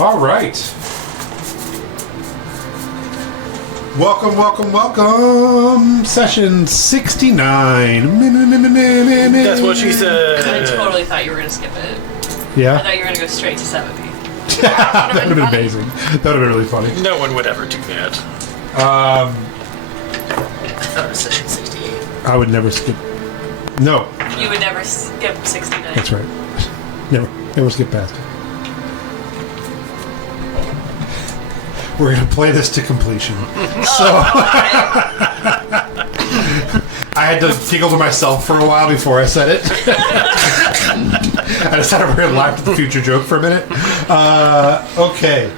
All right. Welcome. Session 69. That's what she said. I totally thought you were going to skip it. Yeah? I thought you were going to go straight to 70. That would have been amazing. That would have been really funny. No one would ever do that. I thought it was session 68. I would never skip. No. You would never skip 69. That's right. Never skip past it. We're going to play this to completion. I had to giggle to myself for a while before I said it. I decided we're going to laugh at the future joke for a minute. Okay.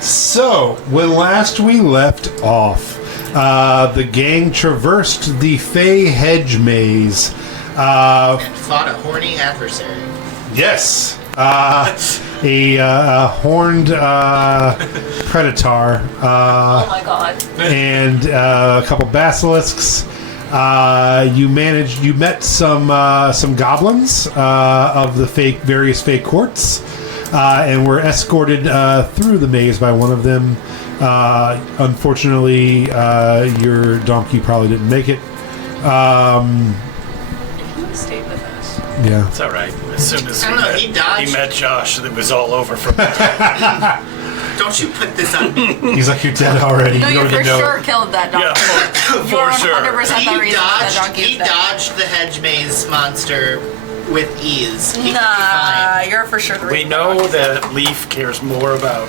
So, when last we left off, the gang traversed the Fey Hedge Maze. And fought a horny adversary. Yes. A horned predator. Oh my god. And a couple basilisks. You met some goblins of the various fake courts, and were escorted through the maze by one of them. Unfortunately, your donkey probably didn't make it. He stayed with us. Yeah. It's all right. As soon as he met Josh, it was all over from there. Don't you put this on me. He's like, you're dead already. No, you you don't for even know sure it. killed that donkey. Yeah, You are for sure. 100% the reason that donkey He is dead. dodged the hedge maze monster with ease. He could be Nah, fine. you're for sure the We reason. know that Leaf cares more about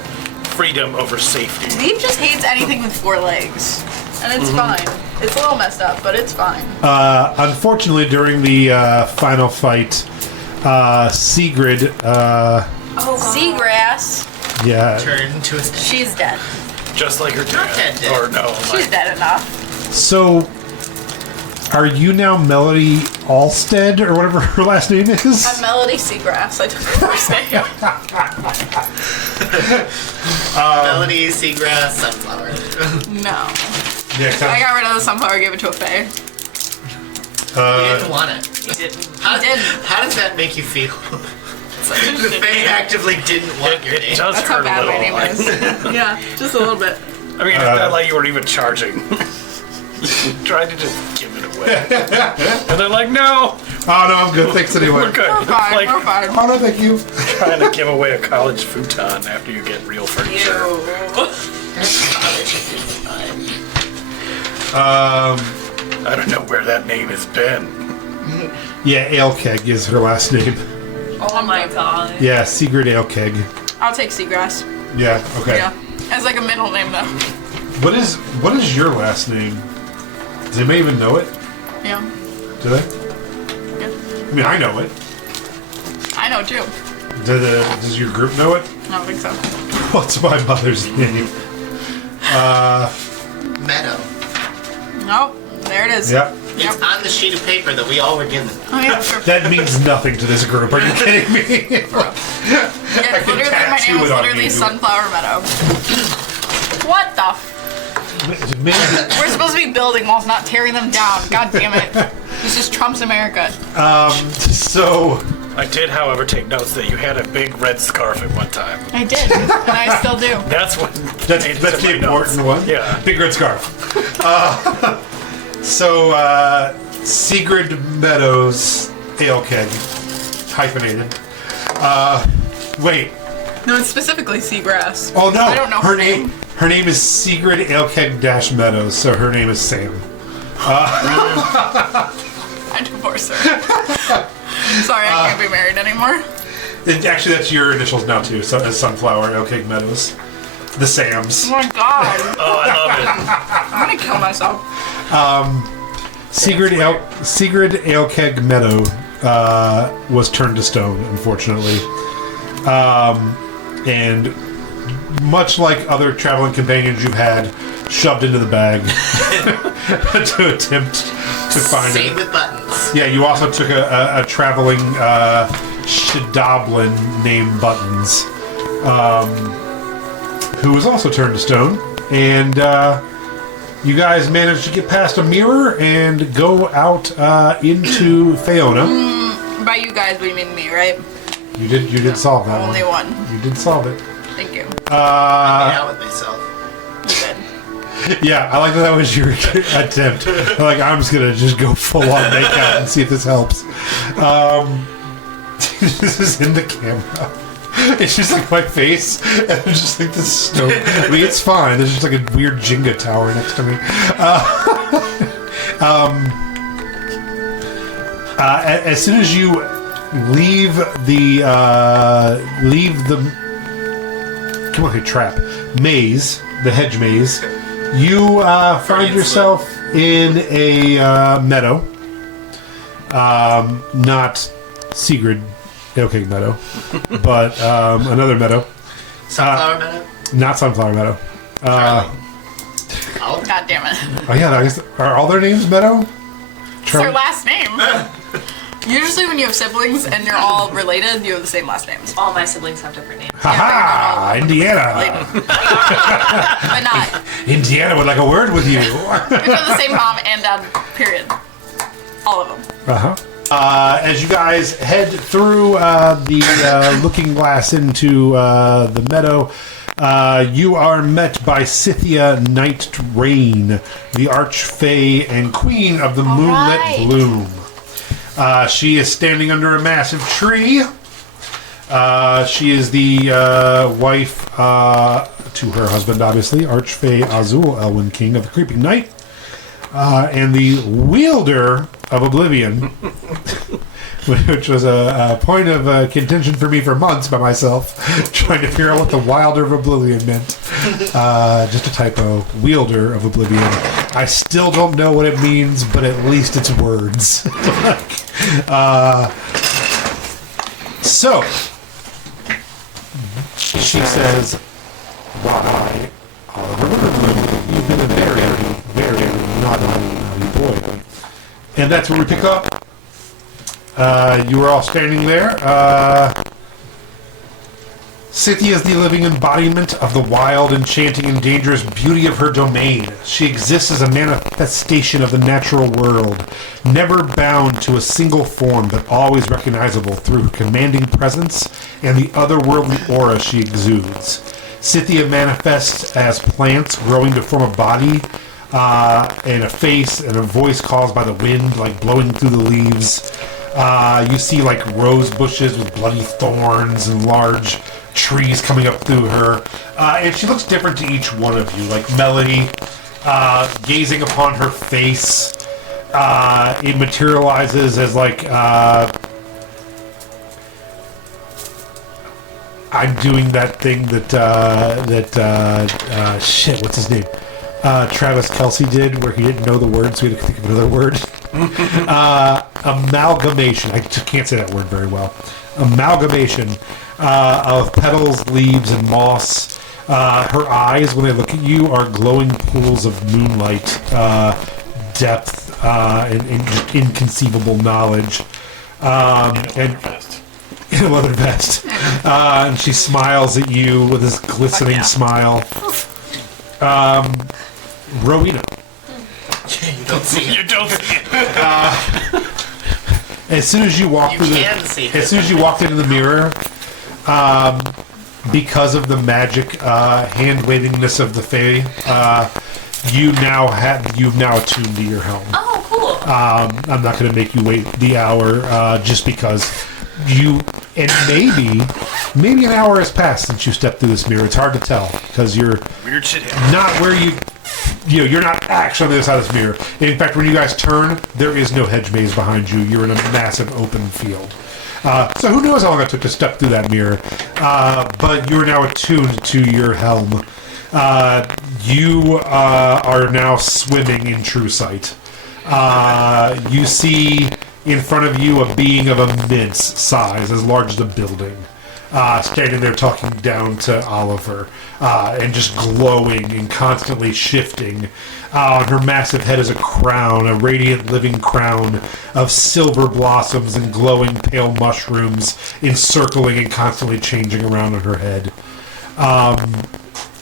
freedom over safety. Leaf just hates anything with 4 legs. And it's fine. It's a little messed up, but it's fine. Unfortunately, during the final fight, Sigrid, Seagrass. yeah, Turned into a statue. She's dead. Just like her Not dad. dead. Or no, She's like, dead enough. So, are you now Melody Alstead, or whatever her last name is? I'm Melody Seagrass. I took her first name. Melody, Seagrass, Sunflower. No. Yeah, I got rid of the sunflower, gave it to a fae. You didn't want it. He didn't. How, He didn't. how does that make you feel? Such a The shit Fae name. actively didn't want your it name. does That's hurt how bad a my little. name is. Yeah, just a little bit. I mean, it's not like you weren't even charging. You tried to just give it away. And they're like, no, Oh no, I'm good. Thanks anyway. we're good. We're fine. Like We're fine. Oh no, thank you. trying to give away a college futon after you get real furniture. I don't know where that name has been. Yeah, Alekeg is her last name. Oh my god. Yeah, Sigrid Alekeg. I'll take Seagrass. Yeah. Okay. Yeah. As like a middle name though. What is your last name? Does anybody even know it? Yeah. Do they? Yeah. I mean, I know it. I know too. Does your group know it? I don't think so. What's my mother's name? Meadow. Nope. There it is. Yep. It's on the sheet of paper that we all were given. Oh yeah, sure. That means nothing to this group. Are you kidding me? Yeah, can literally, my tattoo name was it on literally you. Sunflower Meadow. What the Man, We're supposed to be building walls, not tearing them down. God damn it. This just trumps America. so I did, however, take notes that you had a big red scarf at one time. I did, and I still do. That's what. that's made it the to my important notes. one. Yeah. Big red scarf. So Sigrid Meadows Alekeg, hyphenated. Wait. No, it's specifically Seagrass. Oh no. I don't know her name. Her name is Sigrid Alekeg Meadows. So her name is Sam. I divorced her. Sorry, I can't be married anymore. Actually, that's your initials now too. So as Sunflower Alekeg Meadows, the Sams. Oh my god. Oh, I love I'm gonna kill myself. Sigrid Alekeg Meadow was turned to stone, unfortunately. And much like other traveling companions you've had, shoved into the bag to attempt to find Same it. with buttons. Yeah, you also took a traveling Shadoblin named Buttons, who was also turned to stone. And you guys managed to get past a mirror and go out into Fiona. By you guys, we mean me, right? You did solve that Only one. one. You did solve it. Thank you. Out with myself. Yeah, I like that was your attempt. Like, I'm just gonna just go full on make out and see if this helps. This is in the camera. It's just like my face, and it's just like this snow. I mean, it's fine. There's just like a weird Jenga tower next to me. As soon as you leave the come on, trap maze, the hedge maze, you find yourself in a meadow. Not Sigrid Ilking Meadow, but another meadow. Sunflower meadow? Not Sunflower Meadow. God damn it. Oh yeah, I guess, are all their names Meadow? It's their last name. Usually when you have siblings and you're all related, you have the same last names. All my siblings have different names. Haha! Indiana! But not. Indiana would like a word with you. We have the same mom and dad, period. All of them. As you guys head through the looking glass into the meadow, you are met by Scythia Night Rain, the Archfey and Queen of the Moonlit Bloom. She is standing under a massive tree. She is the wife to her husband, obviously, Archfey Azul Elwyn King of the Creeping Night, and the wielder of Oblivion, which was a point of contention for me for months by myself, trying to figure out what the Wilder of Oblivion meant. Just a typo. Wielder of Oblivion. I still don't know what it means, but at least it's words. So, she says, "Why, Oliver Winterblue, you've been a very, very naughty boy." And that's where we pick up. You were all standing there. Scythia is the living embodiment of the wild, enchanting, and dangerous beauty of her domain. She exists as a manifestation of the natural world, never bound to a single form, but always recognizable through her commanding presence and the otherworldly aura she exudes. Scythia manifests as plants growing to form a body, and a face and a voice caused by the wind, like blowing through the leaves. You see like rose bushes with bloody thorns and large trees coming up through her. And she looks different to each one of you. Like Melody, gazing upon her face, it materializes as like, I'm doing that thing that shit, what's his name? Travis Kelsey did, where he didn't know the word, so he had to think of another word. Amalgamation. I just can't say that word very well. Amalgamation of petals, leaves, and moss. Her eyes, when they look at you, are glowing pools of moonlight, depth, and just inconceivable knowledge. And in a leather vest. And she smiles at you with this glistening smile. Rowena. You don't see it. You don't see it. As soon as you walk through as soon as you walked into the mirror, because of the magic hand wavingness of the Fae, you've now attuned to your helm. Oh, cool. I'm not going to make you wait the hour, just because and maybe an hour has passed since you stepped through this mirror. It's hard to tell because you're Weird shit. not where you're not actually on the other side of this mirror. In fact, when you guys turn, there is no hedge maze behind you. You're in a massive open field. So who knows how long it took to step through that mirror. But you're now attuned to your helm. You are now swimming in true sight. You see in front of you a being of immense size, as large as a building. Standing there talking down to Oliver, and just glowing and constantly shifting. On her massive head is a crown, a radiant living crown of silver blossoms and glowing pale mushrooms encircling and constantly changing around on her head.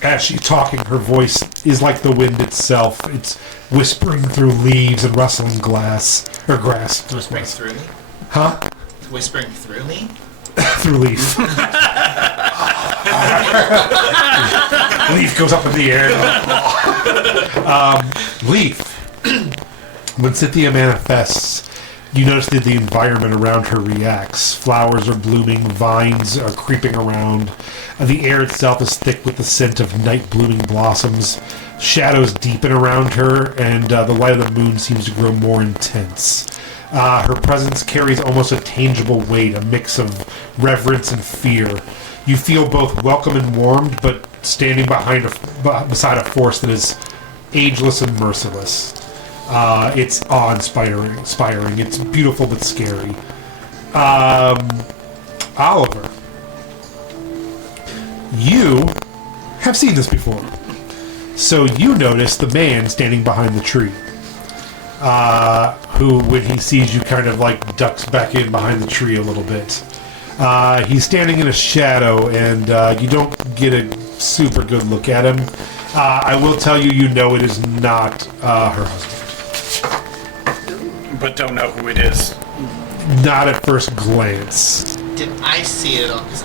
As she's talking, her voice is like the wind itself. It's whispering through leaves and rustling grass. Whispering through me? Huh? Whispering through me? Through leaf. Leaf goes up in the air. Leaf. When Cynthia manifests, you notice that the environment around her reacts. Flowers are blooming, vines are creeping around. The air itself is thick with the scent of night-blooming blossoms. Shadows deepen around her, and the light of the moon seems to grow more intense. Her presence carries almost a tangible weight, a mix of reverence and fear. You feel both welcome and warmed, but standing beside a force that is ageless and merciless. It's awe-inspiring. It's beautiful but scary. Oliver, you have seen this before. So you notice the man standing behind the tree. Who, when he sees you, kind of like ducks back in behind the tree a little bit. He's standing in a shadow, and you don't get a super good look at him. I will tell you, you know it is not her husband. But don't know who it is. Not at first glance. Did I see it at all? Because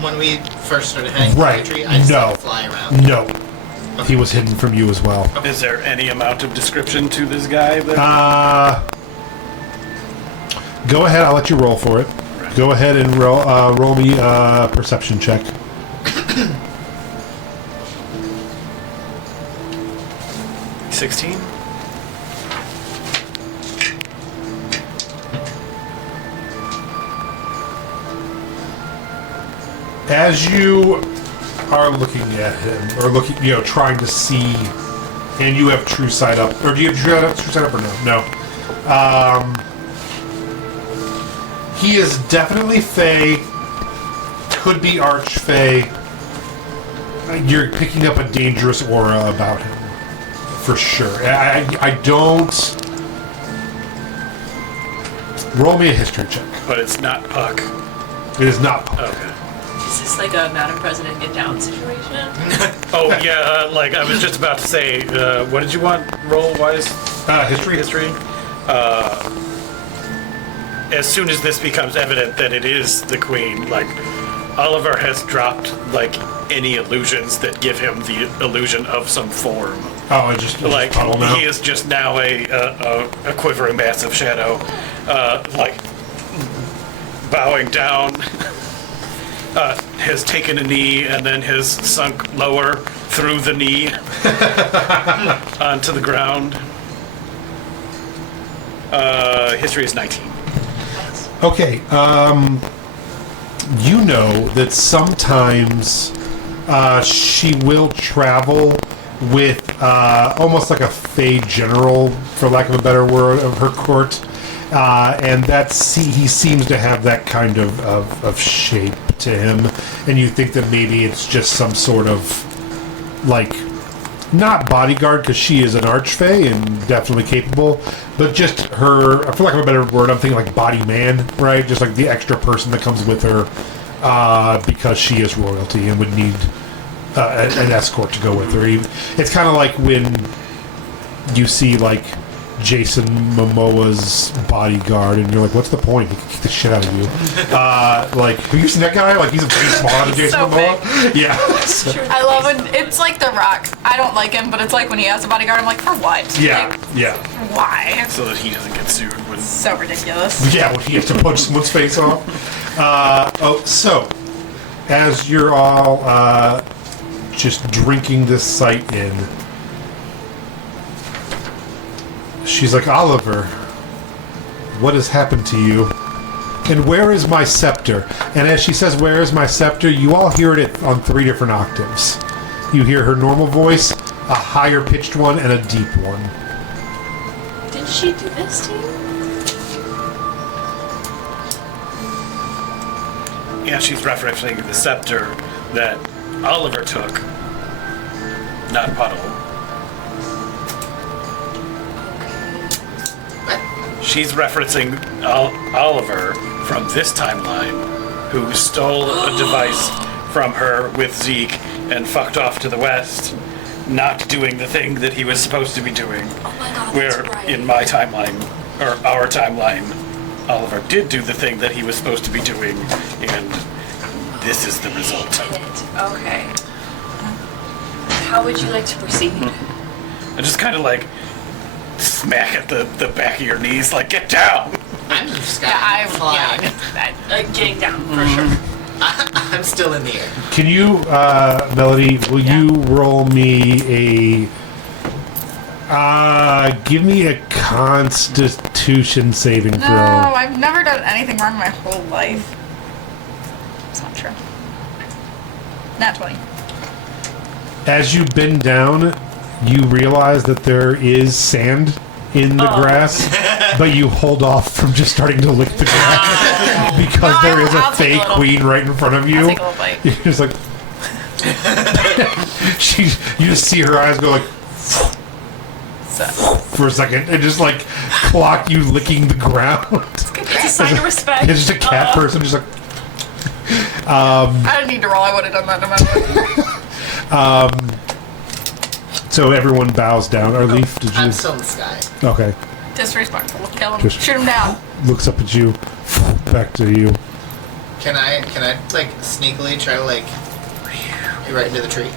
when we first started heading to the tree, I saw it fly around. No. He was hidden from you as well. Is there any amount of description to this guy? Go ahead. I'll let you roll for it. Right. Go ahead and roll me a perception check. 16. As you are looking at him, or trying to see, and you have true sight up, or do you have true sight up or no? No. He is definitely Fey, could be Arch-Fey. You're picking up a dangerous aura about him, for sure. I don't... Roll me a history check. But it's not Puck. It is not Puck. Okay. Is this like a Madam President get down situation? Oh, yeah, I was just about to say, what did you want roll-wise? History. History. As soon as this becomes evident that it is the Queen, Oliver has dropped, any illusions that give him the illusion of some form. Oh, it just puddle now? He is just now a quivering mass of shadow, bowing down. Has taken a knee and then has sunk lower through the knee onto the ground. History is 19. Okay, you know that sometimes she will travel with almost like a Fey general, for lack of a better word, of her court. And he seems to have that kind of shape to him, and you think that maybe it's just some sort of not bodyguard, because she is an Arch-Fey and definitely capable, but just her, for lack of a better word, I'm thinking body man, right? Just the extra person that comes with her because she is royalty and would need an escort to go with her. It's kind of like when you see Jason Momoa's bodyguard, and you're like, what's the point? He can kick the shit out of you. Have you seen that guy? He's a big smaller than Jason Momoa. Big. Yeah. I love it. It's like The Rock. I don't like him, but it's when he has a bodyguard, I'm like, for what? Yeah, yeah. Why? So that he doesn't get sued. So ridiculous. Yeah, when he has to punch someone's face off. So, as you're all just drinking this sight in, she's like, Oliver, what has happened to you? And where is my scepter? And as she says, where is my scepter, you all hear it on 3 different octaves. You hear her normal voice, a higher pitched one, and a deep one. Did she do this to you? Yeah, she's referencing the scepter that Oliver took, not Puddle. She's referencing Oliver from this timeline, who stole a device from her with Zeke and fucked off to the west, not doing the thing that he was supposed to be doing. Oh my god, where that's right. in my timeline, or our timeline, Oliver did do the thing that he was supposed to be doing, and this is the result. Okay. How would you like to proceed? I just kind of like smack at the back of your knees, like, get down. I'm just Yeah, getting down for sure. I'm still in the air. Can you, Melody, will you roll me give me a Constitution saving throw. No, I've never done anything wrong my whole life. It's not true. Nat 20. As you bend down, you realize that there is sand in the grass, but you hold off from just starting to lick the grass because No, there is a I'll take fake a little- queen right in front of you. I'll take a little bite. You're just like, you just see her eyes go like So, for a second and just like clock you licking the ground. It's a sign of respect. It's just a cat person, just like. I didn't need to roll. I would have done that no matter what. So everyone bows down. Or Leaf, did you? I'm still in the sky. Okay. Disrespectful. Kill him. Just- Shoot him down. Looks up at you. Back to you. Can I like sneakily try to like get right into the tree?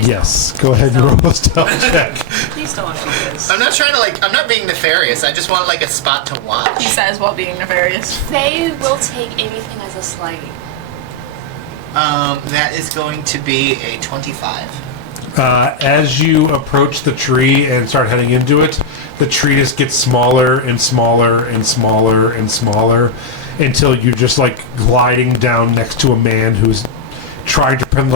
Yes. Go ahead and roll a stealth check. Please don't do this. I'm not trying to like. I'm not being nefarious. I just want like a spot to He watch. says while being nefarious. They will take anything as a slight. That is going to be a 25. As you approach the tree and start heading into it, the tree just gets smaller and smaller and smaller and smaller until you're just like gliding down next to a man who's trying to pretend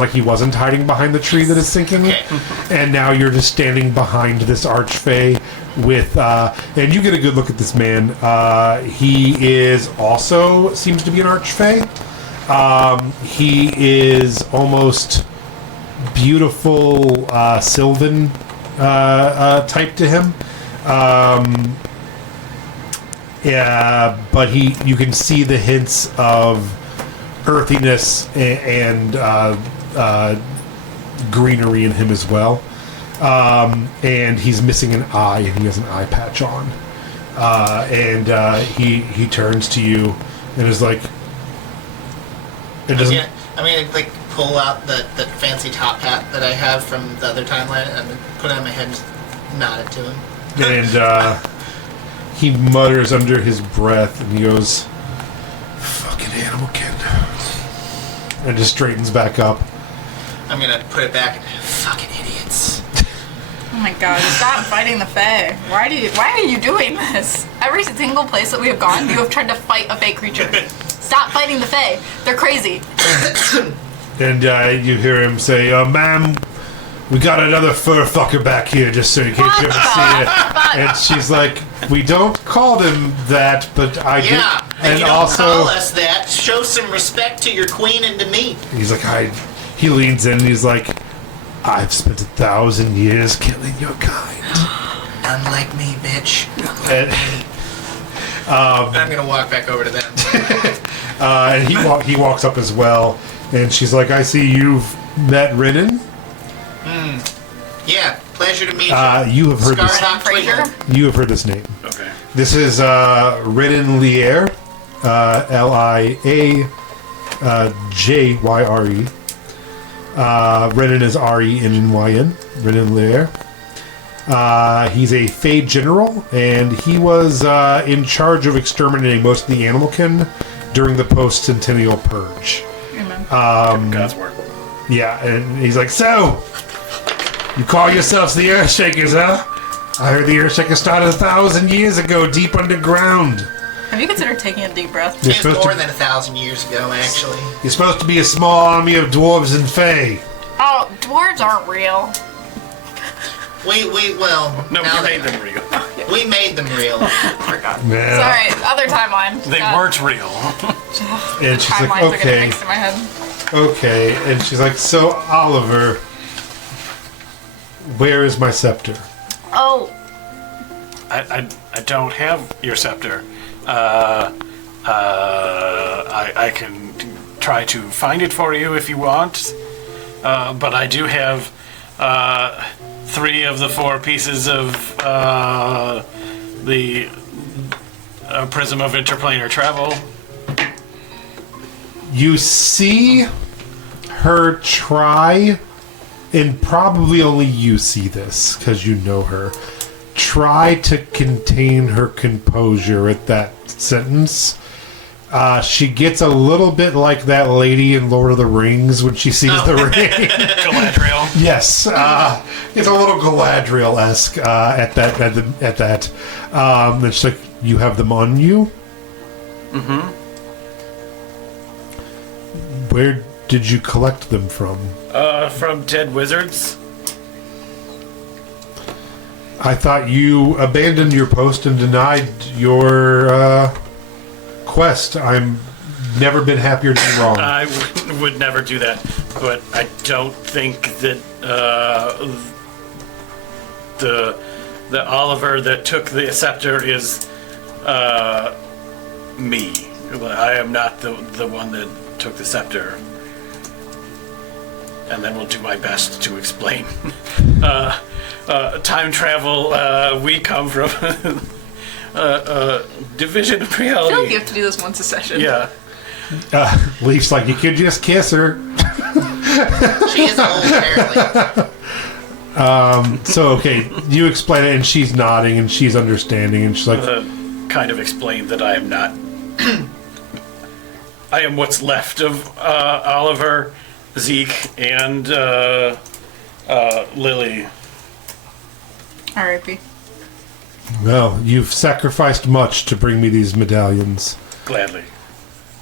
like he wasn't hiding behind the tree that is sinking. Okay. And now you're just standing behind this archfey with, and you get a good look at this man. He is also seems to be an archfey. He is almost beautiful Sylvan type to him. Yeah, but you can see the hints of earthiness and greenery in him as well. And he's missing an eye, and he has an eye patch on. And he turns to you and is like, it doesn't. I'm gonna like pull out the fancy top hat that I have from the other timeline and put it on my head and just nod it to him. And he mutters under his breath and he goes, "Fucking animalkin," and just straightens back up. I'm gonna put it back and fucking idiots. Oh my god, stop fighting the Fae. Why are you doing this? Every single place that we have gone, you have tried to fight a Fae creature. Stop fighting the Fae. They're crazy. And you hear him say, "Ma'am, we got another fur fucker back here, just so in case you ever see it." And she's like, "We don't call them that, but I do." Yeah, and you don't also, call us that. Show some respect to your queen and to me. he's like, he leans in and he's like, "I've spent 1,000 years killing your kind." Unlike me, bitch. And, And I'm gonna walk back over to them. and he walks up as well, and she's like, "I see you've met Renan. Yeah, pleasure to meet you. You have heard this. Scarhawk Fraser? Twinkle. You have heard this name. Okay. This is Renan Lier, Liajyre. Renan is Renyn. Renan Lier. He's a Fae general, and he was in charge of exterminating most of the animalkin during the post-centennial purge. Amen. God's work. Yeah, and he's like, "So, you call yourselves the Earthshakers, huh? I heard the Earthshakers started 1,000 years ago, deep underground. Have you considered taking a deep breath? You're It's supposed more to- than 1,000 years ago, actually. You're supposed to be a small army of dwarves and Fae." Oh, dwarves aren't real. Well, No, now we they made them real. are. We made them real. Yeah. Sorry, other timeline. They God. weren't real. And she's like, Timelines are getting "Okay, mixed in my head. okay." And she's like, "So, Oliver, where is my scepter?" Oh, I don't have your scepter. I can try to find it for you if you want. But I do have 3 of the 4 pieces of the Prism of Interplanar Travel. You see her try, and probably only you see this because you know her, try to contain her composure at that sentence. She gets a little bit like that lady in Lord of the Rings when she sees the ring. Galadriel. Yes, it's a little Galadriel-esque at that. It's like, you have them on you? Mm-hmm. Where did you collect them from? From dead wizards. I thought you abandoned your post and denied your quest. I'm never been happier to be wrong. I would never do that, but I don't think that the Oliver that took the scepter is me. I am not the one that took the scepter. And then we'll do my best to explain. Time travel, we come from division of I feel reality. like you have to do this once a session. Yeah. Leaf's like, you could just kiss her. She is old, apparently. So, okay, you explain it, and she's nodding, and she's understanding, and she's like... Kind of explain that I am not... I am what's left of Oliver, Zeke, and Lily. R.I.P. Well, you've sacrificed much to bring me these medallions. Gladly.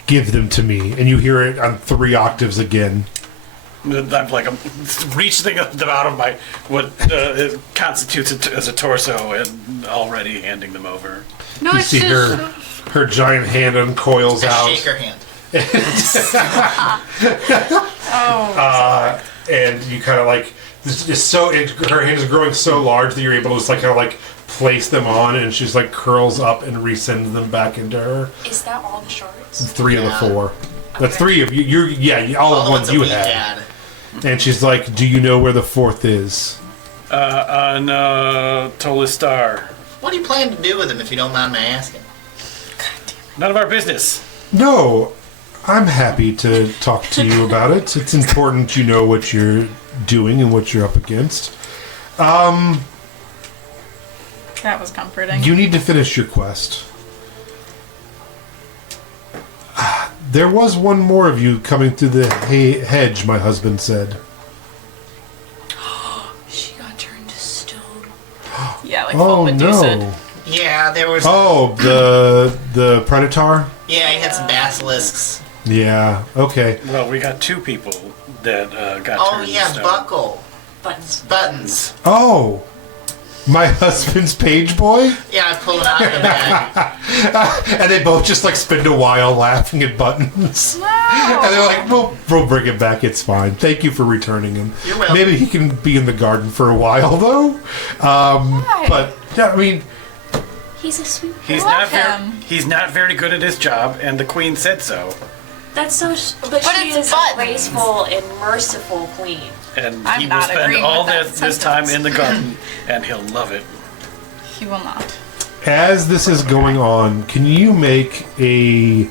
Give them to me. And you hear it on 3 octaves again. I'm reaching them out of my what constitutes it as a torso and already handing them over. No, You it's see just... her giant hand uncoils I out. shake her hand. And you kind of like... her hand is growing so large that you're able to just like kind of like place them on, and she's like curls up and resends them back into her. Is that all the shards? 3 of the Yeah. 4. That's 3 of you. All of the ones that you we had. And she's like, do you know where the 4th is? On Tolle Star. What do you plan to do with him, if you don't mind my asking? None of our business. No, I'm happy to talk to you about it. It's important you know what you're doing and what you're up against. That was comforting. You need to finish your quest. There was one more of you coming through the hedge, my husband said. She got turned to stone. Yeah, like Oh, Full Medusa. no. Yeah, there was... Oh, the Predator? Yeah, he had some basilisks. Yeah, okay. Well, we got 2 people that got Oh, turned yeah, stone. Buckle. Buttons. Oh, my husband's page boy? Yeah, I pulled it out of the bag. And they both just like spend a while laughing at Buttons. No. And they're like, we'll bring him back. It's fine. Thank you for returning him. You're welcome. Maybe he can be in the garden for a while, though. Why? But, yeah, I mean, He's a sweet. He's Love not him. he's not very good at his job, and the queen said so. That's so. But she it's is Buttons. a graceful and merciful queen. And I'm he will not spend agreeing all with that this time sentence. in the garden, and he'll love it. He will not. as this is going on, can you make a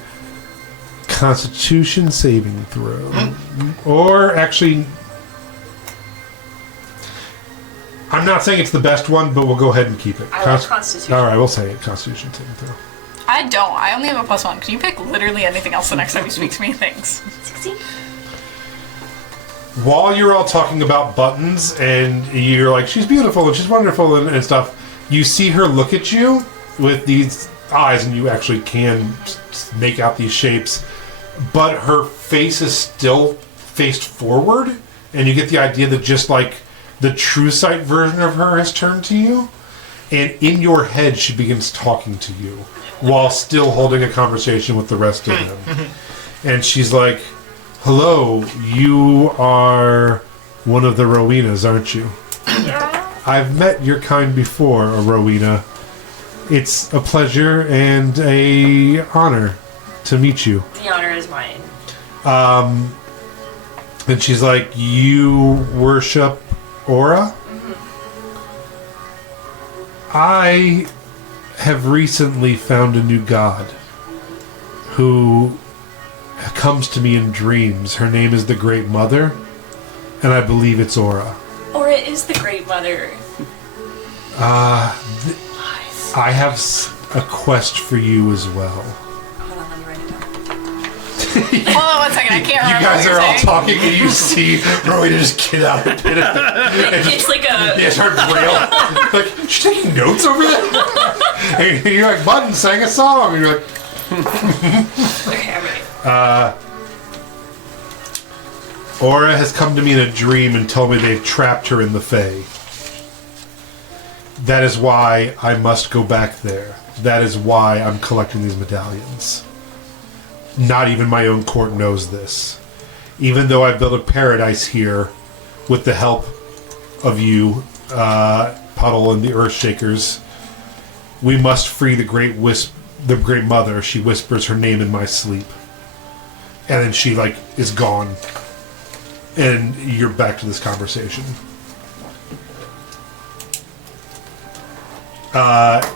Constitution saving throw? Or actually... I'm not saying it's the best one, but we'll go ahead and keep it. I like Constitution. All right, we'll say it. Constitution saving throw. I don't. I only have a +1. Can you pick literally anything else the next time you speak to me? Thanks. 16. While you're all talking about Buttons, and you're like, she's beautiful and she's wonderful and stuff, you see her look at you with these eyes, and you actually can make out these shapes, but her face is still faced forward, and you get the idea that just like the true sight version of her has turned to you, and in your head she begins talking to you while still holding a conversation with the rest of them. And she's like, hello, you are one of the Rowenas, aren't you? I've met your kind before, a Rowena. It's a pleasure and a honor to meet you. The honor is mine. And she's like, you worship Aura? I have recently found a new god who comes to me in dreams. Her name is the Great Mother, and I believe it's Aura. Aura is the Great Mother. I have a quest for you as well. Hold on, let me write it down. Hold on 1 second. I can't You remember guys what you're are all saying. talking, and you see Rowena just get out of it. It's like a. Yeah, start braille. Like, she's taking notes over there? And you're like, Button sang a song. And you're like, Okay, I'm ready. Aura has come to me in a dream and told me they've trapped her in the Fae. That is why I must go back there. That is why I'm collecting these medallions. Not even my own court knows this. Even though I've built a paradise here with the help of you, Puddle and the Earthshakers, we must free the Great Mother. She whispers her name in my sleep. And then she, is gone. And you're back to this conversation.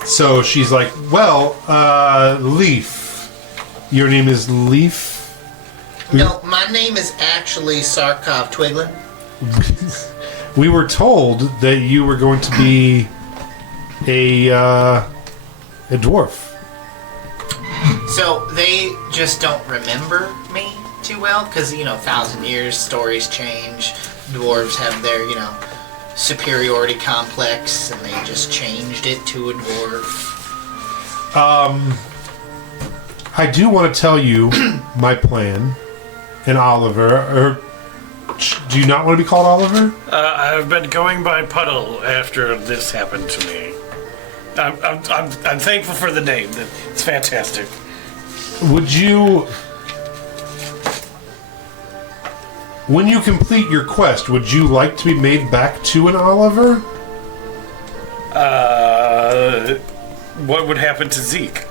So she's like, well, Leaf. Your name is Leaf? No, my name is actually Sarkov Twiglin. We were told that you were going to be a dwarf. So they just don't remember me too well, because, 1,000 years, stories change. Dwarves have their, superiority complex, and they just changed it to a dwarf. I do want to tell you my plan. And Oliver, or do you not want to be called Oliver? I've been going by Puddle after this happened to me. I'm thankful for the name. It's fantastic. Would you, when you complete your quest, would you like to be made back to an Oliver? What would happen to Zeke?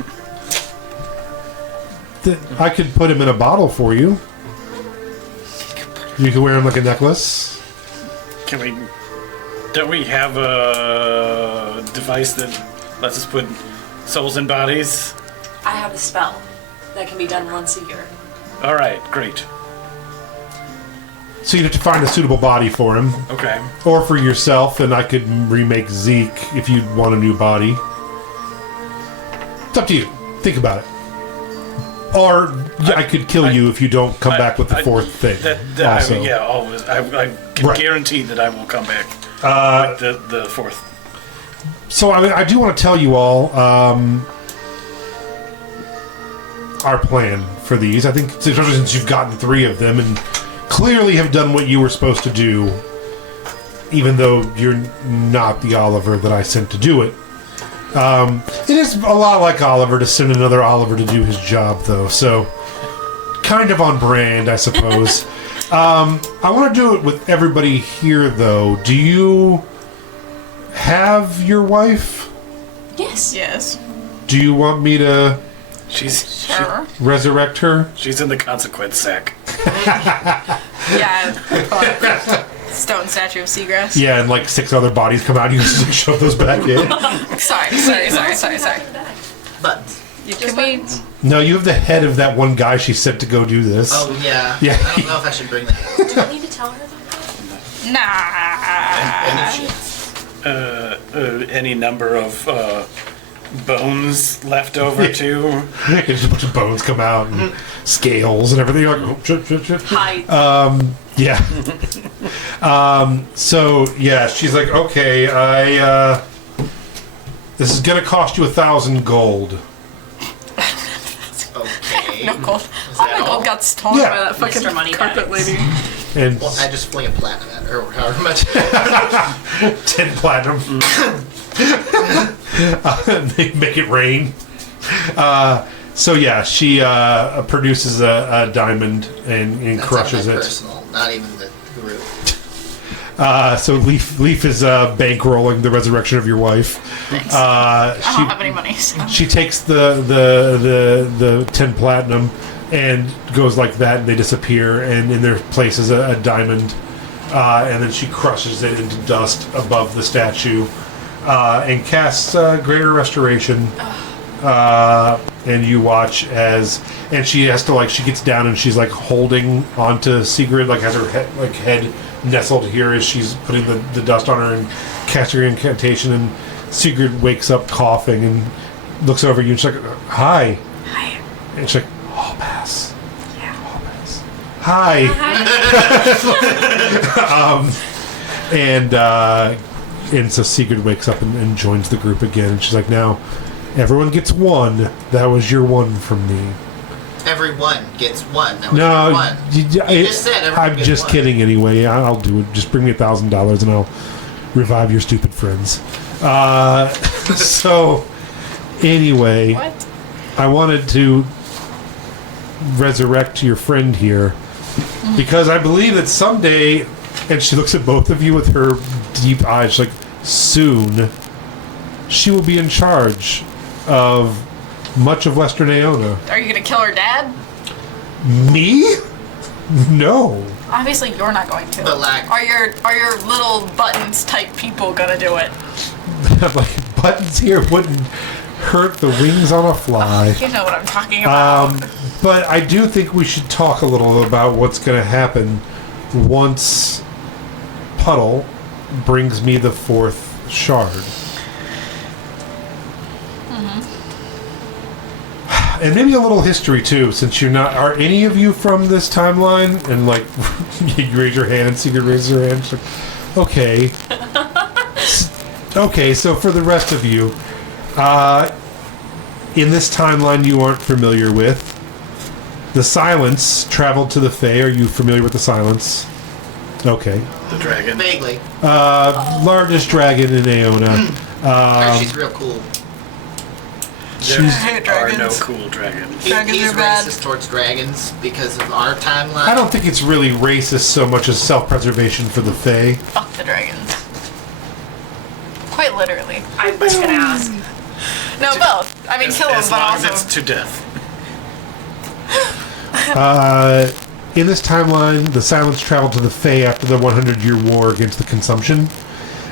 I could put him in a bottle for you. You could wear him like a necklace. Don't we have a device that lets us put souls in bodies? I have a spell that can be done once a year. Alright, great. So you'd have to find a suitable body for him. Okay. Or for yourself, and I could remake Zeke if you want a new body. It's up to you. Think about it. Or I could kill you if you don't come back with the fourth thing. Also. Always. I can guarantee that I will come back with the fourth. So I do want to tell you all our plan for these. I think, especially since you've gotten 3 of them and clearly have done what you were supposed to do, even though you're not the Oliver that I sent to do it. It is a lot like Oliver to send another Oliver to do his job, though, so kind of on brand, I suppose. I want to do it with everybody here, though. Do you have your wife? Yes. Yes. Do you want me to Sure. resurrect her? She's in the consequence sack. Yeah. Stone statue of Seagrass. Yeah, and 6 other bodies come out. You just shove those back in. Sorry. But, Can we? No, you have the head of that one guy she sent to go do this. oh yeah. Yeah. I don't know if I should bring that up. Do I need to tell her about that? Nah. Any number of bones left over too. There's a bunch of bones come out and scales and everything. You're like, oh, shit. Hide. Yeah. So yeah, she's like, okay, this is gonna cost you 1,000 gold. Okay. No gold. Is All that my all? gold got stolen Yeah. by that fucking Extra money carpet bags. lady. And Well, I just fling a platinum at her, or however much. 10 platinum. They make it rain. So yeah, she produces a diamond and That's crushes not my it. personal, not even the group. So Leaf is bankrolling the resurrection of your wife. Thanks. I don't have any money. So. She takes the 10 platinum and goes like that, and they disappear, and in their place is a diamond, and then she crushes it into dust above the statue, and casts Greater Restoration. and you watch as, and she has to like, she gets down and she's like holding onto Sigrid, like has her head nestled here as she's putting the dust on her and casting her incantation, and Sigrid wakes up coughing and looks over at you and she's like, hi. Hi. And she's like, I'll pass. Yeah. I'll pass. Hi. And so Sigrid wakes up and joins the group again, and she's like, now everyone gets one. That was your one from me. Everyone gets one. That was No, your one. You just said everyone I'm gets just one. kidding anyway. I'll do it. Just bring me $1,000 and I'll revive your stupid friends. So anyway, What? I wanted to resurrect your friend here because I believe that someday, and she looks at both of you with her deep eyes, she's like, soon she will be in charge of much of Western Aeona. Are you gonna kill her dad? Me? No. Obviously, you're not going to. But, like- are your little buttons type people gonna do it? Like, buttons here wouldn't hurt the wings on a fly. You know what I'm talking about. But I do think we should talk a little about what's going to happen once Puddle brings me the 4th shard. And maybe a little history too, since you're not. Are any of you from this timeline? And like, you raise your hand, and Sigrid raises her hand. She's like, okay. Okay, so for the rest of you, in this timeline you aren't familiar with, the Silence traveled to the Fae. Are you familiar with the Silence? Okay. The dragon. Vaguely. Largest dragon in Aeona. She's real cool. There hate are no dragons. cool dragons. Dragons He's are bad. racist towards dragons because of our timeline. I don't think it's really racist so much as self-preservation for the Fae. Fuck the dragons. Quite literally. I was gonna ask. No, both. I mean, kill them, As but long as also. it's to death. In this timeline, the Silence traveled to the Fae after the 100-year war against the Consumption.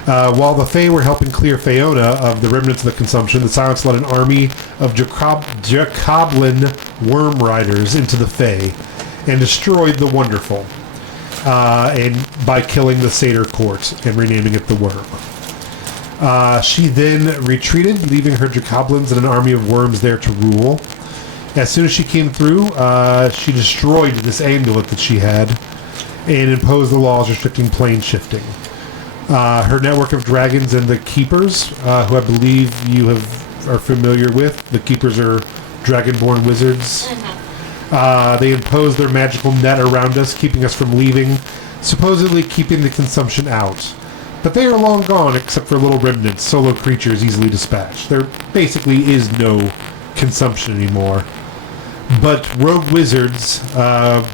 While the Fae were helping clear Faona of the remnants of the Consumption, the Silence led an army of Jacoblin worm riders into the Fae and destroyed the Wonderful, and by killing the Satyr Court and renaming it the Worm. She then retreated, leaving her Jacoblins and an army of worms there to rule. As soon as she came through, she destroyed this amulet that she had and imposed the laws restricting plane shifting. Her network of dragons and the Keepers, who I believe you are familiar with. The Keepers are dragonborn wizards. They imposed their magical net around us, keeping us from leaving, supposedly keeping the Consumption out. But they are long gone, except for little remnants, solo creatures easily dispatched. There basically is no Consumption anymore. But rogue wizards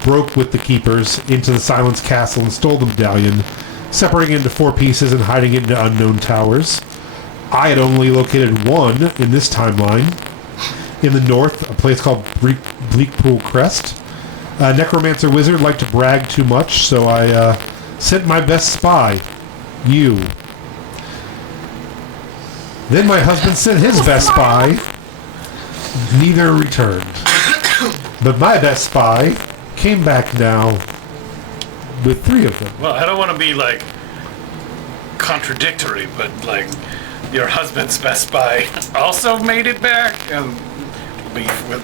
broke with the Keepers into the Silence Castle and stole the medallion, separating it into 4 pieces and hiding it into unknown towers. I had only located one in this timeline. In the north, a place called Bleakpool Crest. A necromancer wizard liked to brag too much, so I sent my best spy, you. Then my husband sent his best spy. Neither returned. But my best spy came back now with 3 of them. Well, I don't want to be like contradictory, but like your husband's best spy also made it back, and beef with,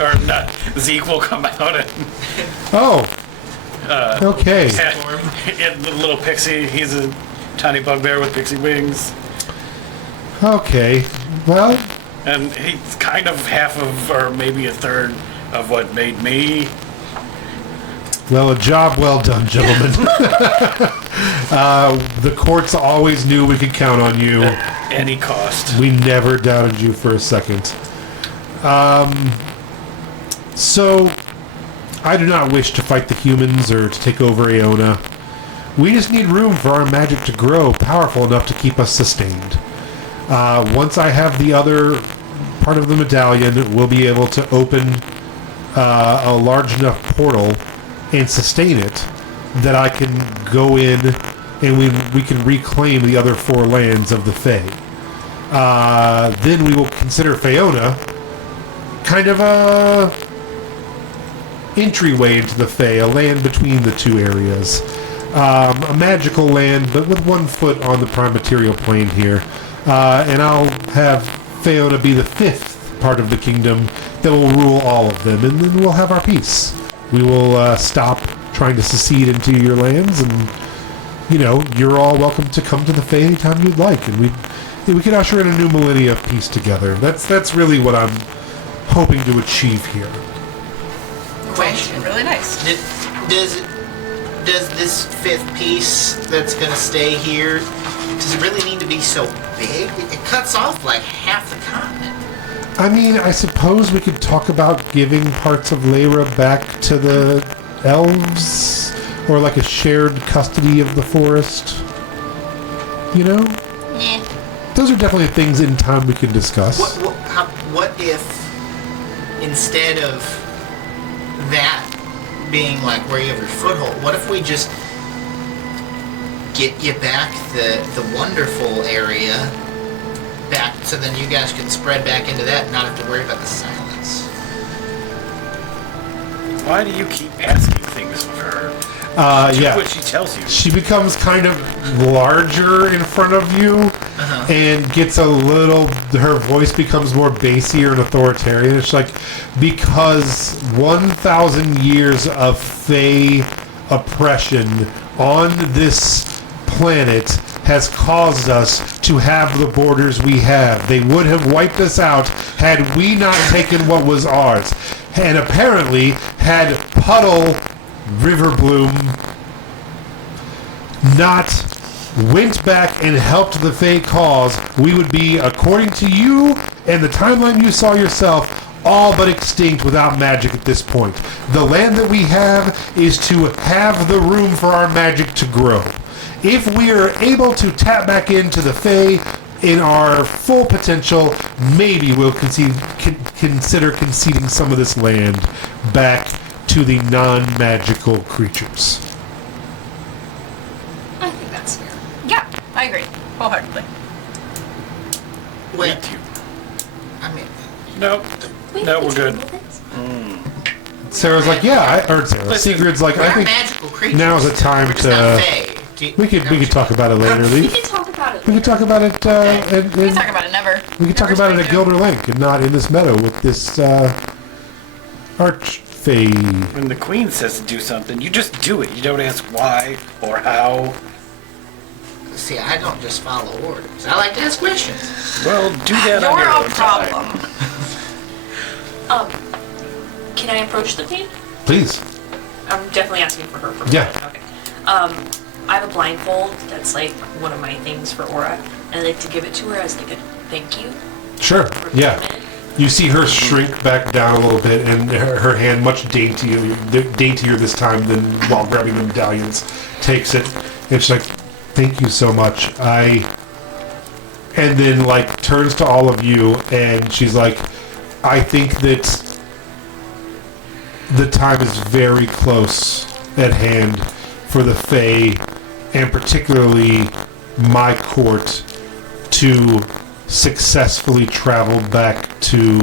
or not. Zeke will come out and Oh. Okay. and the little pixie. He's a tiny bugbear with pixie wings, Okay. Well, and he's kind of half of, or maybe a third of what made me. a job well done, gentlemen. The courts always knew we could count on you. At any cost. We never doubted you for a second. So, I do not wish to fight the humans or to take over Aeona. We just need room for our magic to grow powerful enough to keep us sustained. Once I have the other part of the medallion, we'll be able to open a large enough portal and sustain it that I can go in and we can reclaim the other 4 lands of the Fae. Then we will consider Faona kind of a entryway into the Fae, a land between the two areas. A magical land, but with 1 foot on the prime material plane here. And I'll have Feona be the 5th part of the kingdom that will rule all of them, and then we'll have our peace. We will stop trying to secede into your lands, and you're all welcome to come to the Fae anytime you'd like, and we can usher in a new millennia of peace together. That's really what I'm hoping to achieve here. Question. Really nice. Does this 5th piece that's going to stay here, does it really need to be so big? It cuts off like half the continent. I mean, I suppose we could talk about giving parts of Lyra back to the elves, or like a shared custody of the forest. Yeah. Those are definitely things in time we can discuss. What if, instead of that being like where you have your foothold, what if we just get you back the wonderful area back, so then you guys can spread back into that and not have to worry about the silence? Why do you keep asking things of her? Yeah. What she tells you. She becomes kind of larger in front of you, and gets a little, her voice becomes more bassier and authoritarian. It's like, because 1,000 years of Fae oppression on this planet has caused us to have the borders we have. They would have wiped us out had we not taken what was ours. And apparently, had Puddle Riverbloom not went back and helped the Fae cause, we would be, according to you and the timeline you saw yourself, all but extinct without magic at this point. The land that we have is to have the room for our magic to grow. If we are able to tap back into the Fae in our full potential, maybe we'll consider conceding some of this land back to the non-magical creatures. I think that's fair. Yeah, I agree. Wholeheartedly. Wait, Thank you. I mean, No, we're good. Sarah's like, yeah, I heard Sarah. Listen, Sigrid's like, we're I not think magical creatures. now's the time We're just not to. Fae. We could talk about it later, We Lee. can talk about it. We could talk about it. We can talk about it never. We could talk about it at Gilder Lake and not in this meadow with this archfey. When the queen says to do something, you just do it. You don't ask why or how. See, I don't just follow orders. I like to ask questions. Well, do that on You're your a own time. problem. Can I approach the queen? Please. I'm definitely asking for her permission. Yeah. Okay. I have a blindfold that's like one of my things for Aura, and I'd like to give it to her as like a thank you. Sure. For Yeah. coming in. You see her shrink back down a little bit, and her hand, much daintier this time than while grabbing the medallions, takes it, and she's like, "Thank you so much." And then like turns to all of you, and she's like, "I think that the time is very close at hand for the Fae, and particularly my court, to successfully travel back to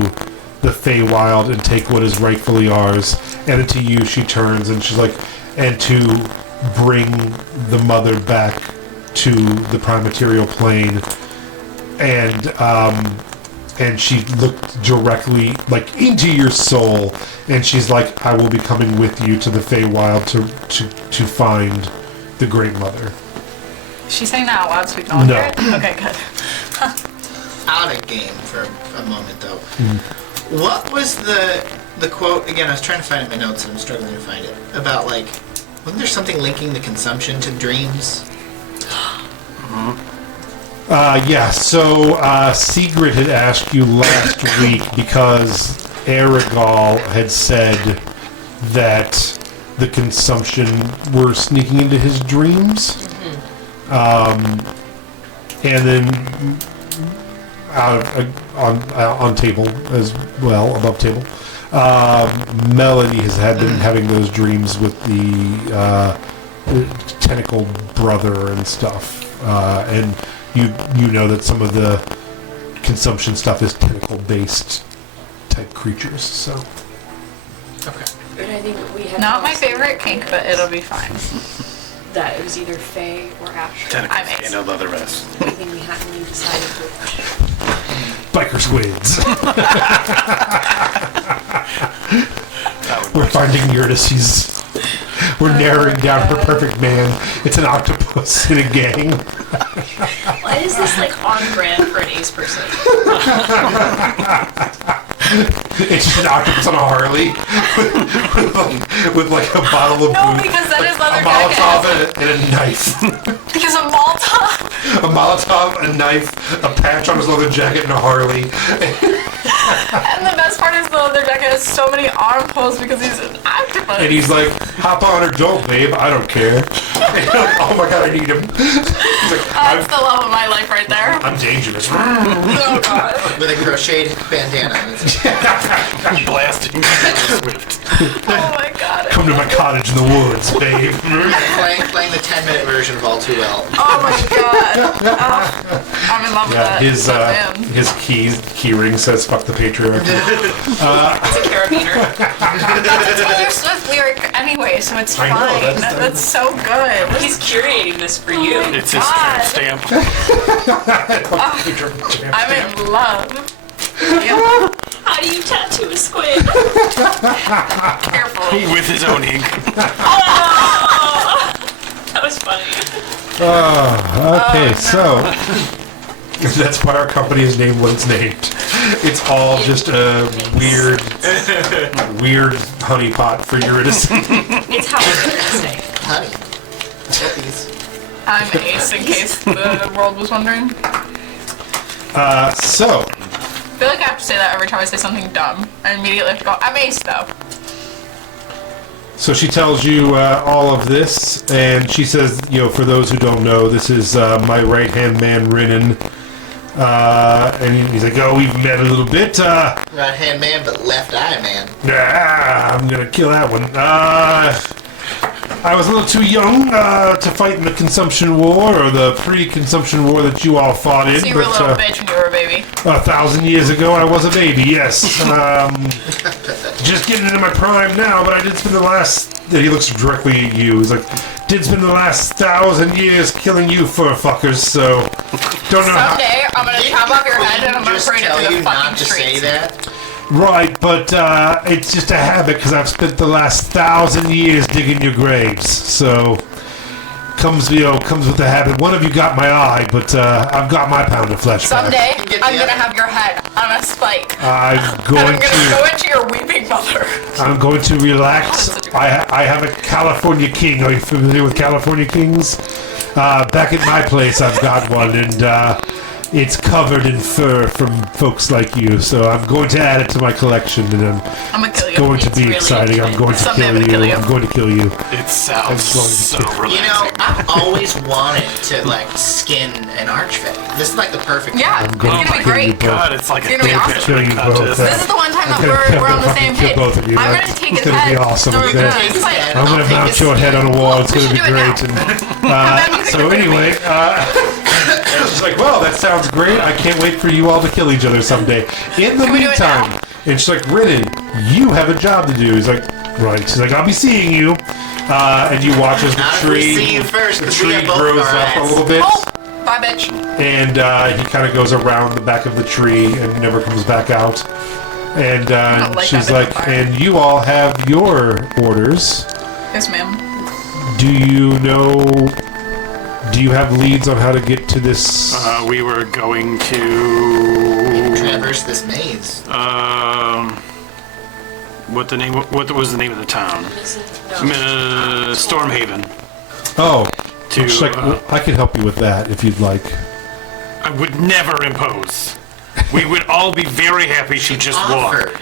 the Feywild and take what is rightfully ours." And then to you, she turns and she's like, "And to bring the mother back to the prime material plane." And she looked directly like into your soul, and she's like, "I will be coming with you to the Feywild to find the Great Mother." She's saying that out loud so we can all hear No. it? Okay, good. Out of game for a moment, though. What was the quote again? I was trying to find it in my notes, and I'm struggling to find it. About like, wasn't there something linking the consumption to dreams? Yeah, so Sigrid had asked you last week because Aragal had said that the consumption were sneaking into his dreams. And then on table as well, above table, Melanie has had been having those dreams with the tentacled brother and stuff. And you know that some of the consumption stuff is tentacle based type creatures. So Okay. And I think we have Not my also favorite kink, but it'll be fine. that it was either Fae or Astral. Tentacles I'm can't handle the rest. I think we hadn't even decided which. biker squids. That would We're finding Eurydice. We're narrowing down her perfect man. It's an octopus in a gang. Why is this like on brand for an ace person? It's just an octopus on a Harley with like a bottle of No, booze, because that like is leather a Molotov jacket. and a knife. Because a Molotov. A Molotov, a knife, a patch on his leather jacket, and a Harley. And the best part is the leather jacket has so many arm pulls because he's an octopus. And he's like, hop on or don't, babe. I don't care. And you're like, oh my god, I need him. He's like, That's the love of my life right there. I'm dangerous. Oh god. With a crocheted bandana. blasting Swift. Oh my god. Come to my cottage in the woods, babe. Playing the 10-minute version of All Too Well. Oh my god. Oh, I'm in love with Yeah, that. his key ring says "fuck the patriarchy." It's a carabiner. That's a Taylor Swift lyric anyway, so it's I fine. know, That's so good. He's curating this for you. It's his God. stamp. I'm in love. Yeah, How do you tattoo a squid? careful. With his own ink. That was funny. Okay, so that's why our company is named what it's named. It's all just a weird honeypot for Eurydice. It's how it's gonna say. Honey. Puppies. I'm Ace, in case the world was wondering. So, I feel like I have to say that every time I say something dumb. I immediately have to go, I'm Ace, though. So she tells you all of this, and she says, for those who don't know, this is my right-hand man, Rinnan. And he's like, oh, we've met a little bit. Right-hand man, but left-eye man. I'm gonna kill that one. I was a little too young to fight in the Consumption War, or the pre-Consumption War that you all fought in. So you were a but, little bitch when you were a baby. 1,000 years ago, I was a baby, yes. Just getting into my prime now, but I did spend the last... He looks directly at you. He's like, did spend the last 1,000 years killing you fur fuckers, so... Don't know how... Someday, I'm gonna chop off your head and I'm gonna Just parade it tell through you the fucking not to say streets. that. Right, but it's just a habit, because I've spent the last 1,000 years digging your graves, so... Comes with the habit. One of you got my eye, but I've got my pound of flesh back. Someday, Get I'm the gonna other. have your head on a spike. I'm And going I'm gonna go to... into your weeping mother. I'm going to relax. I have a California king. Are you familiar with California kings? Back at my place, I've got one, and it's covered in fur from folks like you. So I'm going to add it to my collection, and I'm gonna kill you. going to It's be really exciting. I'm going to Someday kill I'm gonna you. kill you. I'm going to kill you. It sounds so relaxing. You know, I've always wanted to, skin an archfey. This is, the perfect Yeah, time. it's going gonna to be kill you great. both. God, it's like a It's gonna be awesome. Kill you both. contest. This is the one time that I'm gonna we're on the fucking same kill page. both of you. I'm Like, gonna take it's his gonna be head. awesome. So It's we're gonna- gonna Take fight. his I'm going to I'll take mount his your head on a wall. It's We going to should be do it great. now. And, Have that music so with me. anyway, she's like, well, that sounds great. I can't wait for you all to kill each other someday. In the Can we do it meantime, now? and she's like, Rinnan, you have a job to do. He's like, right. She's like, I'll be seeing you. And you watch as the Not if we tree, see you first, the 'cause we tree have both grows our up a eyes. little bit. Oh, bye, bitch. And he kind of goes around the back of the tree and never comes back out. And don't like she's that like, bit of fire. and you all have your orders. Yes, ma'am. Do you have leads on how to get to this? We were going to Traverse this maze. what was the name of the town? Stormhaven. Oh, To she's like, well, I can help you with that if you'd like. I would never impose. We would all be very happy to just walk. Offer.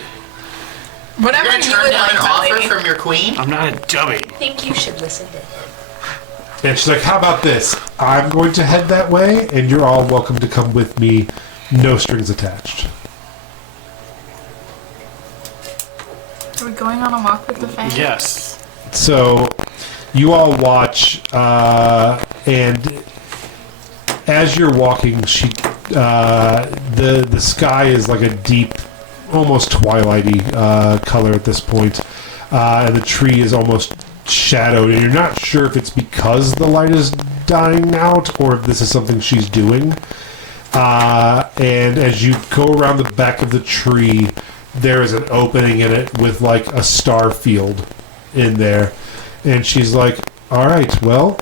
Whatever You're gonna you turn would down like, an my offer lady. from your queen? I'm not a dummy. I think you should listen to him. And she's like, how about this? I'm going to head that way, and you're all welcome to come with me. No strings attached. Are we going on a walk with the fan? Yes. So you all watch, and as you're walking, the sky is like a deep almost twilighty color at this point. And the tree is almost shadowed, and you're not sure if it's because the light is dying out or if this is something she's doing. And as you go around the back of the tree, there is an opening in it with like a star field in there. And she's like, all right, well,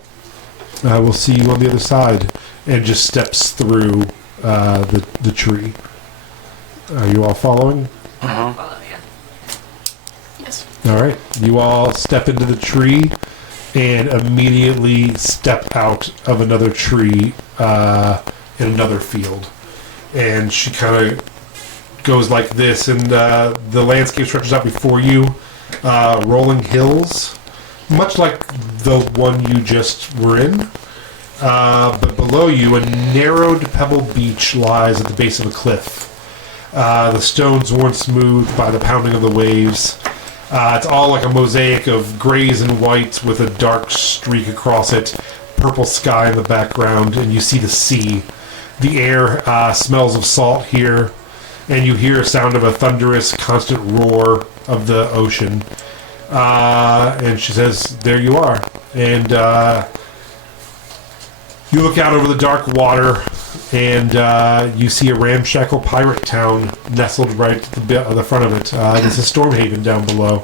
I will see you on the other side. And just steps through the tree. Are you all following? Yeah. Yes. All right. You all step into the tree and immediately step out of another tree in another field. And she kind of goes like this, and the landscape stretches out before you. Rolling hills, much like the one you just were in. But below you, a narrowed pebble beach lies at the base of a cliff. The stones worn smooth by the pounding of the waves. It's all like a mosaic of grays and whites with a dark streak across it, purple sky in the background, and you see the sea. The air smells of salt here, and you hear a sound of a thunderous, constant roar of the ocean. And she says, there you are. And you look out over the dark water, and you see a ramshackle pirate town nestled right at the front of it. This is Stormhaven down below.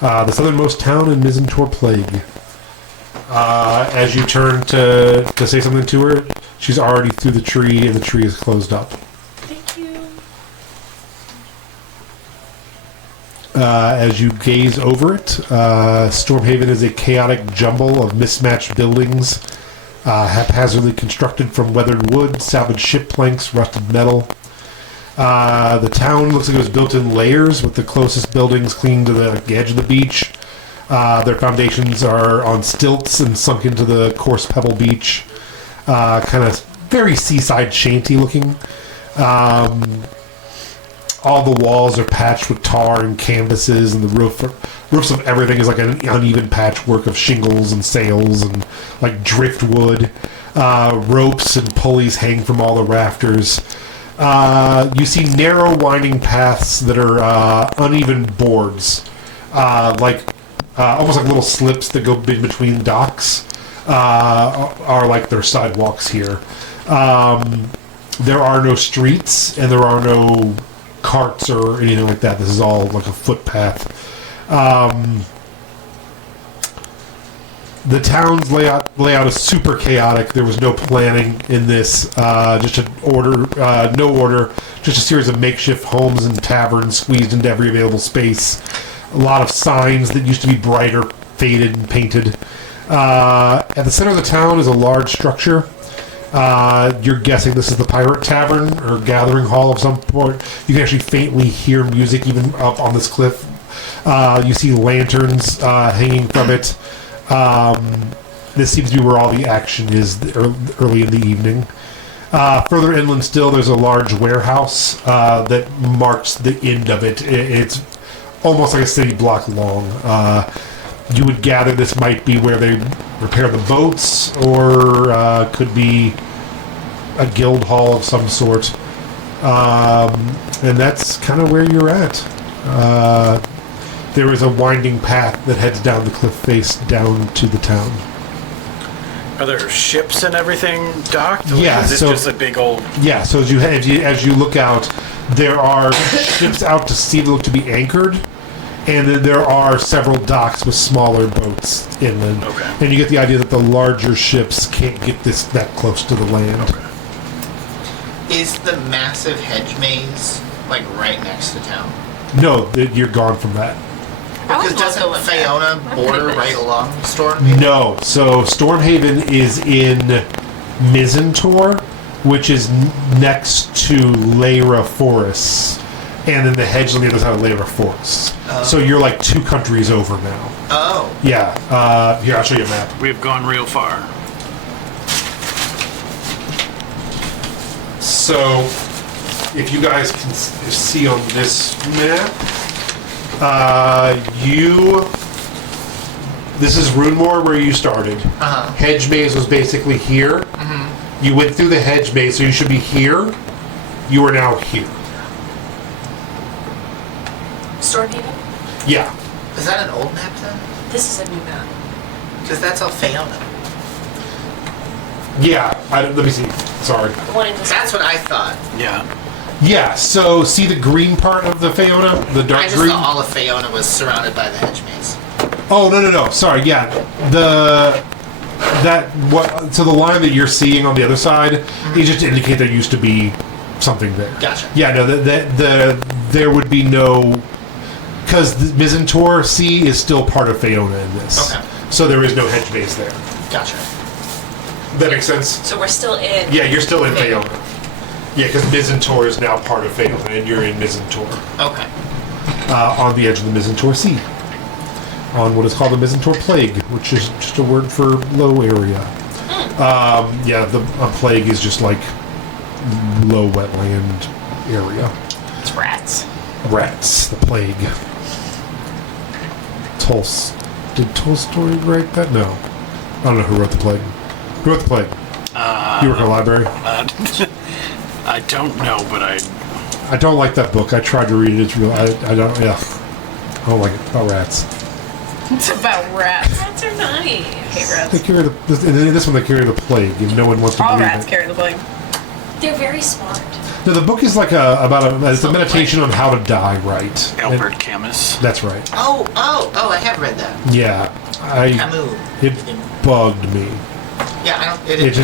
The southernmost town in Mizzentor Plague. As you turn to say something to her, she's already through the tree, and the tree is closed up. Thank you. As you gaze over it, Stormhaven is a chaotic jumble of mismatched buildings, haphazardly constructed from weathered wood, salvaged ship planks, rusted metal. The town looks like it was built in layers, with the closest buildings clinging to the edge of the beach. Their foundations are on stilts and sunk into the coarse pebble beach. Kind of very seaside shanty looking. All the walls are patched with tar and canvases, and the roofs of everything is like an uneven patchwork of shingles and sails and like driftwood. Ropes and pulleys hang from all the rafters. You see narrow winding paths that are uneven boards, almost like little slips that go in between docks, are like their sidewalks here. There are no streets, and there are no carts or anything like that. This is all like a footpath. The town's layout is super chaotic. There was no planning in this. Just no order. Just a series of makeshift homes and taverns squeezed into every available space. A lot of signs that used to be brighter, faded and painted. At the center of the town is a large structure. You're guessing this is the pirate tavern or gathering hall of some sort. You can actually faintly hear music even up on this cliff. You see lanterns hanging from it. This seems to be where all the action is early in the evening. Further inland still, there's a large warehouse that marks the end of it. It's almost like a city block long. You would gather this might be where they repair the boats, or could be a guild hall of some sort. And that's kind of where you're at. There is a winding path that heads down the cliff face down to the town. Are there ships and everything docked? Or Yeah, is this so- just a big old... Yeah, so as you look out, there are ships out to sea that look to be anchored, and then there are several docks with smaller boats inland. Okay. And you get the idea that the larger ships can't get that close to the land. Okay. Is the massive hedge maze like right next to town? No, you're gone from that. I Because would love to doesn't live there. Fiona I'm border pretty right pissed. along Stormhaven? No, so Stormhaven is in Mizzentor, which is next to Lyra Forests, and then the hedge on the other side of Lyra Forests. So you're like 2 countries over now. Oh. Yeah, here, I'll show you a map. We've gone real far. So, if you guys can see on this map, this is Runemore where you started. Uh-huh. Hedge maze was basically here. You went through the hedge maze, so you should be here. You are now here. Stormhaven? Yeah. Is that an old map then? This is a new map. Because that's all Fiona. Yeah. Let me see. Sorry. The one in this. That's what I thought. Yeah. Yeah, so see the green part of the Fiona? The dark I just green? thought all of Fiona was surrounded by the hedge maze. Oh, no. Sorry, yeah. So the line that you're seeing on the other side is just to indicate there used to be something there. Gotcha. Yeah, no, there would be no... Because the Mizzentor Sea is still part of Fiona in this. Okay. So there is no hedge base there. Gotcha. That makes sense? So we're still in. Yeah, you're still in Okay. Fiona. Yeah, because Mizzentor is now part of Fiona, and you're in Mizzentor. Okay. On the edge of the Mizzentor Sea. On what is called the Mizzentor Plague, which is just a word for low area. A plague is just like low wetland area. It's rats. Rats, the plague. Did Tolstoy write that? No. I don't know who wrote the plague. Who wrote the plague? You work in a library? I don't know, but I don't like that book. I tried to read it. It's real. I don't. Yeah. I don't like it. About rats. It's about rats. Rats are nice. I hate They rats. carry this one. They carry the plague, and no one wants to All believe rats it. carry the plague. They're very smart. No, the book is like it's a meditation on how to die right. Albert And- Camus. That's right. Oh, I have read that. Yeah, Camus. it bugged me. Yeah, I don't. It's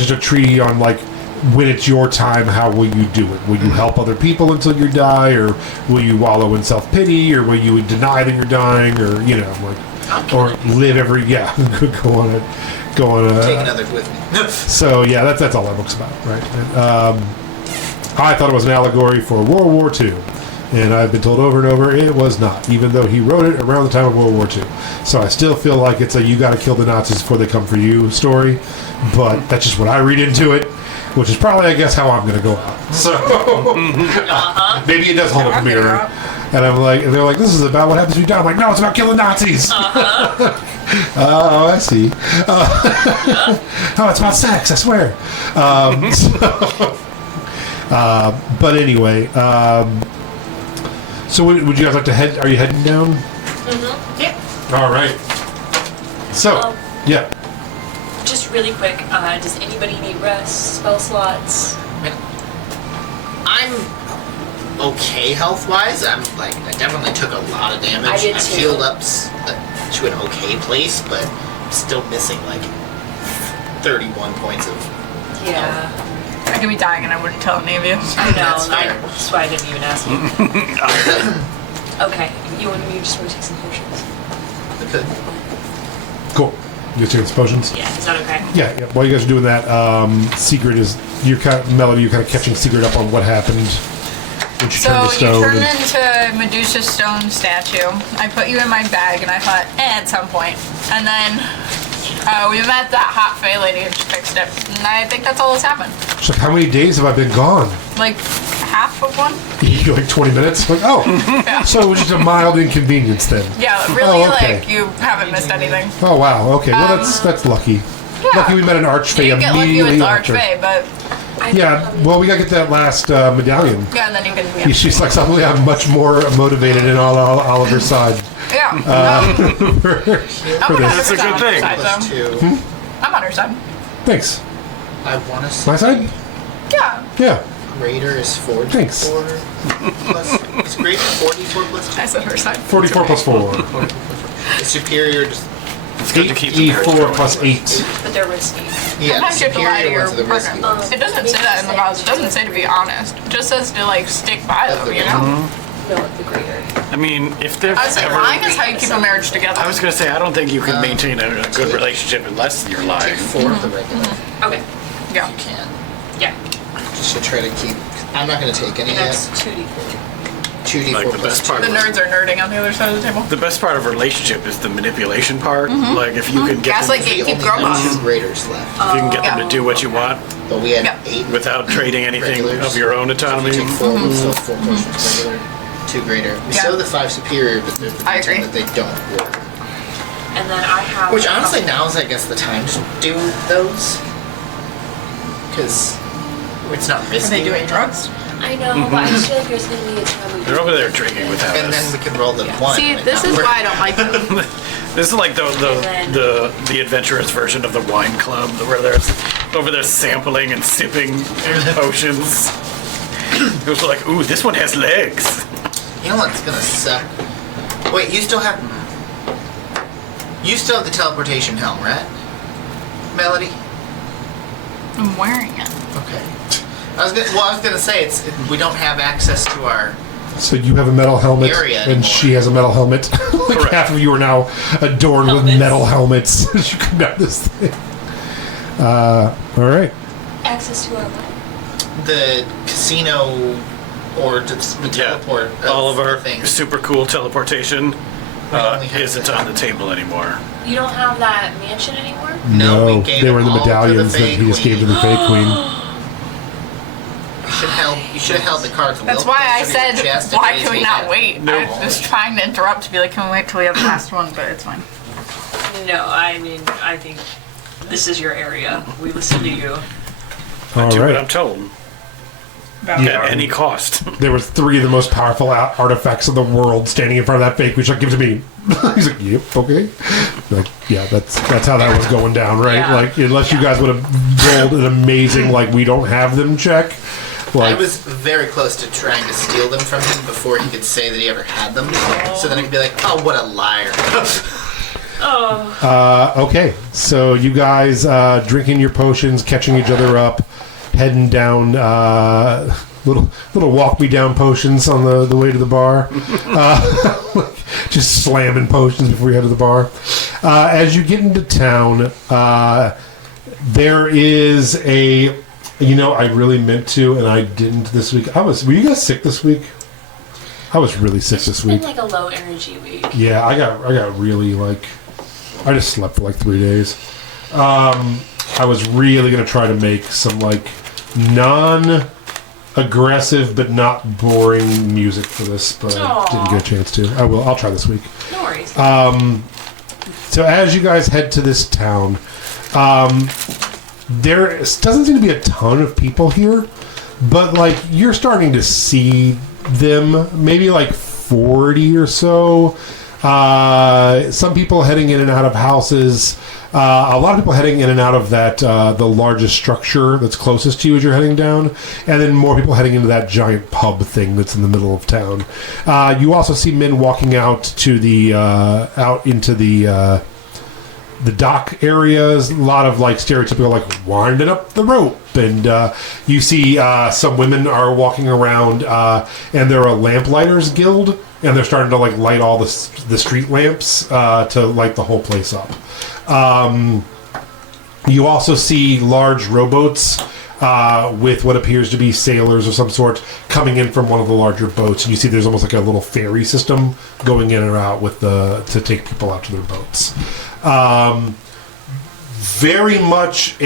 just a treaty on like when it's your time, how will you do it? Will you help other people until you die, or will you wallow in self pity, or will you deny that you're dying, or or live every go on a take another with me. So yeah, that's all that book's about, right? I thought it was an allegory for World War II, and I've been told over and over it was not, even though he wrote it around the time of World War II. So I still feel like it's a you got to kill the Nazis before they come for you story, but that's just what I read into it, which is probably, I guess, how I'm going to go out. So maybe it does hold up a mirror. And I'm like, and they're like, this is about what happens when you die. I'm like, no, it's about killing Nazis. Oh, I see. Oh, it's about sex, I swear. But anyway, so would you guys like to head? Are you heading down? Yeah. All right. So, yeah. Just really quick, does anybody need rest, spell slots? I'm okay health-wise. I definitely took a lot of damage. I did I've too. healed up to an okay place, but I'm still missing like 31 points of. Yeah. I could be dying and I wouldn't tell any of you. I know, That's fair. that's why I didn't even ask you. Okay, you want me to just want to take some potions? I could. Cool. You guys taking some potions? Yeah, is that okay? Yeah. While you guys are doing that, Secret is you're kind of Melody. You're kind of catching Secret up on what happened when she So turned to you stone. turned and- into Medusa's stone statue. I put you in my bag and I thought, at some point. And then we met that hot Fey lady and she fixed it. And I think that's all that's happened. She's like, how many days have I been gone? Like half of one? You're like 20 minutes. Like, oh, Yeah. so it was just a mild inconvenience then. Yeah, really, Oh, okay. like you haven't missed anything. Oh wow. Okay. Well, that's lucky. Yeah. Lucky we met an archfey You get lucky immediately with after. Archfey, but Yeah. Well, we gotta get that last medallion. yeah, and then you can She's like suddenly I'm much more motivated and all Oliver's side. yeah. for I'm on this. her That's a good thing. side, Plus though. 2. I'm on her side. Thanks. I want to say My side? Yeah. Yeah. greater is 44 Thanks. plus. Is greater 44 plus 2? I said her side. 44 plus 4. The superior just. It's good to keep the marriage 8e4 going. plus 8. But they're risky. Yeah, the Sometimes you have to lie to superior your ones are the risky partner. ones. It doesn't say that in the laws. It doesn't say to be honest. It just says to like stick by them, you know? No, the greater. I mean, if there's I was like, ever... lying is how you keep a marriage together. I was going to say, I don't think you can maintain a good relationship unless you're Take lying. 4 of the regular. Okay. Yeah. You can. Yeah. Just to try to keep. I'm not going to take any And that's yet. 2d4. 2d4 Like the plus best 2. part. The nerds are nerding on the other side of the table. The best part of a relationship is the manipulation part. Like, if you can get them, Gaslight if gate. We Keep only growing have on. 2 graders left. you can get them Yeah. to do what you want But we had Yeah. 8 without trading anything regulars. of your own So if autonomy. we take 4, we still have 4 potions regular. 2 greater. We Yeah. still have the 5 superior, but there's the I pretend agree. that they don't work. And then I have. Which honestly now is I guess the time to do those. Because it's not Are risky. they doing drugs? I know, but I just feel like there's gonna be a time we They're over there drinking without And then us. we can roll the one. See, this is why I don't like them. This is like the adventurous version of the wine club where they're over there sampling and sipping potions. It was like, ooh, this one has legs. You know what's gonna suck? Wait, you still have the teleportation helm, right? Melody? I'm wearing it. Okay. I was gonna say we don't have access to our. So you have a metal helmet, Area and anymore. she has a metal helmet. Like Correct. half of you are now adorned with Helmets. metal helmets as you come down this thing. All right. access to our what? The casino or the teleport. of all of our things. super cool teleportation only have isn't that. on the table anymore. You don't have that mansion anymore? No, we gave they were it in the all to the medallions that Fey he just gave to Queen. the Fey Queen. You should have held the cards. a That's little why I closer to your said, chest why in case can we we not had- wait? No. I was trying to interrupt to be like, can we wait till we have the last one? But it's fine. No, I mean, I think this is your area. We listen to you. All Do what I'm right. told. Yeah. At any cost. There were three of the most powerful artifacts of the world standing in front of that Fey Queen. She's like, give it to me. He's like, yep, okay. Like, yeah, that's how that was going down, right? Yeah. Like, unless you guys would have rolled an amazing, like, we don't have them check. I Like, was very close to trying to steal them from him before he could say that he ever had them. So then he'd be like, "Oh, what a liar!" okay, so you guys drinking your potions, catching each other up, heading down little walk me down potions on the way to the bar. Just slamming potions before you head to the bar. As you get into town, there is a. You know, I really meant to, and I didn't this week. Were you guys sick this week? I was really sick this It's been week. like a low energy week. Yeah, I got really like. I just slept for like 3 days. I was really gonna try to make some like non-aggressive but not boring music for this, but I didn't get a chance to. I will. I'll try this week. No worries. So as you guys head to this town, there doesn't seem to be a ton of people here, but like you're starting to see them, maybe like 40 or so. Some people heading in and out of houses. A lot of people heading in and out of that the largest structure that's closest to you as you're heading down, and then more people heading into that giant pub thing that's in the middle of town. You also see men walking out to the out into the dock areas. A lot of like stereotypical like winding up the rope, and you see some women are walking around, and they're a lamplighters guild, and they're starting to like light all the street lamps to light the whole place up. You also see large rowboats with what appears to be sailors of some sort coming in from one of the larger boats, and you see there's almost like a little ferry system going in or out with to take people out to their boats. Very much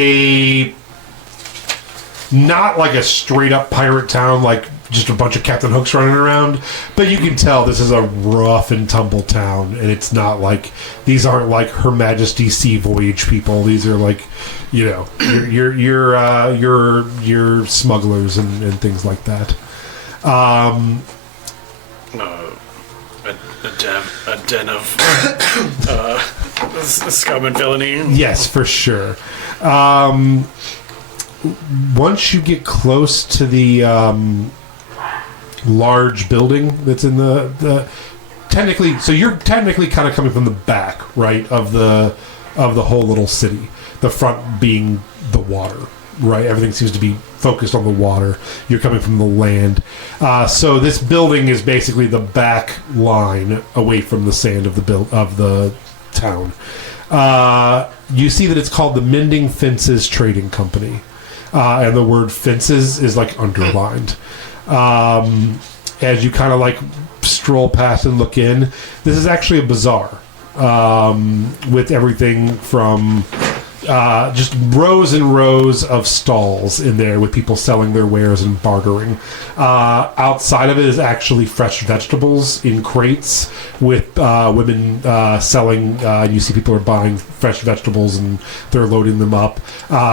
not like a straight up pirate town, like just a bunch of Captain Hooks running around, but you can tell this is a rough and tumble town, and it's not like these aren't like Her Majesty Sea Voyage people. These are like, you know, your smugglers and things like that. A den of scum and villainy. Yes, for sure. Once you get close to the large building that's in the technically, so you're technically kind of coming from the back, right, of the whole little city. The front being the water, right? Everything seems to be focused on the water. You're coming from the land. So this building is basically the back line away from the sand of the town. You see that it's called the Mending Fences Trading Company. And the word fences is like underlined. As you kind of like stroll past and look in, this is actually a bazaar with everything from just rows and rows of stalls in there with people selling their wares and bartering. Outside of it is actually fresh vegetables in crates with women selling. You see people are buying fresh vegetables and they're loading them up.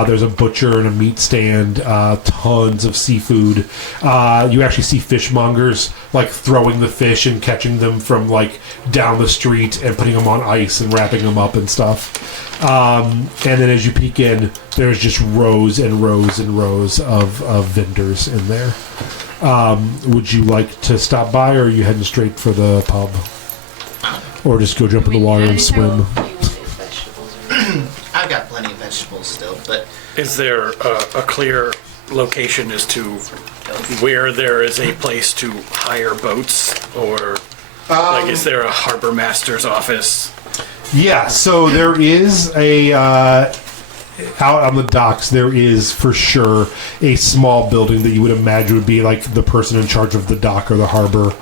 There's a butcher and a meat stand, tons of seafood. You actually see fishmongers like throwing the fish and catching them from like down the street and putting them on ice and wrapping them up and stuff. And then as you peek in, there's just rows and rows and rows of vendors in there. Would you like to stop by, or are you heading straight for the pub? Or just go jump in the water and swim? I've got plenty of vegetables still, but Is there a clear location as to where there is a place to hire boats, or like is there a harbor master's office? Yeah, so there is a out on the docks. There is for sure a small building that you would imagine would be like the person in charge of the dock or the harbor.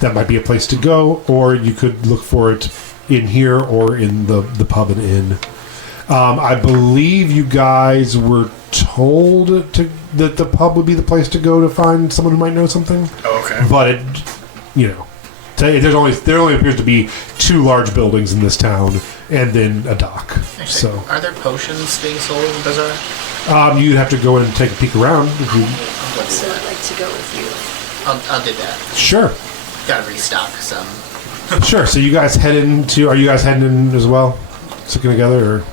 That might be a place to go, or you could look for it in here or in the pub and inn. I believe you guys were told that the pub would be the place to go to find someone who might know something. Okay. But it, there only appears to be 2 large buildings in this town, and then a dock. actually, So are there potions being sold in the bazaar? you'd have to go in and take a peek around. If you, So I'd like to go with you. I'll do that. sure, Gotta restock some. sure. So you guys head into? Are you guys heading in as well, sticking together? Or?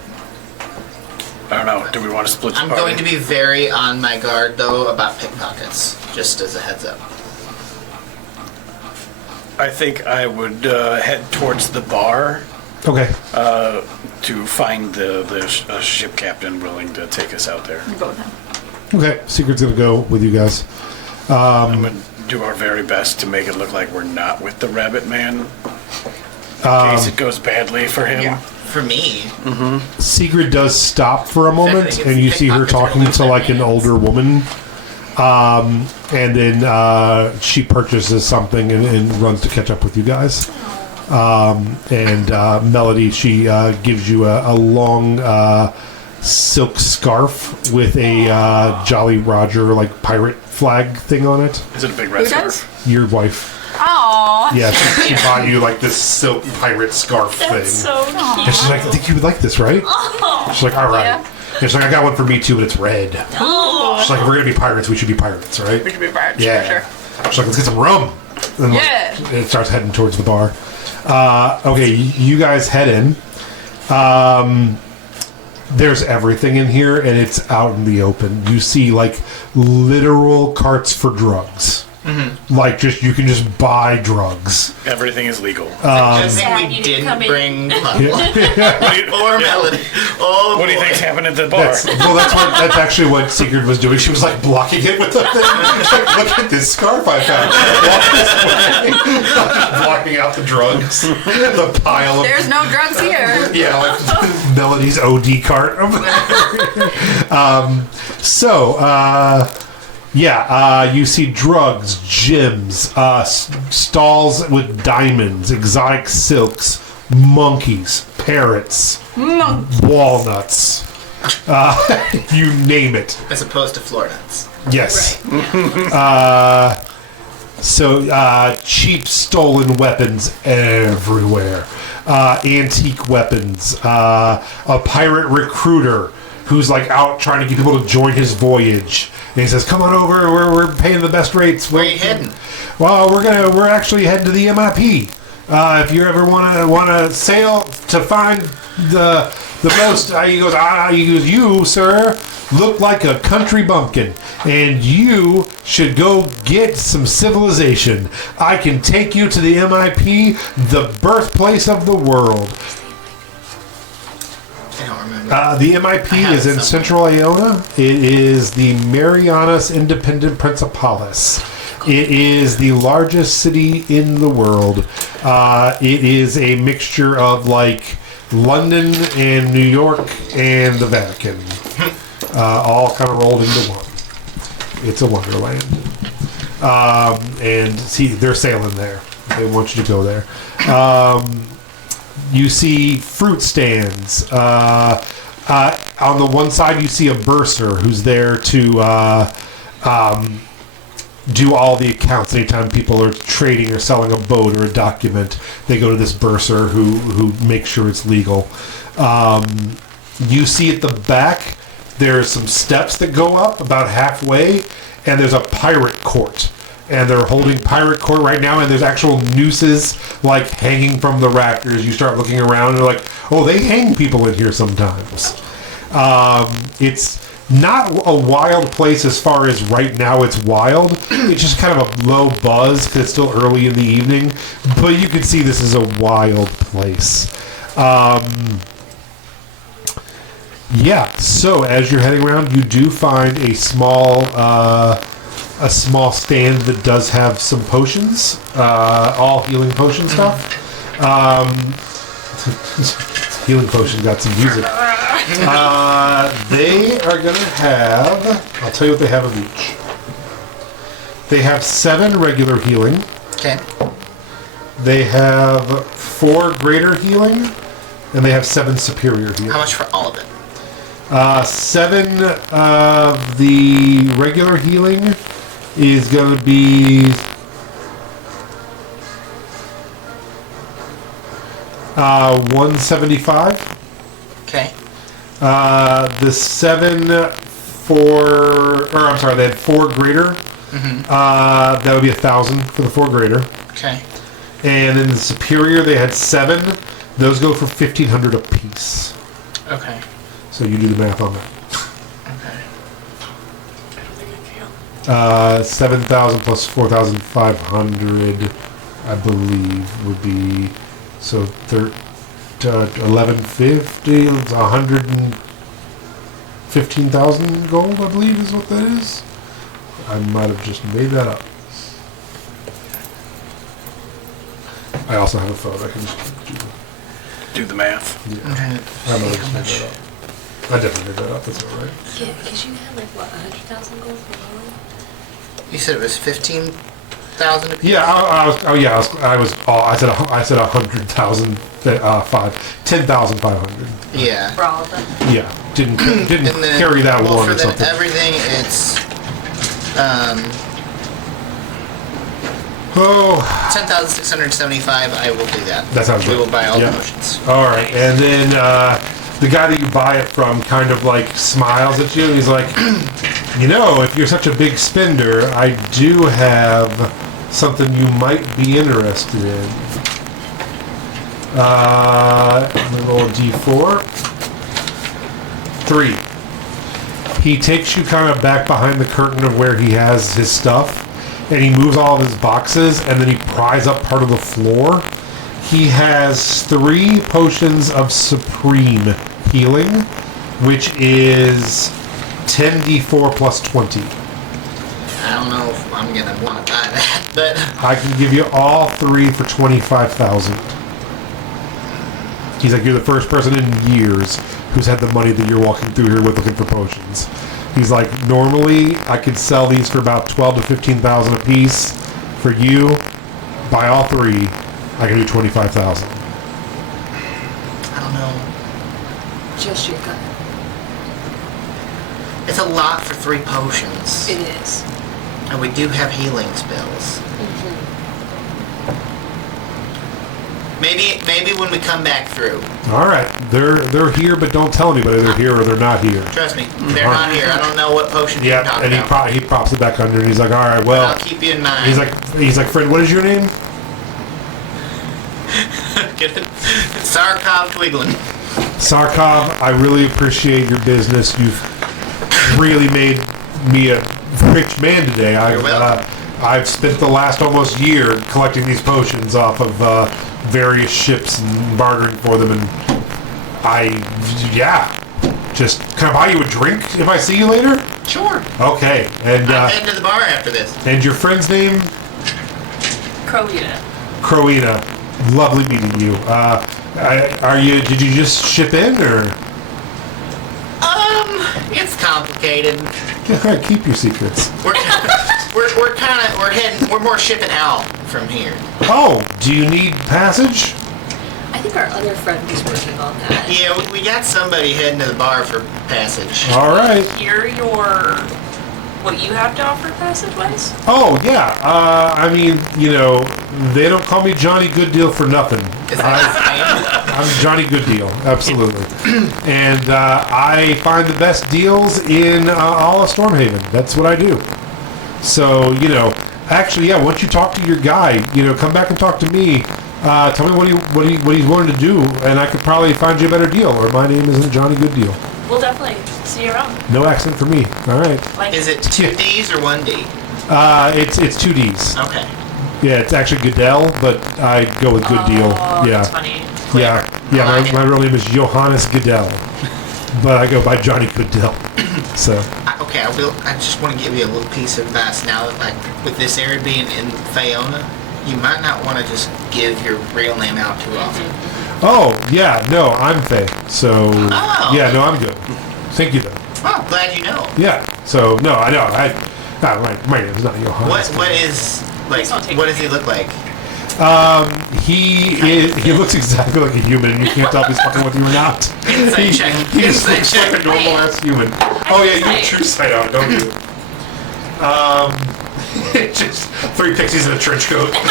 I don't know. Do we want to split the I'm party? going to be very on my guard, though, about pickpockets, just as a heads up. I think I would head towards the bar Okay. to find the ship captain willing to take us out there. I'll go with him. Okay. Secret's gonna go with you guys. I'm going to do our very best to make it look like we're not with the rabbit man. In case it goes badly for him. Yeah. For me, Sigrid does stop for a moment, Definitely, and you see her pickpockets talking really to like an bad. older woman. And then she purchases something and runs to catch up with you guys. And Melody, she gives you a long silk scarf with a Jolly Roger like pirate flag thing on it. Is it a big Who red does? scarf? Your wife. Aww. Yeah, she bought you like this silk pirate scarf thing. That's so cute. And she's like, I think you would like this, right? She's like, all right. Yeah. And she's like, I got one for me too, but it's red. She's like, if we're gonna be pirates, we should be pirates, right? We should be birds, Yeah. for sure. She's like, let's get some rum. And like, Yeah. it starts heading towards the bar. Okay, you guys head in. There's everything in here, and it's out in the open. You see like literal carts for drugs. Like you can just buy drugs. Everything is legal. I Sad think we you didn't come didn't in. bring or Melody. Oh, What do you boy. think's happening at the bar? That's actually what Sigrid was doing. She was like blocking it with the thing. She's like, look at this scarf I found. Walk this way. Blocking out the drugs. The pile of There's no drugs here. yeah, like Melody's OD cart over there. You see drugs, gyms, stalls with diamonds, exotic silks, monkeys, parrots, walnuts. You name it. As opposed to floor nuts. Yes. Cheap stolen weapons everywhere. Antique weapons. A pirate recruiter who's like out trying to get people to join his voyage. And he says, "Come on over. We're paying the best rates." Where are you heading? Well, we're actually heading to the MIP. If you ever want to sail to find the most, he goes, you sir look like a country bumpkin, and you should go get some civilization. I can take you to the MIP, the birthplace of the world. I don't remember. The MIP is in central Iona. It is the Marianas Independent Principalis. It is the largest city in the world. It is a mixture of like London and New York and the Vatican, all kind of rolled into one. It's a wonderland. And see, they're sailing there. They want you to go there. You see fruit stands, On the one side, you see a bursar who's there to do all the accounts. Anytime people are trading or selling a boat or a document, they go to this bursar who makes sure it's legal. You see at the back, there's some steps that go up about halfway, and there's a pirate court. And they're holding pirate court right now, and there's actual nooses like hanging from the rafters. You start looking around, and they're like, oh, they hang people in here sometimes. It's not a wild place as far as right now it's wild. It's just kind of a low buzz because it's still early in the evening. But you can see this is a wild place. Yeah, so as you're heading around, you do find a small stand that does have some potions, all healing potion stuff. Healing potion got some music. They are going to have, I'll tell you what they have of each. They have 7 regular healing. Okay. They have 4 greater healing, and they have 7 superior healing. How much for all of it? 7 of the regular healing is going to be 175. Okay. The 7 they had 4 greater. That would be 1,000 for the 4 greater. Okay. And in the superior, they had 7. Those go for 1,500 apiece. Okay. So you do the math on that. Okay. 7,000 plus 4,500, I believe, would be so 1150. 115,000 gold, I believe, is what that is. I might have just made that up. I also have a phone. I can just Do the math. yeah. Okay. I might have just made that up. I definitely made that up. That's all right. Yeah, because you had like, what, 100,000 gold for healing? You said it was 15,000 apiece? Yeah, I said 100,000, 10,500. Yeah. For all of them? Yeah, didn't And then, carry that well, one for or something. everything, it's Oh, 10,675. I will do that. That sounds We right. will buy all Yeah. the potions. all right. And then the guy that you buy it from kind of like smiles at you, and he's like, you know, if you're such a big spender, I do have something you might be interested in. Let me roll a d4. 3. He takes you kind of back behind the curtain of where he has his stuff, and he moves all of his boxes, and then he pries up part of the floor. He has 3 potions of supreme healing, which is 10d4 plus 20. I don't know if I'm going to want to buy that, but I can give you all 3 for 25,000. He's like, you're the first person in years who's had the money that you're walking through here with looking for potions. He's like, normally I could sell these for about 12 to 15,000 a piece. For you, buy all 3. I can do 25,000. I don't know. Just your gun. It's a lot for 3 potions. It is. And we do have healing spells. Maybe when we come back through. All right, they're here, but don't tell anybody they're here or they're not here. Trust me, they're not here. I don't know what potion you're Yeah, talking and about. he props it back under, and he's like, all right, well, I'll keep you in mind. he's like, friend, what is your name? Get it? Sarkov Twiglin. Sarkov, I really appreciate your business. You've really made me a rich man today. You're welcome. I've spent the last almost year collecting these potions off of various ships and bartering for them, and just can I buy you a drink if I see you later? Sure. Okay, and I'm heading to the bar after this. and your friend's name? Crowita. Crowina. Lovely meeting you. Did you just ship in, or? It's complicated. Keep your secrets. We're more shipping out from here. Oh, do you need passage? I think our other friend was working on that. Yeah, we got somebody heading to the bar for passage. All right. Hear what you have to offer passage-wise? Oh, yeah. I mean, they don't call me Johnny Good Deal for nothing. Is that I'm Johnny Good Deal, absolutely. And I find the best deals in all of Stormhaven. That's what I do. So, actually, yeah, once you talk to your guy, come back and talk to me. Tell me what he's willing to do, and I could probably find you a better deal, or my name isn't Johnny Good Deal. We'll definitely see you around. No accent for me. All right. Is it 2 Ds or 1 D? It's 2 Ds. Okay. Yeah, it's actually Goodell, but I go with Good Deal. Oh, Yeah. that's funny. Yeah. My real name is Johannes Goodell, but I go by Johnny Goodell. So. Okay, I just want to give you a little piece of advice now that, with this area being in Fiona, you might not want to just give your real name out too often. Oh, yeah, no, I'm Faye. So, Oh. yeah, no, I'm good. Thank you, though. Well, glad you know. Yeah, so, no, I know. My name is not Johannes. What does he look like? He looks exactly like a human, and you can't tell if he's fucking with you or not. Insight check. He just Insight looks check. like a normal ass human. Oh yeah, you true sight out, don't you? Just 3 pixies in a trench coat. 21.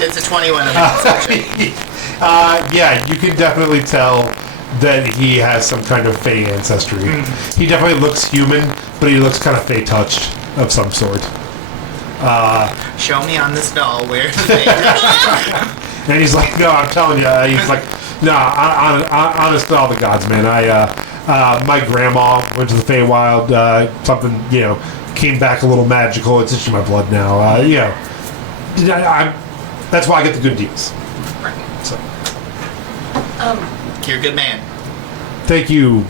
It's a 21. Yeah, you can definitely tell that he has some kind of Fey ancestry. He definitely looks human, but he looks kind of Fey touched of some sort. Show me on this doll where they And he's like, no, I'm telling you. He's like, no, honest to all the gods, man. My grandma went to the Feywild. Something, came back a little magical. It's in my blood now. That's why I get the good deals. So, You're a good man. thank you,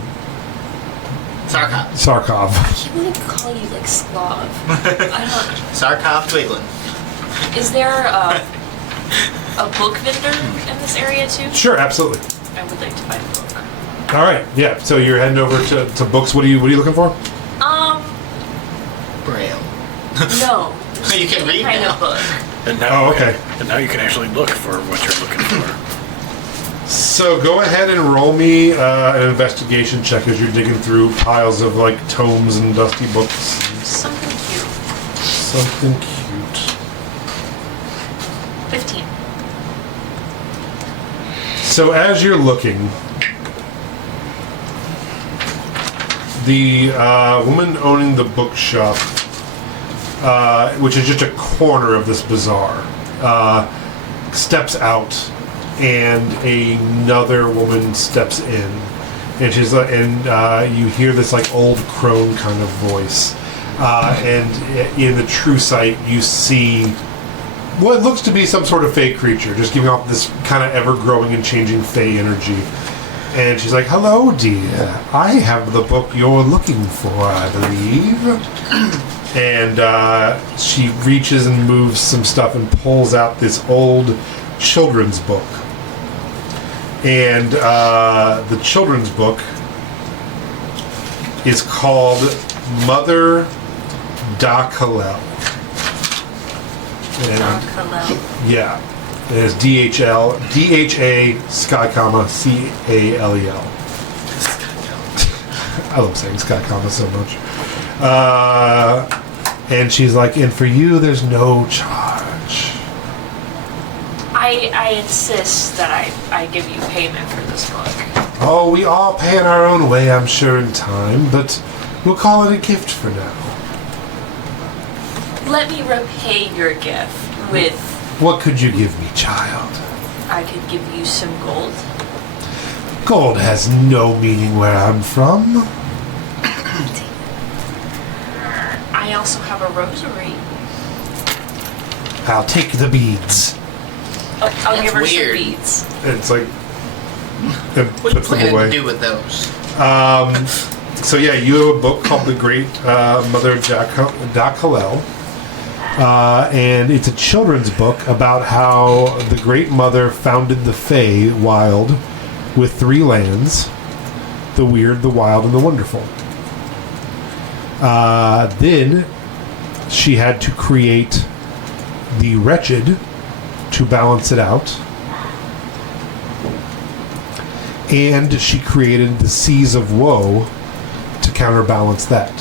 Sarkov. Sarkov. I keep wanting to call you like Slav. I don't. Sarkov Twiglin. Is there a book vendor in this area too? Sure, absolutely. I would like to buy a book. All right, yeah. So you're heading over to books. What are you looking for? Braille. No. You can read kind now. of book. And now, Oh, okay. And now you can actually look for what you're looking for. So go ahead and roll me an investigation check as you're digging through piles of tomes and dusty books. Something cute. Something cute. 15. So as you're looking, the woman owning the bookshop, which is just a corner of this bazaar, steps out, and another woman steps in, and she's you hear this old crone kind of voice, and in the true sight you see what looks to be some sort of fey creature, just giving off this kind of ever-growing and changing fey energy. And she's like, "Hello, dear. I have the book you're looking for, I believe." And she reaches and moves some stuff and pulls out this old children's book. And the children's book is called Mother Da Kalel. Hello. Yeah. It is DHA Sky comma CALEL. I love saying Sky comma so much. And she's like, and for you, there's no charge. I insist that I give you payment for this book. Oh, we all pay in our own way, I'm sure, in time, but we'll call it a gift for now. Let me repay your gift with... What could you give me, child? I could give you some gold. Gold has no meaning where I'm from. I also have a rosary. I'll take the beads. I'll give her weird. some beads. And it's like... And What are you puts them planning away. to do with those? So yeah, you have a book called The Great Mother Da Kalel. And it's a children's book about how the Great Mother founded the Fey Wild with 3 lands: the weird, the wild, and the wonderful. Then she had to create the wretched to balance it out, and she created the Seas of Woe to counterbalance that.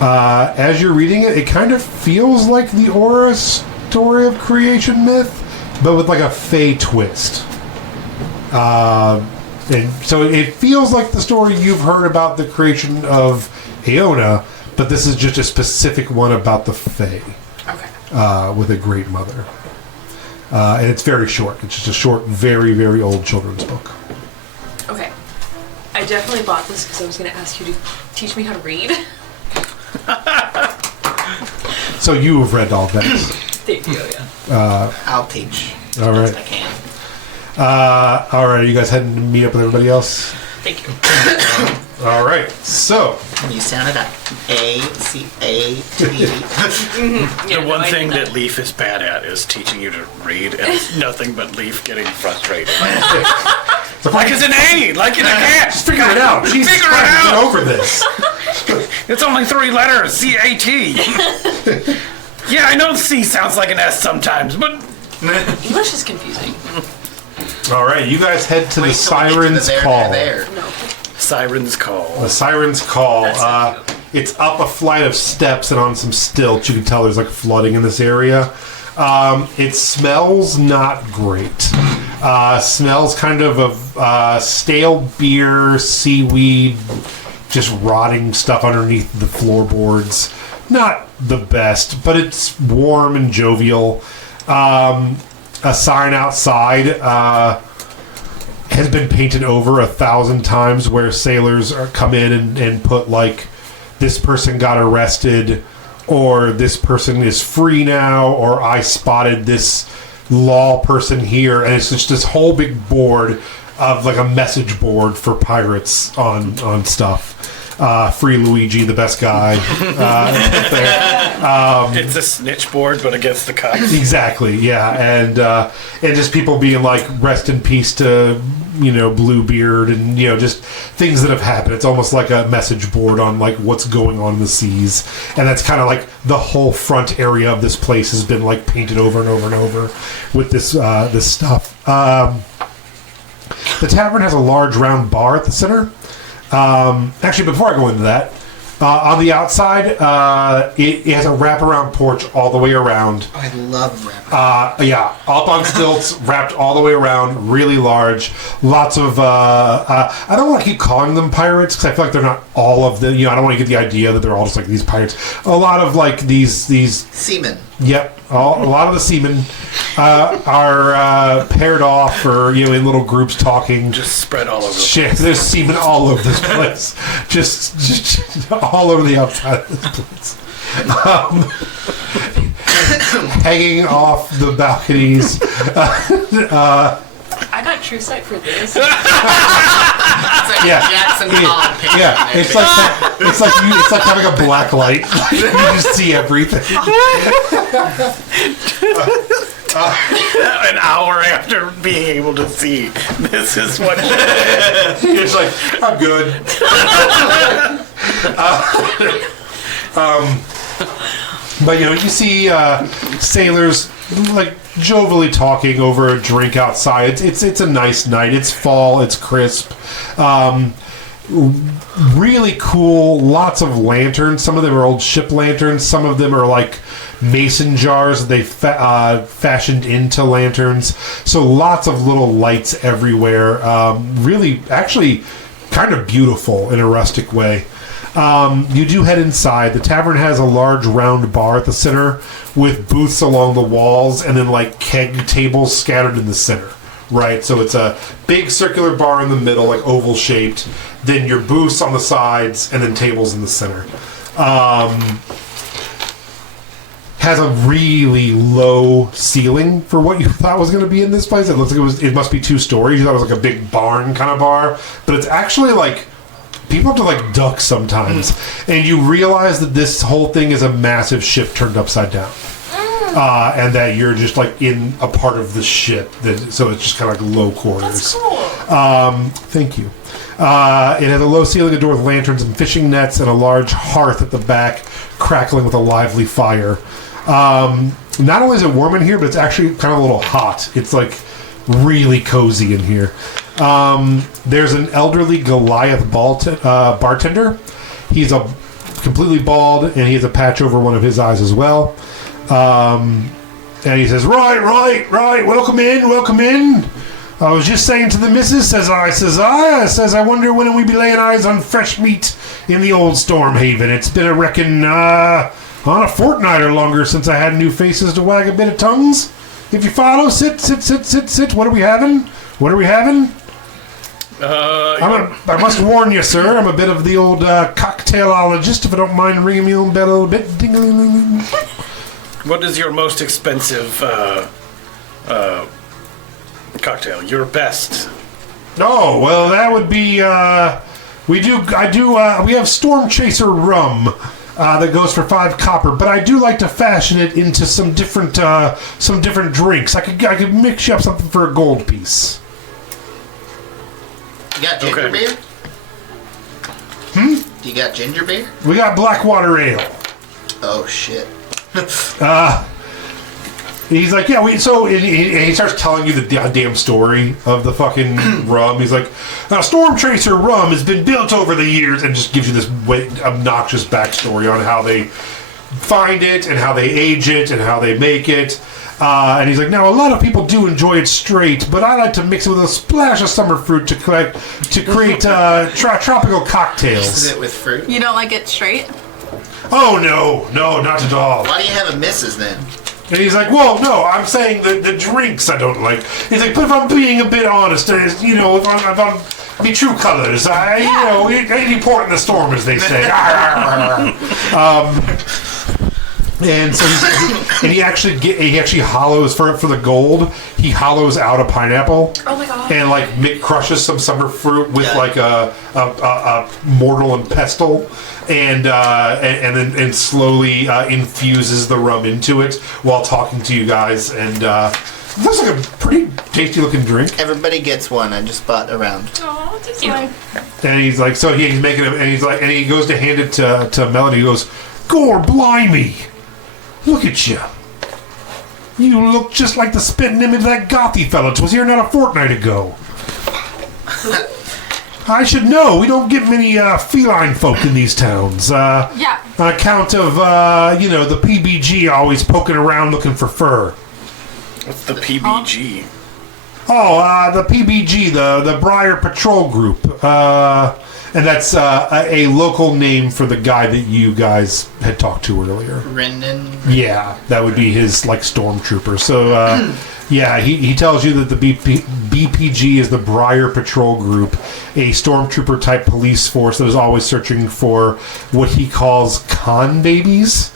As you're reading it, it kind of feels like the Aura story of creation myth, but with like a Fae twist. And so it feels like the story you've heard about the creation of Aona, but this is just a specific one about the Fae. Okay. With a great mother. And it's very short. It's just a short, very, very old children's book. Okay. I definitely bought this because I was going to ask you to teach me how to read. So you have read all that. Thank you, yeah. I'll teach. All right. Best I can. All right. Are you guys heading to meet up with everybody else? Thank you. All right. So You sounded up. A-C-A-T. The one thing that Leaf is bad at is teaching you to read, and it's nothing but Leaf getting frustrated. Like it's an A, like in a cat. just figure it out. Jesus Figure it Christ, out. Get over this. It's only 3 letters, C-A-T. Yeah, I know C sounds like an S sometimes, but English is confusing. All right. You guys head to the Wait till we get to Siren's the Call. there. No. Siren's Call. The Siren's Call. That's not cute. It's up a flight of steps and on some stilts. You can tell there's like flooding in this area. It smells not great. Smells kind of stale beer, seaweed, just rotting stuff underneath the floorboards. Not the best, but it's warm and jovial. A sign outside has been painted over 1,000 times where sailors come in and put like, this person got arrested, or this person is free now, or I spotted this law person here, and it's just this whole big board of like a message board for pirates on stuff. Free Luigi, the best guy. It's a snitch board, but against the cops. Exactly, yeah, and just people being like, rest in peace to Bluebeard, and just things that have happened. It's almost like a message board on like what's going on in the seas, and that's kind of like the whole front area of this place has been like painted over and over and over with this this stuff. The tavern has a large round bar at the center. Actually, before I go into that, on the outside, it has a wraparound porch all the way around. Oh, I love rap. Yeah, up on stilts, wrapped all the way around, really large. Lots of, I don't want to keep calling them pirates because I feel like they're not all of them. I don't want to get the idea that they're all just like these pirates. A lot of like these Seaman. Yep, a lot of the seamen are paired off or in little groups talking. Just spread all over. Shit, there's semen all over this place. just all over the outside of this place. Hanging off the balconies. I got true sight for this. It's like Yeah. Jackson Pollock picture. Yeah, it's like having a black light. You just see everything. An hour after being able to see, this is what. It's like, I'm good. But you see sailors like jovially talking over a drink outside. It's a nice night. It's fall. It's crisp. Really cool. Lots of lanterns. Some of them are old ship lanterns. Some of them are like mason jars that they fashioned into lanterns. So lots of little lights everywhere. Really, actually, kind of beautiful in a rustic way. You do head inside. The tavern has a large round bar at the center with booths along the walls and then like keg tables scattered in the center. Right, so it's a big circular bar in the middle, like oval shaped. Then your booths on the sides, and then tables in the center. Has a really low ceiling for what you thought was going to be in this place. It looks like it must be 2 stories. You thought it was like a big barn kind of bar, but it's actually like people have to like duck sometimes, and you realize that this whole thing is a massive ship turned upside down. And that you're just like in a part of the ship, so it's just kind of like low quarters. That's cool. Thank you. It has a low ceiling, a door with lanterns and fishing nets, and a large hearth at the back, crackling with a lively fire. Not only is it warm in here, but it's actually kind of a little hot. It's like really cozy in here. There's an elderly Goliath bartender. He's a completely bald, and he has a patch over one of his eyes as well. And he says, right, welcome in. I was just saying to the missus, says I wonder when we be laying eyes on fresh meat in the old Stormhaven. It's been, I reckon, on a fortnight or longer since I had new faces to wag a bit of tongues. If you follow, sit. What are we having? I must warn you, sir. I'm a bit of the old cocktailologist, if I don't mind ringing my own bell a little bit. Ding-a-ling-ling-ling. What is your most expensive cocktail? Your best? Oh, well, that would be, we have Storm Chaser rum that goes for 5 copper, but I do like to fashion it into some different drinks. I could mix you up something for a gold piece. You got ginger beer? You got ginger beer? We got Blackwater Ale. Oh, shit. He's like, yeah, he starts telling you the damn story of the fucking rum. He's like, Storm Chaser rum has been built over the years, and just gives you this obnoxious backstory on how they find it and how they age it and how they make it. And he's like, now a lot of people do enjoy it straight, but I like to mix it with a splash of summer fruit to create tropical cocktails. Mixes it with fruit? You don't like it straight? Oh, no, not at all. Why do you have a missus then? And he's like, well, no, I'm saying the drinks I don't like. He's like, but if I'm being a bit honest, if I'm be true colors, it ain't important the storm, as they say. And so he actually hollows for the gold. He hollows out a pineapple. Oh my god! And crushes some summer fruit with like a mortar and pestle, and then slowly infuses the rum into it while talking to you guys. And it looks like a pretty tasty looking drink. Everybody gets one. I just bought a round. Oh, thank you. And he's like, so he's making it, and he goes to hand it to Melody. He goes, "Gore blimey! Look at you. You look just like the spitting image of that gothy fella was here not a fortnight ago. I should know. We don't get many feline folk in these towns. Yeah. On account of, the PBG always poking around looking for fur." What's the PBG? Oh, the PBG, the Briar Patrol Group. And that's a local name for the guy that you guys had talked to earlier. Rendon? Yeah, that would be his, stormtrooper. So, he tells you that the BPG is the Briar Patrol Group, a stormtrooper-type police force that is always searching for what he calls con babies,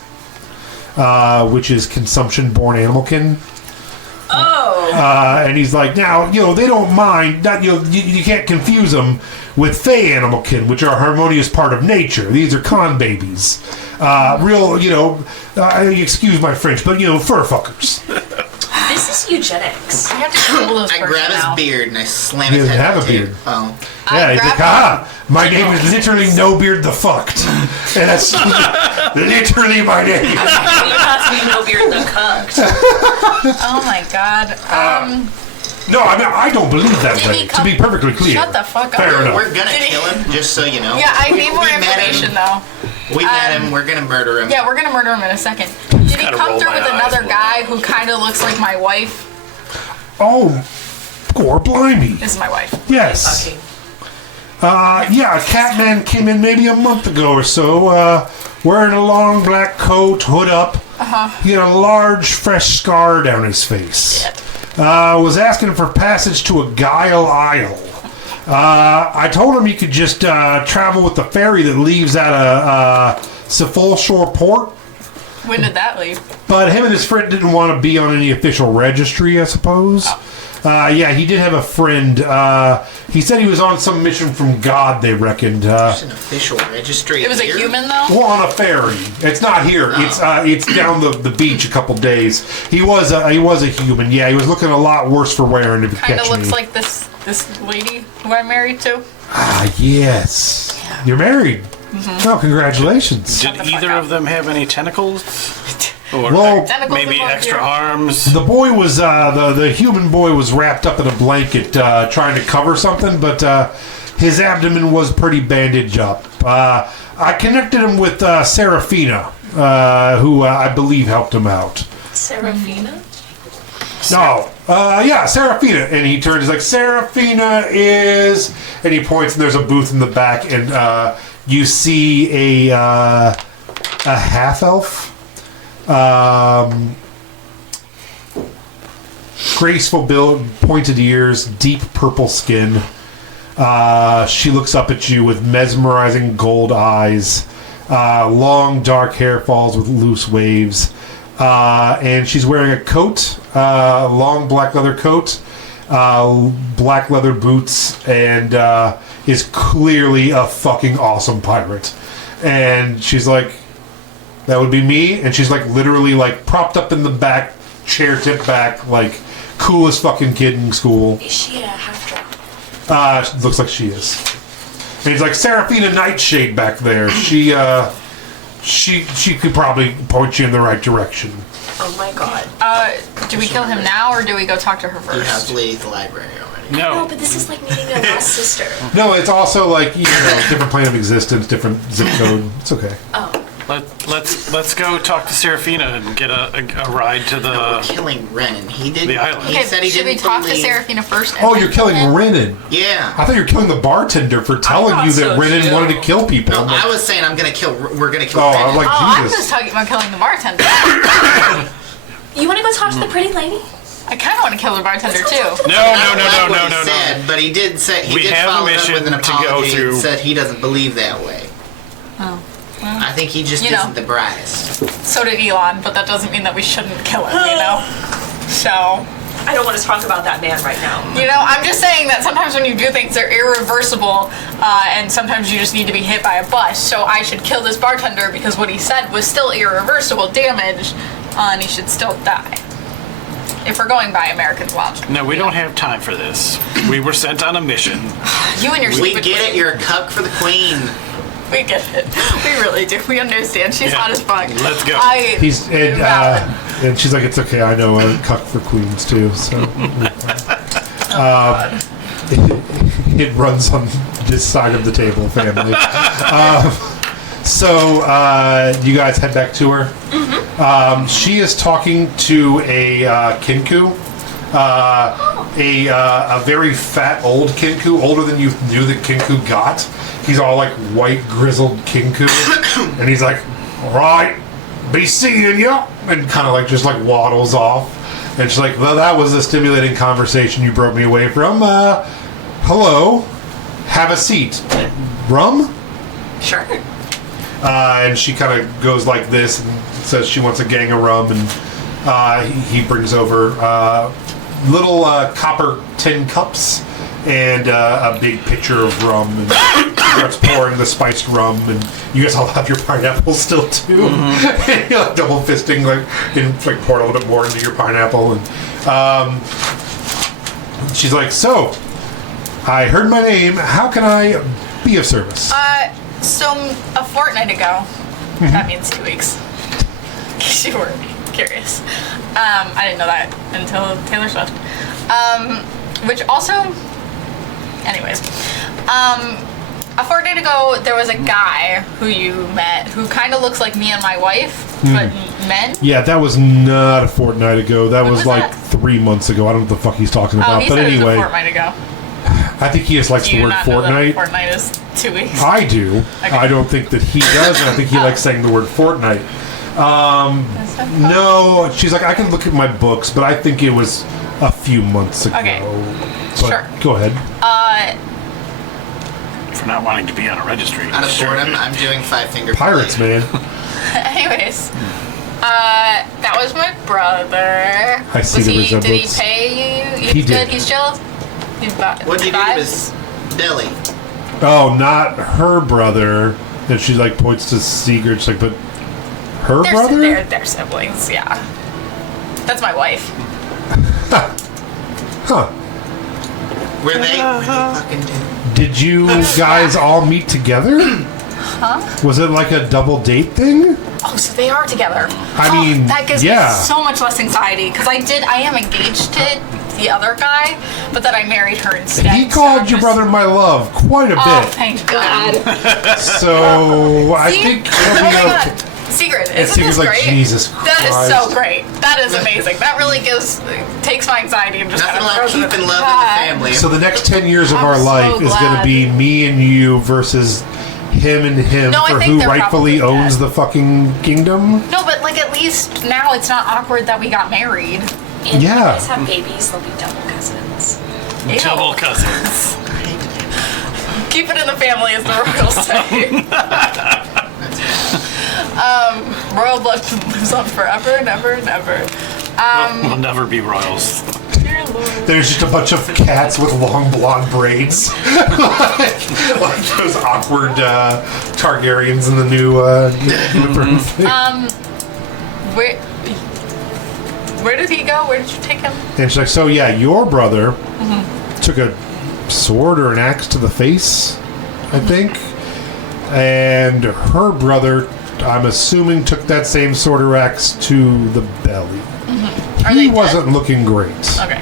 which is consumption-born animalkin. Oh. And he's like, now, they don't mind. You can't confuse them with fey animalkin, which are a harmonious part of nature. These are con babies. Excuse my French, but, fur fuckers. This is eugenics. I have to Google this I person grab now. his beard and I slam He his doesn't head have on a the beard. table. Oh. Yeah, he's like, my name is literally No Beard the Fucked. And that's literally my name. You have to be no beard the cucked. Oh my god. No, I don't believe that Did way, he to come- be perfectly clear. Shut the fuck up. Fair enough. We're gonna Did he- kill him, just so you know. Yeah, I need more we met information him. though. We met him, we're gonna murder him. Yeah, we're gonna murder him in a second. Did he gotta come roll through my with eyes another a little. guy who kind of looks like my wife? Oh, gore blimey. This is my wife. Yes. Okay. Yeah, a Catman came in maybe a month ago or so, wearing a long black coat, hood up. He had a large, fresh scar down his face. Was asking for passage to a Guile Isle. I told him he could just travel with the ferry that leaves out of Cephal Shore Port. When did that leave? But him and his friend didn't want to be on any official registry, I suppose. He did have a friend. He said he was on some mission from God, they reckoned. It's an official registry. It was a here. human though? Well, on a ferry. It's not here. It's down the beach a couple days. He was a human. Yeah, he was looking a lot worse for wearing, if you Kind catch of me. looks like this lady who I'm married to. Yes. You're married. Oh, congratulations. Did the fuck either up. of them have any tentacles? Or Well, Tentacles maybe above extra you. arms. the boy was the human boy was wrapped up in a blanket trying to cover something, but his abdomen was pretty bandaged up. I connected him with Serafina, who I believe helped him out. Serafina? No, yeah, Serafina. And he turns, he's like, Serafina is... And he points, and there's a booth in the back, and you see a half-elf. Graceful build, pointed ears, deep purple skin. She looks up at you with mesmerizing gold eyes. Long dark hair falls with loose waves. And she's wearing a coat, long black leather coat, black leather boots, and is clearly a fucking awesome pirate. And she's like, that would be me. And she's like literally like propped up in the back, chair tip back, like coolest fucking kid in school. Is she a half-drow? Looks like she is. And he's like, Serafina Nightshade back there. She could probably point you in the right direction. Oh my god. Do we kill him now or do we go talk to her You have first? to leave the library already. No, No. but this is like meeting a lost sister. No, it's also like, you know, different plane of existence, different zip code. It's okay. Oh. Let's go talk to Serafina and get a ride to We're the. killing Renan. He didn't. The island. He Okay, said he should we didn't talk believe. to Serafina first? and Oh, then you're killing kill him? Renan. Yeah. I thought you were killing the bartender for telling thought you that so, Renan too. wanted to kill people. No, I'm like, I was saying I'm gonna kill. We're gonna kill oh, Renan. I'm like, Oh, I'm Jesus. just talking about killing the bartender. You want to go talk to the pretty lady? I kind of want to kill the bartender too. No, I no, like what no. he said, but he did say he We did have a follow it up mission with an to go apology through. and said he doesn't believe that way. Oh. I think he just You know. isn't the brightest. So did Elon, but that doesn't mean that we shouldn't kill him, you know? So, I don't want to talk about that man right now. you know, I'm just saying that sometimes when you do things, they're irreversible, and sometimes you just need to be hit by a bus. So I should kill this bartender because what he said was still irreversible damage, and he should still die. If we're going by American logic. No, we don't have time for this. We were sent on a mission. You and your We stupid get it. queen. You're a cuck for the queen. We get it. We really do. We understand. She's Yeah. hot as fuck. Let's go. He's and she's like, it's okay. I know a cuck for queens too. So it runs on this side of the table, family. So you guys head back to her. Mm-hmm. She is talking to a Kinku, a very fat old Kinku, older than you knew that Kinku got. He's all like white grizzled Kinku, and he's like, "All right, be seeing ya," and kind of like just like waddles off. And she's like, "Well, that was a stimulating conversation you broke me away from. Hello, have a seat. Rum?" Sure. And she kind of goes like this and says she wants a gang of rum, and he brings over little copper tin cups and a big pitcher of rum, and starts pouring the spiced rum, and you guys all have your pineapples still too. And you're like double fisting, like pouring a little bit more into your pineapple, and she's like, "So, I heard my name. How can I be of service?" So a fortnight ago, that means 2 weeks. In case you were curious. I didn't know that until Taylor Swift. Which also, anyways, a fortnight ago there was a guy who you met who kind of looks like me and my wife, but men. Yeah, that was not a fortnight ago. That was was like that? 3 months ago. I don't know what the fuck he's talking Oh, about. he But said it was anyway, a fortnight ago. I think he just likes Do the you word not know that a fortnight. fortnight is 2 weeks? I do. Okay. I don't think that he does, and I think he likes saying the word fortnight. No, she's like, I can look at my books, but I think it was a few months ago. Okay. But Sure. go ahead. For not wanting to be on a registry. Out of boredom, I'm doing five-finger Pirates, play. man. Anyways, that was my brother. I see Was the Did he resemblance. pay you? He He's did. good. He's chill. What did you do to his belly? Oh, not her brother. And she like points to Sigurd. She's like, but her brother? They're siblings. Yeah, that's my wife. Huh. Were they fucking dude? Did you guys all meet together? Huh? Was it like a double date thing? Oh, so they are together. I mean, that gives yeah. me so much less anxiety because I am engaged to the other guy, but then I married her instead. He called your brother my love quite a Oh, bit. thank God. So I See? think Oh it'll be my okay. God. Secret. And Isn't Secret's this like, great? Jesus Christ. That is so great. That is amazing. That really takes my anxiety and just Nothing kind of like throws it. keeping love in God. the family. So the next 10 years of I'm our so life is going to glad. be me and you versus him and him No, I for think who they're rightfully probably owns dead. the fucking kingdom. No, but like at least now it's not awkward that we got married. And when you Yeah. guys have babies, they'll be double cousins. Ew. Double cousins. Keep it in the family, as the royals say. Royal blood lives on forever and ever and ever. We'll never be royals. Dear Lord. There's just a bunch of cats with long blonde braids. like those awkward Targaryens in the new Where did he go? Where did you take him? And she's like, so yeah, your brother took a sword or an axe to the face, I think. And her brother, I'm assuming, took that same sword or axe to the belly. Are He they wasn't looking great. Okay.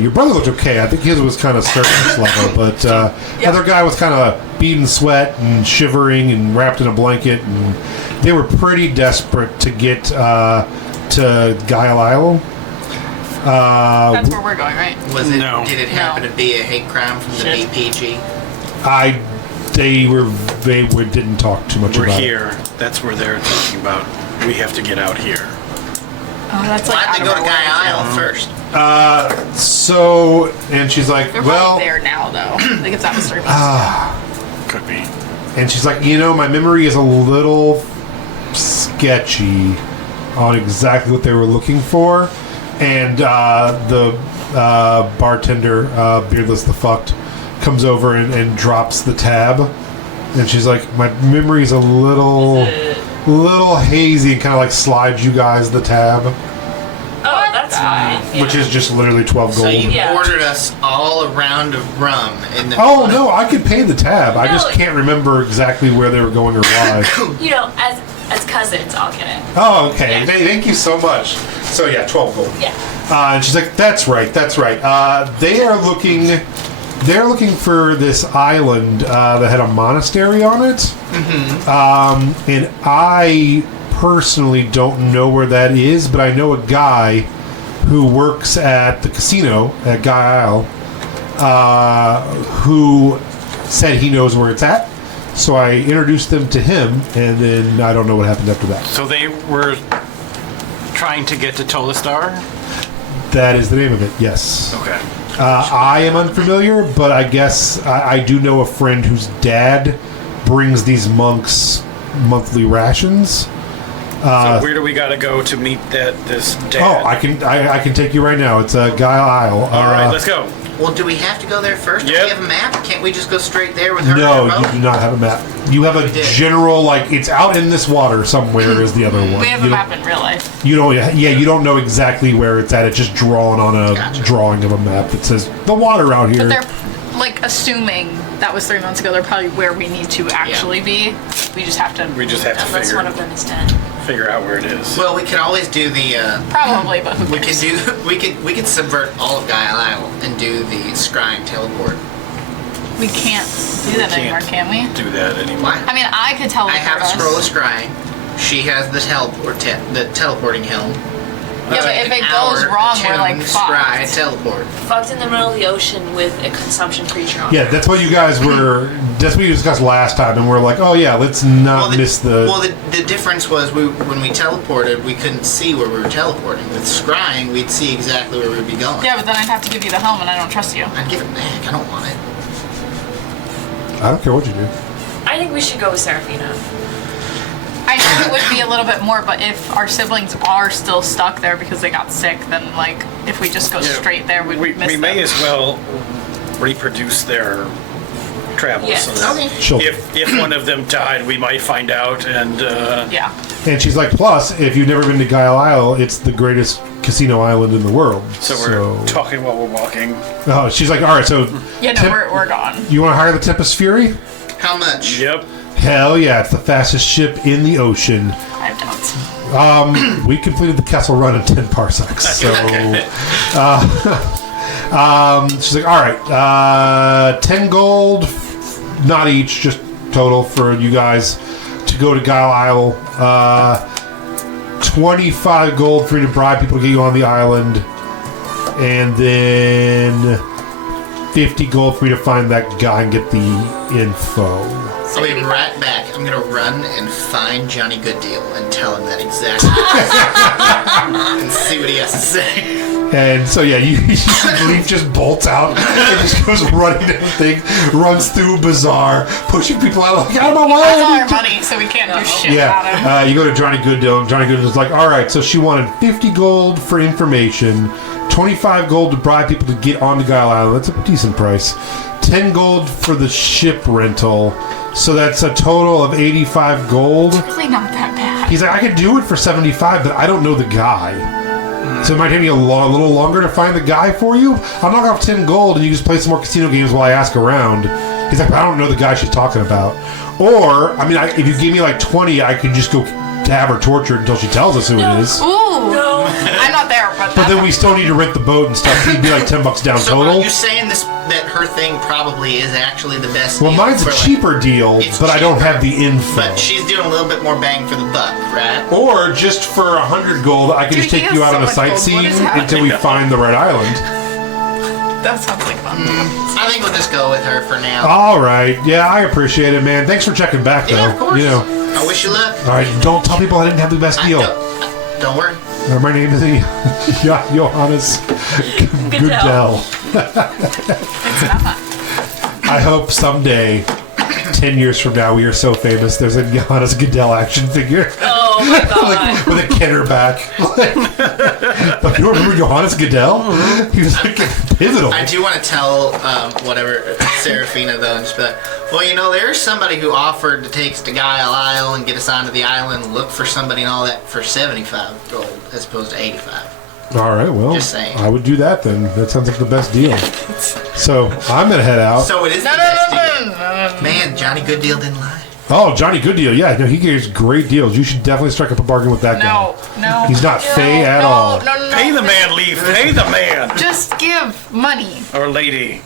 Your brother looked okay. I think his was kind of surface level, but the other guy was kind of beating sweat and shivering and wrapped in a blanket, and they were pretty desperate to get to Guile Isle. That's where we're going, right? Was it? No. Did it happen to be a hate crime from the Shit. BPG? They didn't talk too much We're about here. That's where they're talking about. We have to get out here. Oh, that's like Why'd they go to out of our Guy way. Isle first? it. So, and she's like, They're well, probably there now, though. Like if that was 3 months ago. Could be. and she's like, my memory is a little sketchy on exactly what they were looking for. And the bartender, Beardless the Fucked, comes over and drops the tab. And she's like, my memory's a little hazy, and kind of like slides you guys the tab, Oh, that's fine. Yeah. which is just literally 12 gold. So you Yeah. ordered us all a round of rum in the. Oh, no, I could pay the tab. I just No. can't remember exactly where they were going or why. You know, as cousins, I'll get it. Oh, okay. Yeah. Thank you so much. So, yeah, 12 gold. Yeah. And she's like, that's right. They're looking for this island that had a monastery on it. Mm-hmm. And I personally don't know where that is, but I know a guy who works at the casino at Guy Isle who said he knows where it's at. So I introduced them to him, and then I don't know what happened after that. So they were trying to get to Tolle. That is the name of it, yes. Okay. I am unfamiliar, but I guess I do know a friend whose dad brings these monks monthly rations. So where do we gotta go to meet this dad? Oh, I can take you right now. It's Guile Isle. All right, let's go. Well, do we have to go there first? Do Yep. we have a map? Can't we just go straight there with her? No, and her you boat? do not have a map. You have a We did. general, like, it's out in this water somewhere is the other one. We have a You map in real life. You don't, you don't know exactly where it's at. It's just drawn on a Gotcha. drawing of a map that says the water out here. But they're like assuming that was 3 months ago. They're probably where we need to actually be. We just have to. We just have to Unless one of them is dead. figure out where it is. Well, we could always do the. Probably, but who We cares? could do. We could subvert all of Guile Isle and do the scrying teleport. We can't do that anymore, can we? do that anymore. Why? I mean, I could I teleport have a us. scroll of scrying. She has the the teleporting helm. Yeah, but if it goes wrong, we're like scry fucked. teleport. Fucked in the middle of the ocean with a consumption creature on Yeah, that's what you guys were. That's what you discussed last time, and we're like, oh yeah, let's not miss the. Well, the difference was when we teleported, we couldn't see where we were teleporting. With scrying, we'd see exactly where we'd be going. Yeah, but then I'd have to give you the helm, and I don't trust you. I'd give it back. I don't want it. I don't care what you do. I think we should go with Seraphina. I know it would be a little bit more, but if our siblings are still stuck there because they got sick, then like if we just go straight there, we'd We miss may them. as well reproduce their travels. Yes. So that Okay. Sure. if one of them died, we might find out. And Yeah. And she's like, plus, if you've never been to Guile Isle, it's the greatest casino island in the world. so we're talking while we're walking. Oh, she's like, all right, so Yeah, no, we're gone. you want to hire the Tempest Fury? How much? Yep. Hell yeah, it's the fastest ship in the ocean. I don't. We completed the Kessel Run in 10 parsecs. So, she's like, all right, 10 gold, not each, just total for you guys to go to Guile Isle. 25 gold for you to bribe people to get you on the island, and then 50 gold for you to find that guy and get the info. I'll be right back. I'm gonna run and find Johnny Gooddeal and tell him that exactly. And see what he has to say. And so yeah, Leaf just bolts out and just goes running to the thing, runs through a bazaar, pushing people out like, out of my way. That's all our money, so we can't do shit about him. Yeah, you go to Johnny Gooddeal, and Johnny Gooddeal's like, all right, so she wanted 50 gold for information, 25 gold to bribe people to get onto Guile Island. That's a decent price. 10 gold for the ship rental. So that's a total of 85 gold. It's really not that bad. He's like, I could do it for 75, but I don't know the guy. So it might take me a little longer to find the guy for you. I'll knock off 10 gold and you just play some more casino games while I ask around. He's like, I don't know the guy she's talking about. Or, I mean, if you give me like 20, I could just go have her tortured until she tells us who it is. Ooh. No. I'm not there, but then we still need to rent the boat and stuff. It'd be like $10 down So total. are you saying that her thing probably is actually the best Well, deal? mine's a for, cheaper deal, it's but I don't cheaper, have the info. But she's doing a little bit more bang for the buck, right? Or just for 100 gold, I can Dude, just he take has you out so on a much gold. What sightseeing is happening? until we find the right island. that sounds like fun. I think we'll just go with her for now. All right. Yeah, I appreciate it, man. Thanks for checking back, though. Yeah, of course. You know. I wish you luck. All right. Don't tell people I didn't have the best deal. Don't worry. My name is Johannes Goodell. It's not. I hope someday, 10 years from now, we are so famous. There's a Johannes Goodell action figure. Oh my god. Like, with a Kenner back. Like, you remember Johannes Goodell? He was like pivotal. I do want to tell Serafina though, and just be like, well, you know, there's somebody who offered to take us to Guile Isle and get us onto the island, look for somebody and all that for 75 gold as opposed to 85. All right, well, Just saying. I would do that then. That sounds like the best deal. So I'm gonna head out. So it is No, the no, best no, deal. no, no, no. Man, Johnny Gooddeal didn't lie. Oh, Johnny Gooddeal. Yeah, no, he gives great deals. You should definitely strike up a bargain with that No, guy. no. He's not fey at all. No. Pay the man, Leaf. Pay the man. Just give money. Or lady.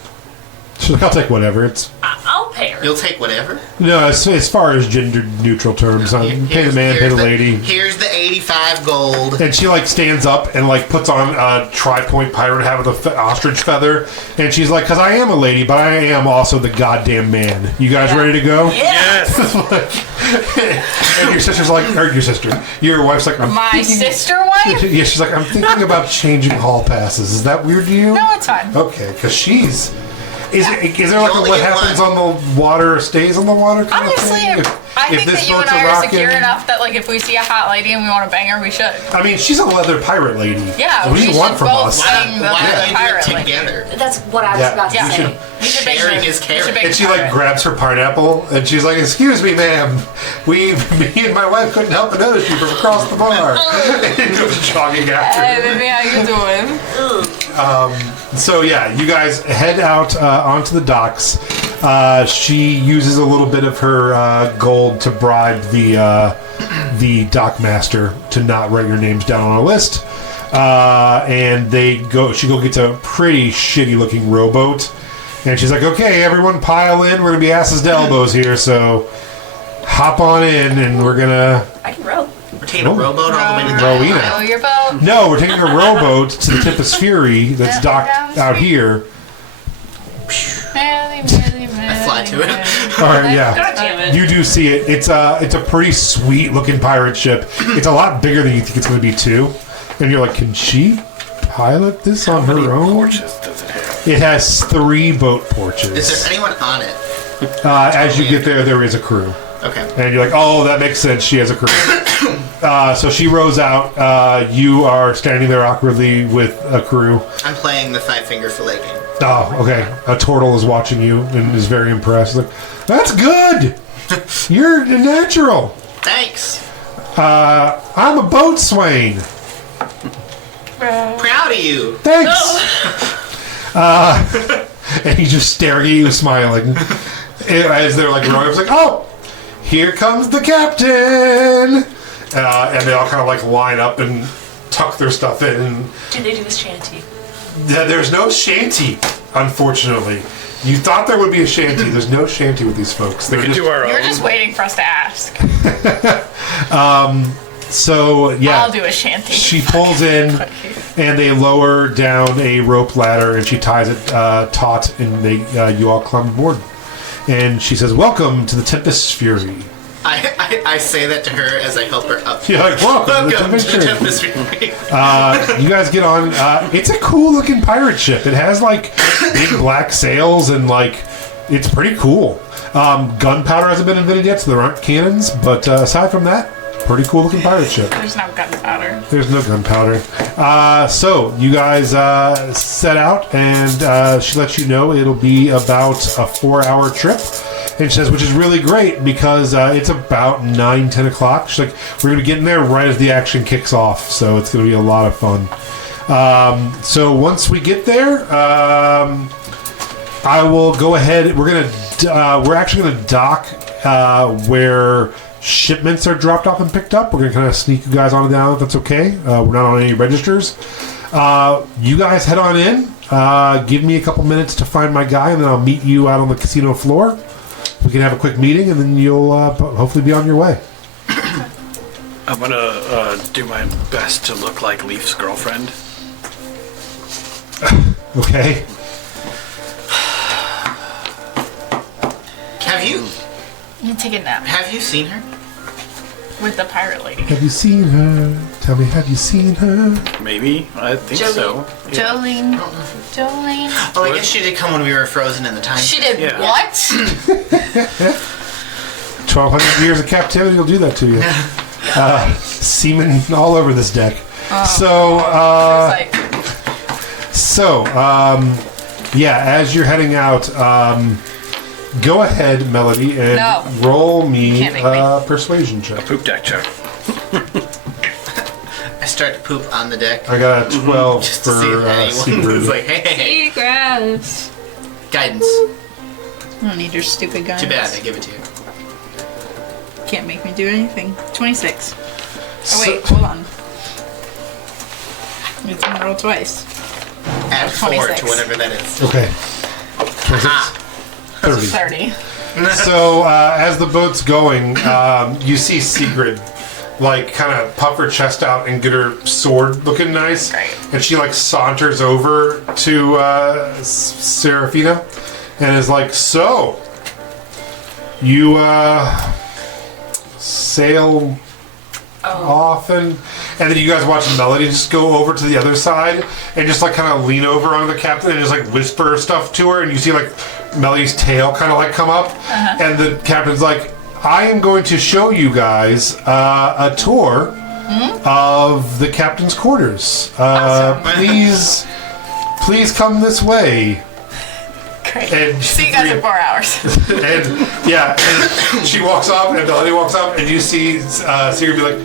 She's like, I'll take whatever. It's I'll pay her. You'll take whatever. no, as far as gender neutral terms, pay the man, pay the lady. Here's the 85 gold. And she like stands up and like puts on a tri-point pirate hat with a ostrich feather, and she's like, "Cause I am a lady, but I am also the goddamn man. You guys ready to go?" Yes. And your sister's like, or your wife's like, I'm My thinking. sister wife? Yeah, she's like, I'm thinking about changing hall passes. Is that weird to you? No, it's fine. Okay, because she's. Is there like a only what get happens one. on the water stays on the water kind Honestly, of thing? I think this that you and boat's I a are rockin'- secure enough that, like, if we see a hot lady and we want to bang her, we should. I mean, she's a leather pirate lady. Yeah, What do we you want should from both us? bang the Why don't you do pirate it lady. together? That's what I was Yeah. about to Yeah. say. We should bang Sharing her. is caring. We should bang And she the like pirate. grabs her pineapple and she's like, "Excuse me, ma'am, me and my wife couldn't help but notice you from across the bar." And goes jogging after Hey, her. baby, how you doing? So yeah, you guys head out onto the docks. She uses a little bit of her gold to bribe the dock master to not write your names down on a list. And she gets a pretty shitty looking rowboat, and she's like, "Okay, everyone pile in. We're gonna be asses to elbows here, so hop on in, and we're gonna." I can row. We're taking a rowboat all the way to the Rowena. island. Oh, your boat? No, we're taking a rowboat to the tip of Fury that's docked out here. I fly to it. All right, yeah. God damn it. You do see it. It's a pretty sweet looking pirate ship. It's a lot bigger than you think it's going to be too. And you're like, can she pilot this on How many her own? porches does it have? It has 3 boat porches. Is there anyone on it? As you get there is a crew. Okay. And you're like, oh, that makes sense. She has a crew. So she rows out. You are standing there awkwardly with a crew. I'm playing the 5-finger fillet game. Oh, okay. A turtle is watching you and is very impressed. Like, that's good. You're a natural. Thanks. I'm a boatswain. Proud of you. Thanks. And he's just staring at you, smiling. as they're like rowing, it's like, oh, here comes the captain, and they all kind of like line up and tuck their stuff in. Do they do this shanty? There's no shanty, unfortunately. You thought there would be a shanty. There's no shanty with these folks. We can do our You're own. just waiting for us to ask. So yeah, I'll do a shanty. she pulls in, and they lower down a rope ladder, and she ties it taut, and you all climb aboard. And she says, "Welcome to the Tempest Fury." I say that to her as I help her up. You're like, "Welcome, Welcome to the Tempest to Fury." the Tempest Fury. You guys get on. It's a cool looking pirate ship. It has like big black sails and like it's pretty cool. Gunpowder hasn't been invented yet, so there aren't cannons. But aside from that, pretty cool looking pirate ship. There's no gunpowder. There's no gunpowder. So you guys set out, and she lets you know it'll be about a 4-hour trip. And she says, which is really great because it's about 9-10 o'clock. She's like, we're going to be getting there right as the action kicks off. So it's going to be a lot of fun. So once we get there, I will go ahead. We're actually going to dock where shipments are dropped off and picked up. We're going to kind of sneak you guys on down if that's okay. We're not on any registers. You guys head on in. Give me a couple minutes to find my guy, and then I'll meet you out on the casino floor. We can have a quick meeting, and then you'll hopefully be on your way. I'm gonna do my best to look like Leaf's girlfriend. Okay. You take a nap Have you seen her? with the pirate lady. Have you seen her? Tell me, have you seen her? Maybe. I think so. Yeah. Jolene. Jolene. Oh, I guess she did come when we were frozen in the time. She did Yeah. what? 1,200 years of captivity will do that to you. Semen all over this deck. Yeah, as you're heading out, go ahead, Melody, and No. roll me Can't make a persuasion check. Poop deck check. I start to poop on the deck I got a 12 just to see if for anyone Secret. was like, hey, Gross. guidance. I don't need your stupid guidance. Too bad, I give it to you. Can't make me do anything. 26. Oh wait, So- hold on. You can roll twice. Add 4 26. to whatever that is. Okay. 26. Ah. 30. 30. So as the boat's going, you see Sigrid like kind of puff her chest out and get her sword looking nice, Great. and she like saunters over to Serafina and is like, "So you sail often?" And then you guys watch Melody just go over to the other side and just like kind of lean over on the captain and just like whisper stuff to her, and you see like Melody's tail kind of like come up, and the captain's like, "I am going to show you guys a tour of the captain's quarters. Please come this way." Great. And See you guys in 4 hours. and yeah, and she walks up, and Melody walks up, and you see Sigrid be like,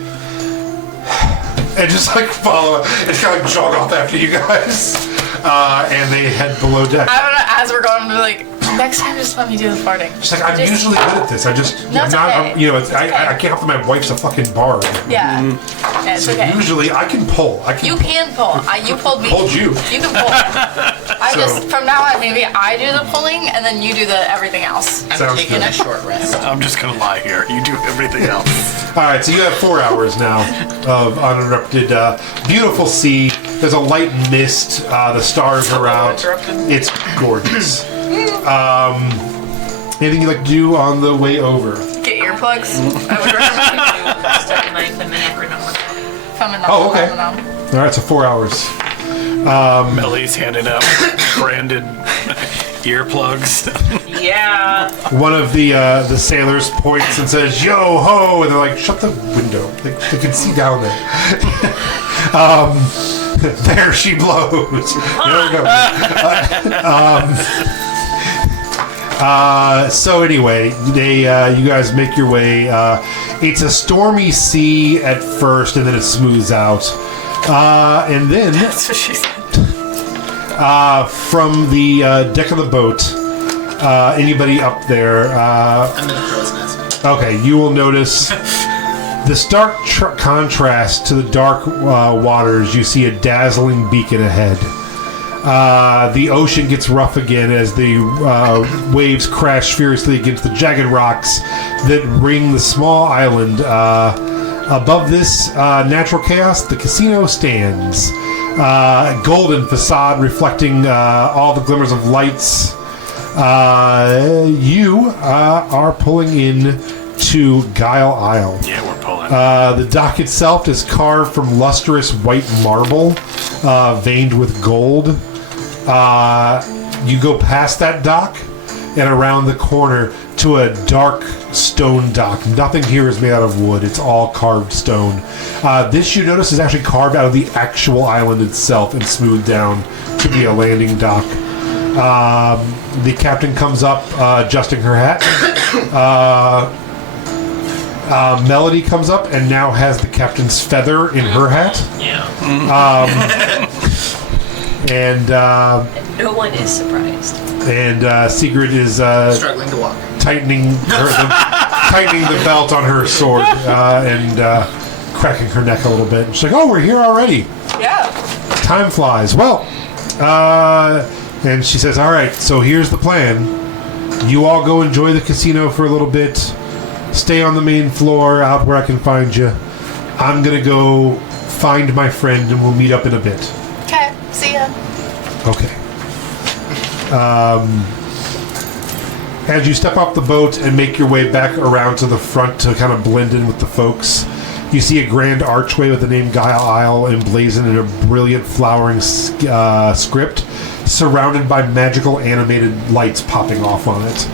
and just like follow, and kind of like jog off after you guys, and they head below deck. I don't know, as we're going, I'm like, next time just let me do the farting. She's like, I'm usually good at this. I just, No, I'm it's not, okay. I can't help that my wife's a fucking bard. Yeah. Yeah, it's So okay. usually I can pull. You can pull. You pulled me. Pulled you. You can pull. I So- just, from now on, maybe I do the pulling and then you do the everything else. I'm Sounds taking good. a short rest. I'm just gonna lie here. You do everything else. All right, so you have 4 hours now of uninterrupted, beautiful sea. There's a light mist. The stars are out. Uninterrupted? It's gorgeous. Anything you'd like to do on the way over? Get earplugs. I would recommend. Start a knife and then every number. Oh, okay. All right, so 4 hours. Melly's handing out branded earplugs. Yeah. One of the sailors points and says, "Yo ho!" And they're like, "Shut the window. They can see down there." There she blows. There we go. So anyway, you guys make your way. It's a stormy sea at first, and then it smooths out. And then That's what she said. from the deck of the boat, Anybody up there? I'm in the crow's nest. Okay, you will notice the stark contrast to the dark waters. You see a dazzling beacon ahead. The ocean gets rough again as the waves crash furiously against the jagged rocks that ring the small island. Above this natural chaos, the casino stands. Golden facade reflecting all the glimmers of lights. You are pulling in to Guile Isle. Yeah, we're pulling. The dock itself is carved from lustrous white marble, veined with gold. You go past that dock and around the corner to a dark stone dock. Nothing here is made out of wood. It's all carved stone. This, you notice, is actually carved out of the actual island itself and smoothed down to be a landing dock. The captain comes up, adjusting her hat. Melody comes up and now has the captain's feather in her hat. Yeah. And No one is surprised. and Sigrid is Struggling to walk. tightening the belt on her sword and cracking her neck a little bit. She's like, "Oh, we're here already. Yeah. Time flies." Well, and she says, "All right, so here's the plan. You all go enjoy the casino for a little bit. Stay on the main floor, out where I can find you. I'm gonna go find my friend, and we'll meet up in a bit." Okay. See ya. Okay. As you step off the boat and make your way back around to the front to kind of blend in with the folks, you see a grand archway with the name Guile Isle emblazoned in a brilliant flowering script, surrounded by magical animated lights popping off on it.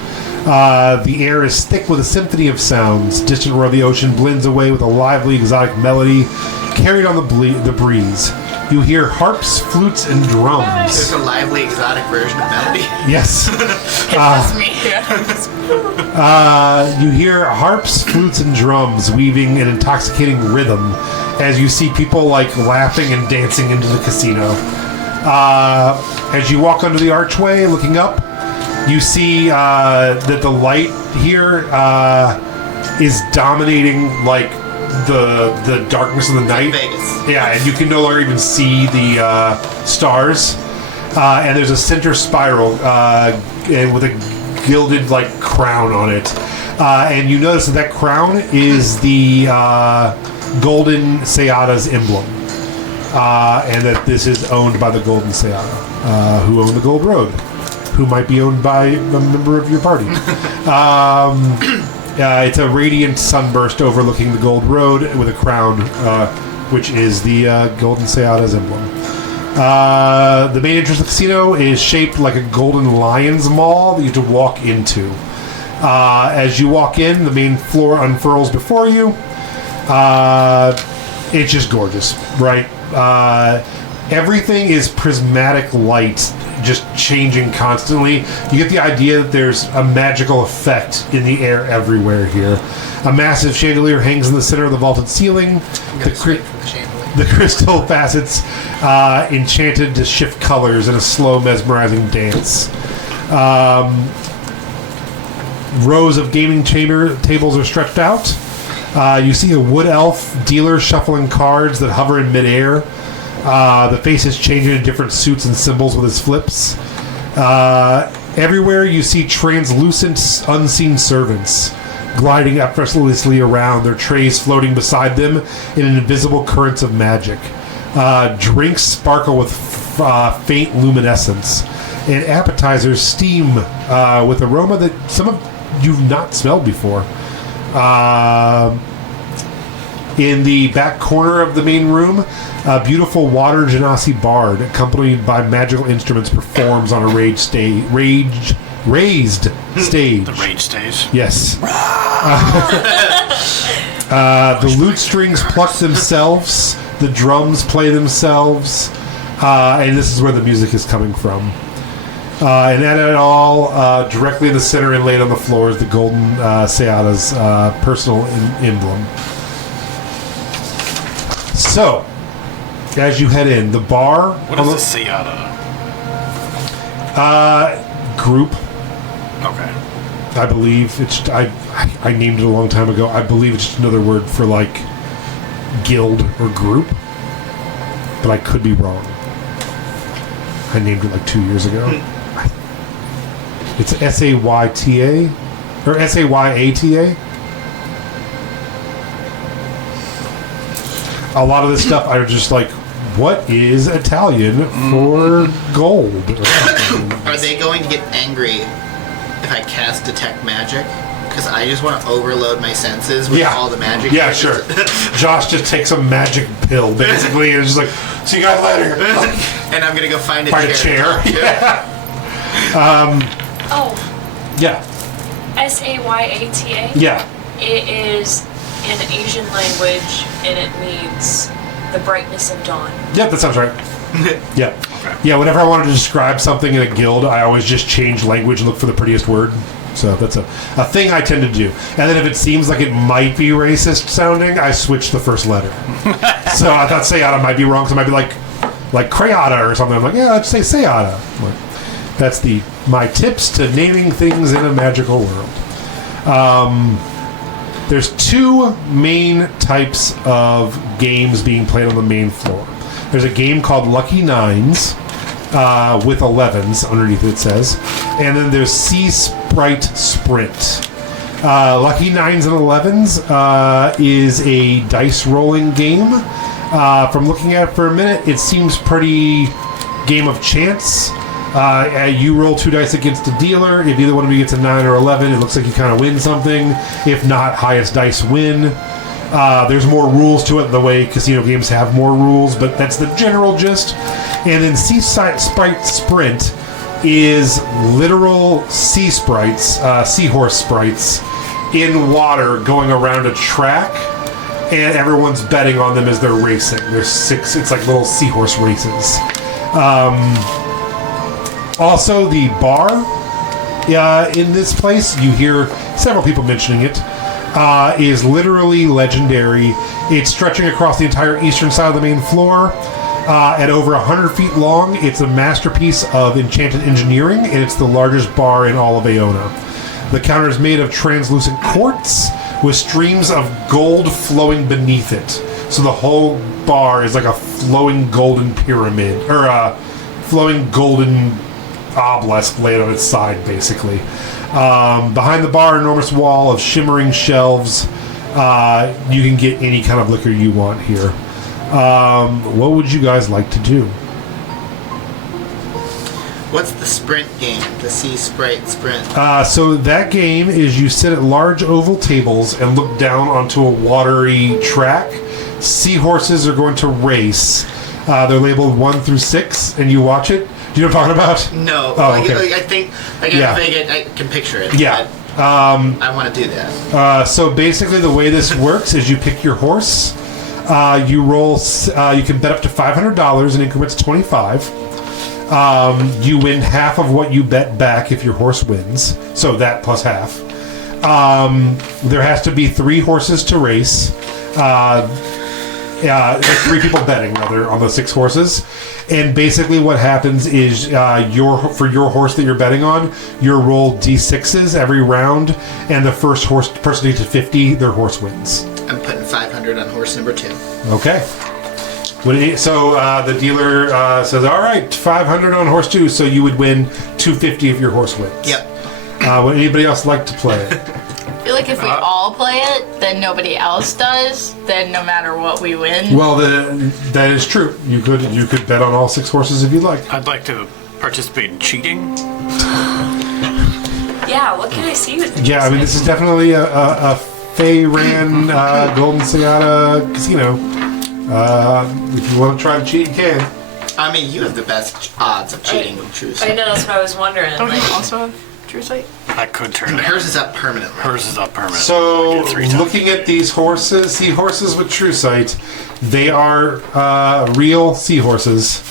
The air is thick with a symphony of sounds. Distant roar of the ocean blends away with a lively, exotic melody carried on the breeze. You hear harps, flutes, and drums. There's a lively, exotic version of Melody. Yes. It's me. Yeah. You hear harps, flutes, and drums weaving an intoxicating rhythm as you see people like laughing and dancing into the casino. As you walk under the archway, looking up, you see that the light here is dominating like the darkness of the night. Vegas. Yeah, and you can no longer even see the stars. And there's a center spiral and with a gilded like crown on it. And you notice that crown is the Golden Seada's emblem. And that this is owned by the Golden Seada, who own the Gold Road, who might be owned by a member of your party. It's a radiant sunburst overlooking the Gold Road with a crown, which is the Golden Seada's emblem. The main entrance of the casino is shaped like a golden lion's maw that you have to walk into. As you walk in, the main floor unfurls before you. It's just gorgeous, right? Everything is prismatic light, just changing constantly. You get the idea that there's a magical effect in the air everywhere here. A massive chandelier hangs in the center of the vaulted ceiling. The crystal facets enchanted to shift colors in a slow, mesmerizing dance. Rows of gaming tables are stretched out. You see a wood elf dealer shuffling cards that hover in midair. The faces changing in different suits and symbols with his flips. Everywhere you see translucent, unseen servants gliding effortlessly around, their trays floating beside them in invisible currents of magic. Drinks sparkle with faint luminescence, and appetizers steam with aroma that some of you've not smelled before. In the back corner of the main room, a beautiful water genasi bard, accompanied by magical instruments, performs on a raised stage. The rage stage. Yes. The lute strings pluck themselves, the drums play themselves, and this is where the music is coming from. And at it all, directly in the center and laid on the floor is the Golden Seada's personal emblem. So, as you head in, the bar... What is the Seada? Group. Okay. I believe it's. I named it a long time ago. I believe it's just another word for like guild or group, but I could be wrong. I named it like 2 years ago. It's SAYTA or SAYATA. A lot of this stuff I was just like, what is Italian for gold? Are they going to get angry if I cast Detect Magic? Because I just want to overload my senses with all the magic. Yeah, sure. Josh just takes a magic pill, basically, and is just like, see you guys later. And I'm going to go find a chair. Yeah. Yeah. SAYATA? Yeah. It is an Asian language, and it means the brightness of dawn. Yep, that sounds right. Yeah. Okay. Yeah, whenever I wanted to describe something in a guild, I always just change language and look for the prettiest word. So that's a thing I tend to do. And then if it seems like it might be racist sounding, I switch the first letter. So I thought Sayata might be wrong, so it might be like Crayata or something. I'm like, yeah, let's say Sayata. That's my tips to naming things in a magical world. There's two main types of games being played on the main floor. There's a game called Lucky Nines with 11s underneath it says, and then there's Sea Sprite Sprint. Lucky Nines and 11s is a dice rolling game. From looking at it for a minute, it seems pretty game of chance. You roll 2 dice against a dealer. If either one of you gets a 9 or 11, it looks like you kind of win something. If not, highest dice win. There's more rules to it the way casino games have more rules, but that's the general gist. And then Sea Sprite Sprint is literal sea sprites, seahorse sprites, in water going around a track, and everyone's betting on them as they're racing. There's 6, it's like little seahorse races. Also, the bar in this place, you hear several people mentioning it, is literally legendary. It's stretching across the entire eastern side of the main floor. At over 100 feet long, it's a masterpiece of enchanted engineering, and it's the largest bar in all of Aona. The counter is made of translucent quartz with streams of gold flowing beneath it. So the whole bar is like a flowing golden pyramid, or a flowing golden obelisk laid on its side, basically. Behind the bar, enormous wall of shimmering shelves. You can get any kind of liquor you want here. What would you guys like to do? What's the sprint game? The Sea Sprite Sprint? So that game is you sit at large oval tables and look down onto a watery track. Seahorses are going to race. They're labeled 1 through 6, and you watch it. Do you know what I'm talking about? No. Oh, okay. I think I can picture it. Yeah. I want to do that. So basically the way this works is you pick your horse. You roll. You can bet up to $500 in increments of 25. You win half of what you bet back if your horse wins. So that plus half. There has to be 3 horses to race. 3 people betting, rather, on the 6 horses. And basically what happens is for your horse that you're betting on, you roll D6s every round, and the first person to get to 50, their horse wins. I'm putting 500 on horse number 2. Okay. So the dealer says, all right, 500 on horse 2, so you would win 250 if your horse wins. Yep. Would anybody else like to play it? I feel like if we all play it, then nobody else does. Then no matter what, we win. Well, that is true. You could bet on all 6 horses if you'd like. I'd like to participate in cheating. Yeah, what can I see with this? Yeah, I mean, this is definitely a Fey-ran Golden Seata casino. If you want to try to cheat, you can. I mean, you have the best odds of cheating with True I Sight. know, that's what I was wondering. Don't you Like, also have True Sight? I could turn it. Hers is up permanently. Hers is up permanent. So, I get 3 times. looking at these horses, seahorses with True Sight, they are real seahorses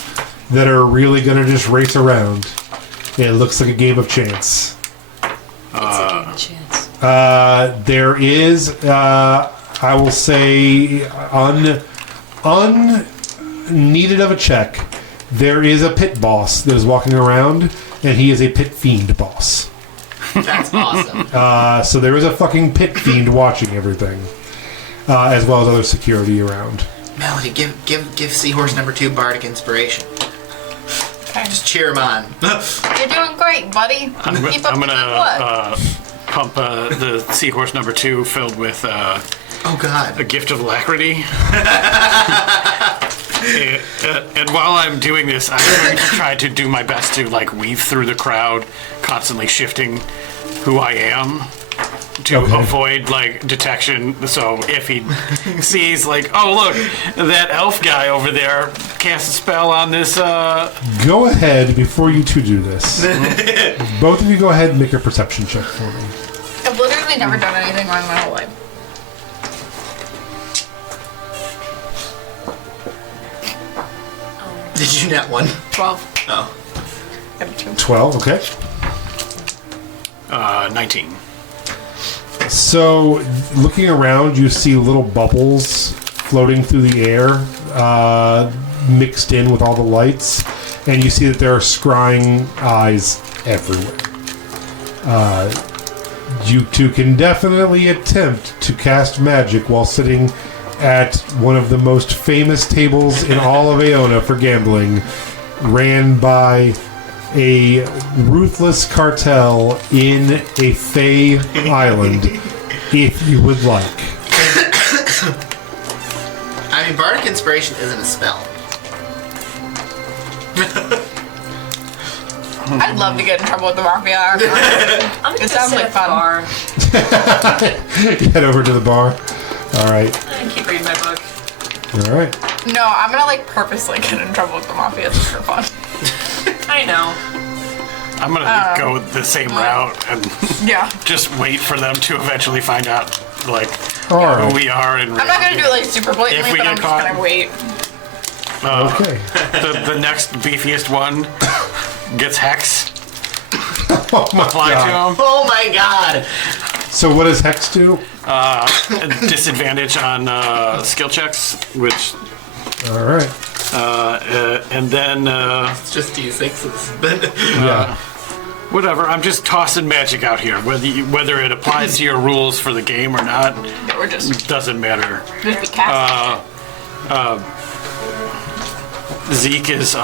that are really going to just race around. It looks like a game of chance. it's a game of chance. There is, I will say, unneeded of a check, there is a pit boss that is walking around, and he is a pit fiend boss. That's awesome. So there is a fucking pit fiend watching everything, as well as other security around. Melody, give Seahorse number 2 bardic inspiration. Okay. Just cheer him on. You're doing great, buddy. I'm Keep up the good gonna work. pump the seahorse number 2 filled with Oh God. a gift of alacrity. And while I'm doing this, I'm going to try to do my best to like weave through the crowd, constantly shifting who I am to avoid like detection. So if he sees like, oh look, that elf guy over there cast a spell on this. Go ahead before you two do this. Both of you go ahead and make a perception check for me. I've literally never done anything wrong my whole life. Did you net 1? 12. Oh. I have 2. 12, okay. 19. So, looking around, you see little bubbles floating through the air, mixed in with all the lights, and you see that there are scrying eyes everywhere. You two can definitely attempt to cast magic while sitting at one of the most famous tables in all of Aona for gambling, ran by a ruthless cartel in a Fey island, if you would like. I mean, bardic inspiration isn't a spell. I'd love to get in trouble with the mafia. I'm gonna It sounds sit like at the fun. bar Head over to the bar. All right. and keep reading my book. All right. No, I'm gonna like purposely get in trouble with the mafia just for fun. I know. I'm gonna go the same route and Yeah. just wait for them to eventually find out like All right. who we are and I'm not gonna do it like super blatantly, If we but get I'm just caught- gonna wait. Okay. the next beefiest one gets hex Oh my applied god. to him. Oh my God. So what does Hex do? Disadvantage on skill checks, which All right. and then It's just D6s. Yeah. whatever. I'm just tossing magic out here, whether it applies to your rules for the game or not Yeah, we're just doesn't matter. be casting. Zeke is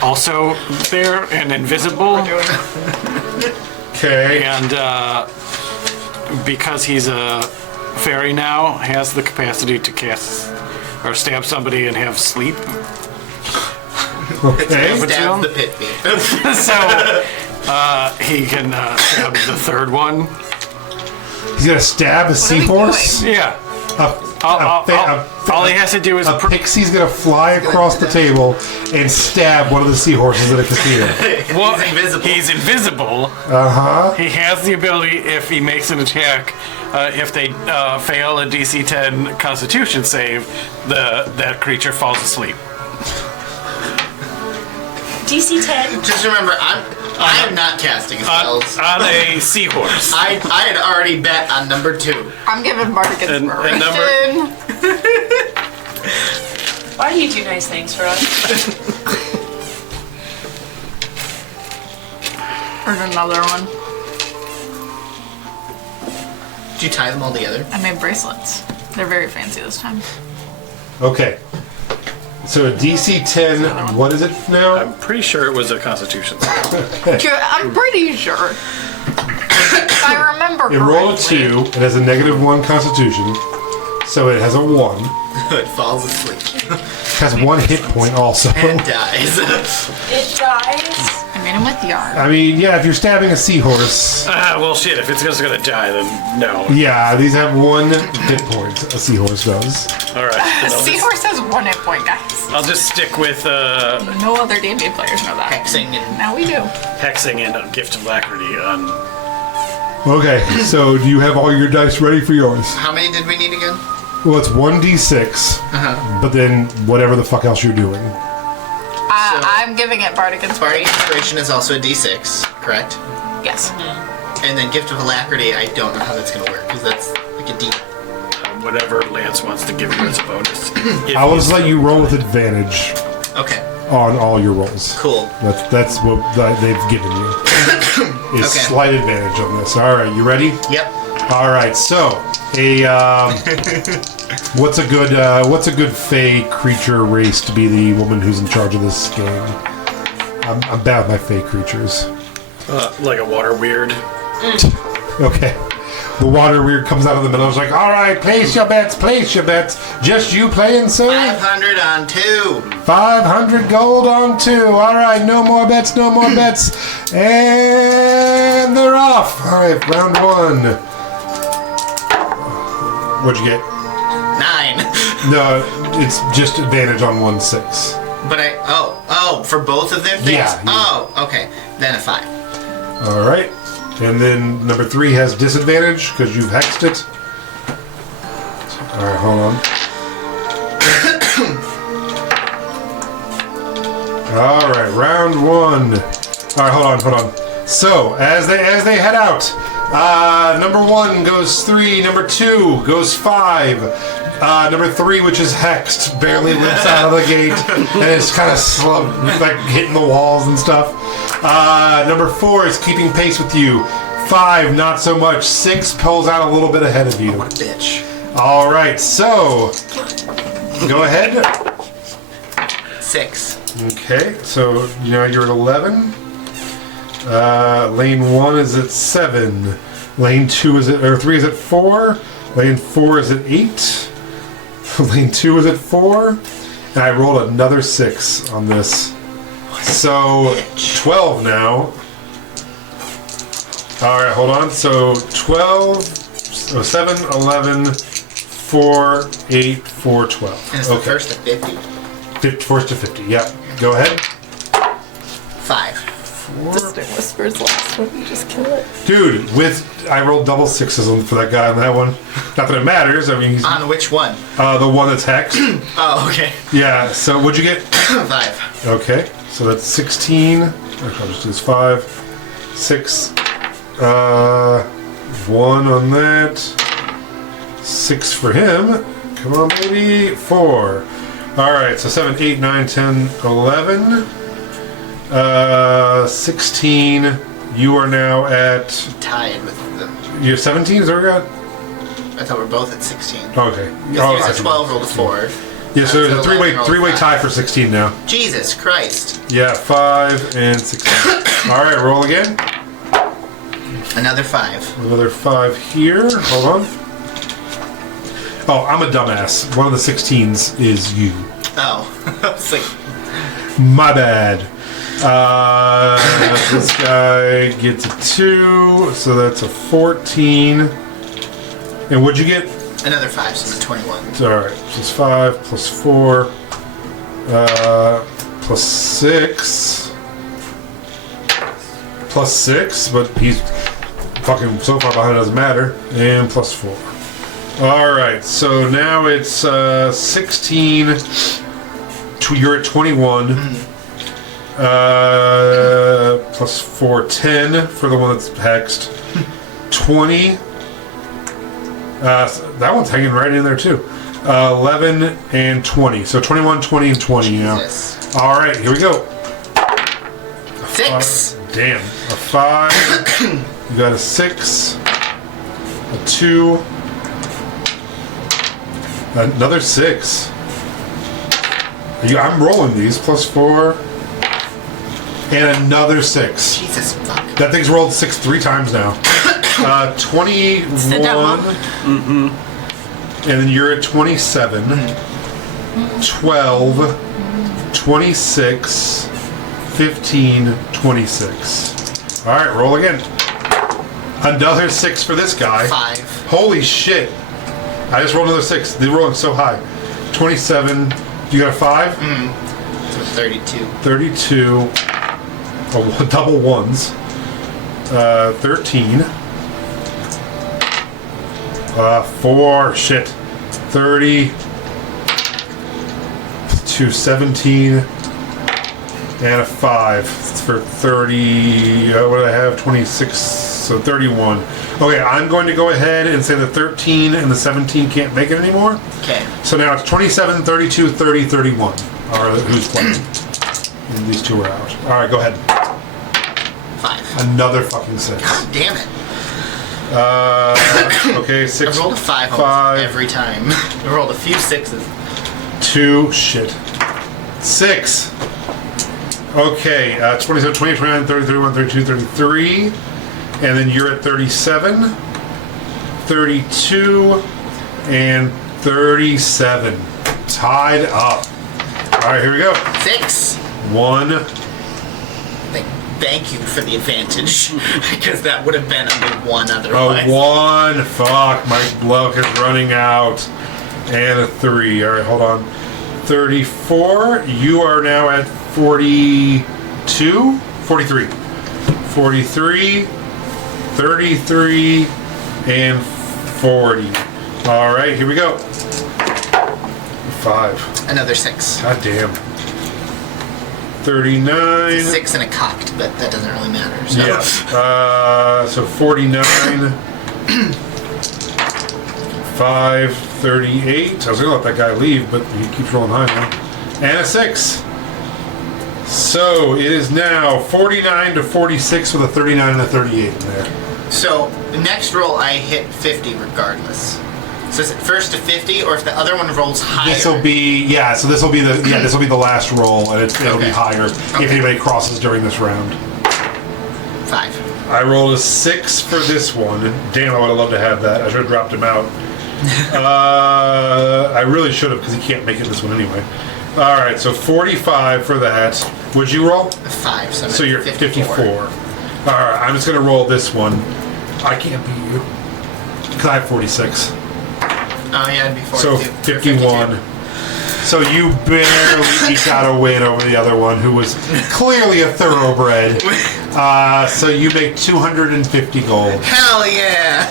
also there and invisible, Okay. and because he's a fairy now, has the capacity to cast or stab somebody and have sleep. Okay. Stab the pit fiend. So he can stab the third one. He's gonna stab a are we seahorse. Yeah. A All he has to do is pixie's gonna fly across the table and stab one of the seahorses at a casino. well, He's invisible. He's invisible. Uh huh. He has the ability, if he makes an attack, if they fail a DC 10 Constitution save, that creature falls asleep. DC 10. Just remember, I am not casting spells. On a seahorse. I had already bet on number 2. I'm giving Bardic and inspiration. number- Why do you do nice things for us? Here's another one. Did you tie them all together? I made bracelets. They're very fancy this time. Okay. So a DC 10. What is it now? I'm pretty sure it was a Constitution save. I'm pretty sure. If I remember It rolled a correctly. 2. It has a -1 Constitution, so it has a 1. It falls asleep. It has 1 hit point also. And dies. It dies. I made them with yarn. I mean, yeah, if you're stabbing a seahorse, Well, shit, if it's just gonna die, then no. yeah, these have 1 hit point. A seahorse does. Alright. then Seahorse has 1 hit point, guys. I'll just stick with No other D&D players know that. Hexing and Now we do. hexing and a gift of alacrity on. Okay, so do you have all your dice ready for yours? how many did we need again? Well, it's 1d6, but then whatever the fuck else you're doing. I'm giving it Bardic Bardic inspiration. Inspiration is also a D6, correct? Yes. And then Gift of Alacrity, I don't know how that's going to work, because that's like a D. Whatever Lance wants to give you as a bonus. I will just let you roll with advantage. Okay. on all your rolls. Cool. That's what they've given you. Is Okay. slight advantage on this. All right, you ready? Yep. All right, so what's a good Fey creature race to be the woman who's in charge of this game? I'm bad with my Fey creatures. Like a water weird. Okay. The water weird comes out of the middle. It's like, all right, place your bets. Just you playing, sir? 500 on 2. 500 gold on 2. All right, no more bets. And they're off. All right, round 1. What'd you get? 9. No, it's just advantage on 1/6. But for both of their things? Yeah. Oh, okay. Then a 5. All right. And then number 3 has disadvantage because you've hexed it. All right, hold on. All right, round 1. All right, hold on. So as they head out, number 1 goes 3. Number 2 goes 5. Number 3, which is hexed, barely lives out of the gate, and it's kind of slow, like hitting the walls and stuff. Number 4 is keeping pace with you. 5, not so much. 6 pulls out a little bit ahead of you. What a bitch. All right, so go ahead. 6. Okay, so you're at 11. Lane 1 is at 7. Lane 3 is at 4. Lane 4 is at 8. Lane 2 is at 4. And I rolled another 6 on this. So 12 now. Alright, hold on. So 12, 7, 11, 4, 8, 4, 12. And it's the first to 50? First to 50, yeah. Go ahead. 5. Distant Whispers last one. You just kill it. Dude, I rolled double 6s for that guy on that one. Not that it matters. I mean, he's On which one? the one that's hexed. Oh, okay. Yeah. So what'd you get? 5. Okay. So that's 16. Actually, I'll just do this 5, 6. 1 on that. 6 for him. Come on, baby. 4. All right. So 7, 8, 9, 10, 11. 16. You are now at. Tied with them. You're 17. Is that what we got? I thought we're both at 16. Okay. Because here's a 12, rolled a 4. Yeah, so there's a That's 11, three-way rolled tie 5. for 16 now. Jesus Christ. Yeah, 5 and 16. All right, roll again. Another 5. Another 5 here. Hold on. Oh, I'm a dumbass. One of the 16s is you. Oh. I was like, My bad. This guy gets a 2, so that's a 14. And what'd you get? another 5, so it's 21. Alright, plus 5, plus 4, plus 6. Plus 6, but he's fucking so far behind it doesn't matter. And plus 4. Alright, so now it's 16. You're at 21. Plus 4, 10 for the one that's hexed. 20. That one's hanging right in there too. 11 and 20. So 21, 20, and 20 Jesus. now. Alright, here we go. 6. Damn. A 5. You got a 6. A 2. Another 6. I'm rolling these. Plus 4. And another 6. Jesus fuck. That thing's rolled 3 times now. 21. Sit down, Mom. And then you're at 27. 12. 26. 15. 26. Alright, roll again. Another 6 for this guy. 5. Holy shit. I just rolled another 6. They're rolling so high. 27. You got a 5? So 32. 32. Oh, double ones. 13. 4. Shit. 30. To 17. And a 5. It's for 30. What did I have? 26. So 31. Okay, I'm going to go ahead and say the 13 and the 17 can't make it anymore. Okay. So now it's 27, 32, 30, 31 are who's playing. and these two are out. All right, go ahead. 5. Another fucking 6. God damn it. Okay, 6. I've rolled a 5 almost 5. every time. I rolled a few 6s. 2. Shit. 6. Okay, 27, 20, 29, 30, 31, 32, 33. And then you're at 37, 32, and 37. Tied up. All right, here we go. 6. 1. Thank you for the advantage, because that would have been a 1 A otherwise. 1. Fuck, my luck is running out. And a 3. All right, hold on. 34. You are now at 42? 43. 43, 33, and 40. All right, here we go. 5. Another 6. God damn. 39. 6 and a cocked, but that doesn't really matter. So. Yeah. So 49. 5, 38. I was gonna let that guy leave, but he keeps rolling high now. And a 6. So it is now 49 to 46 with a 39 and a 38 in there. So the next roll I hit 50 regardless. So is it first to 50, or if the other one rolls higher? This will be So this will be the last roll, and it'll be Okay. higher if Okay. anybody crosses during this round. 5. I rolled a 6 for this one. Damn, I would have loved to have that. I should have dropped him out. I really should have, because he can't make it this one anyway. All right, so 45 for that. Would you roll? 5. So, I'm So at you're 54. All right, I'm just going to roll this one. I can't beat you, because I have 46. Oh yeah, it'd be 42. So 51. So you barely eke out a win over the other one, who was clearly a thoroughbred. So you make 250 gold. Hell yeah!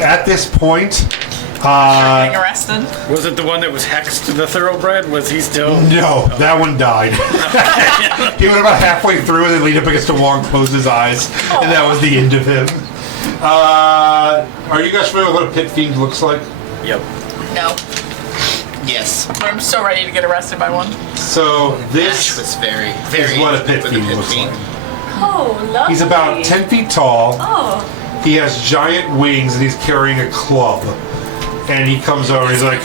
At this point, Getting arrested. Was it the one that was hexed to the thoroughbred? Was he still? no, that one died. He went about halfway through and then leaned up against a wall and closed his eyes, and that was the end of him. Are you guys familiar with what a pit fiend looks like? Yep. No. Yes. But I'm so ready to get arrested by one. So Ash this was very, very. is what a pit with fiend the looks fiend. like. Oh, lovely. He's about 10 feet tall. Oh. He has giant wings and he's carrying a club. And he comes over and he's like,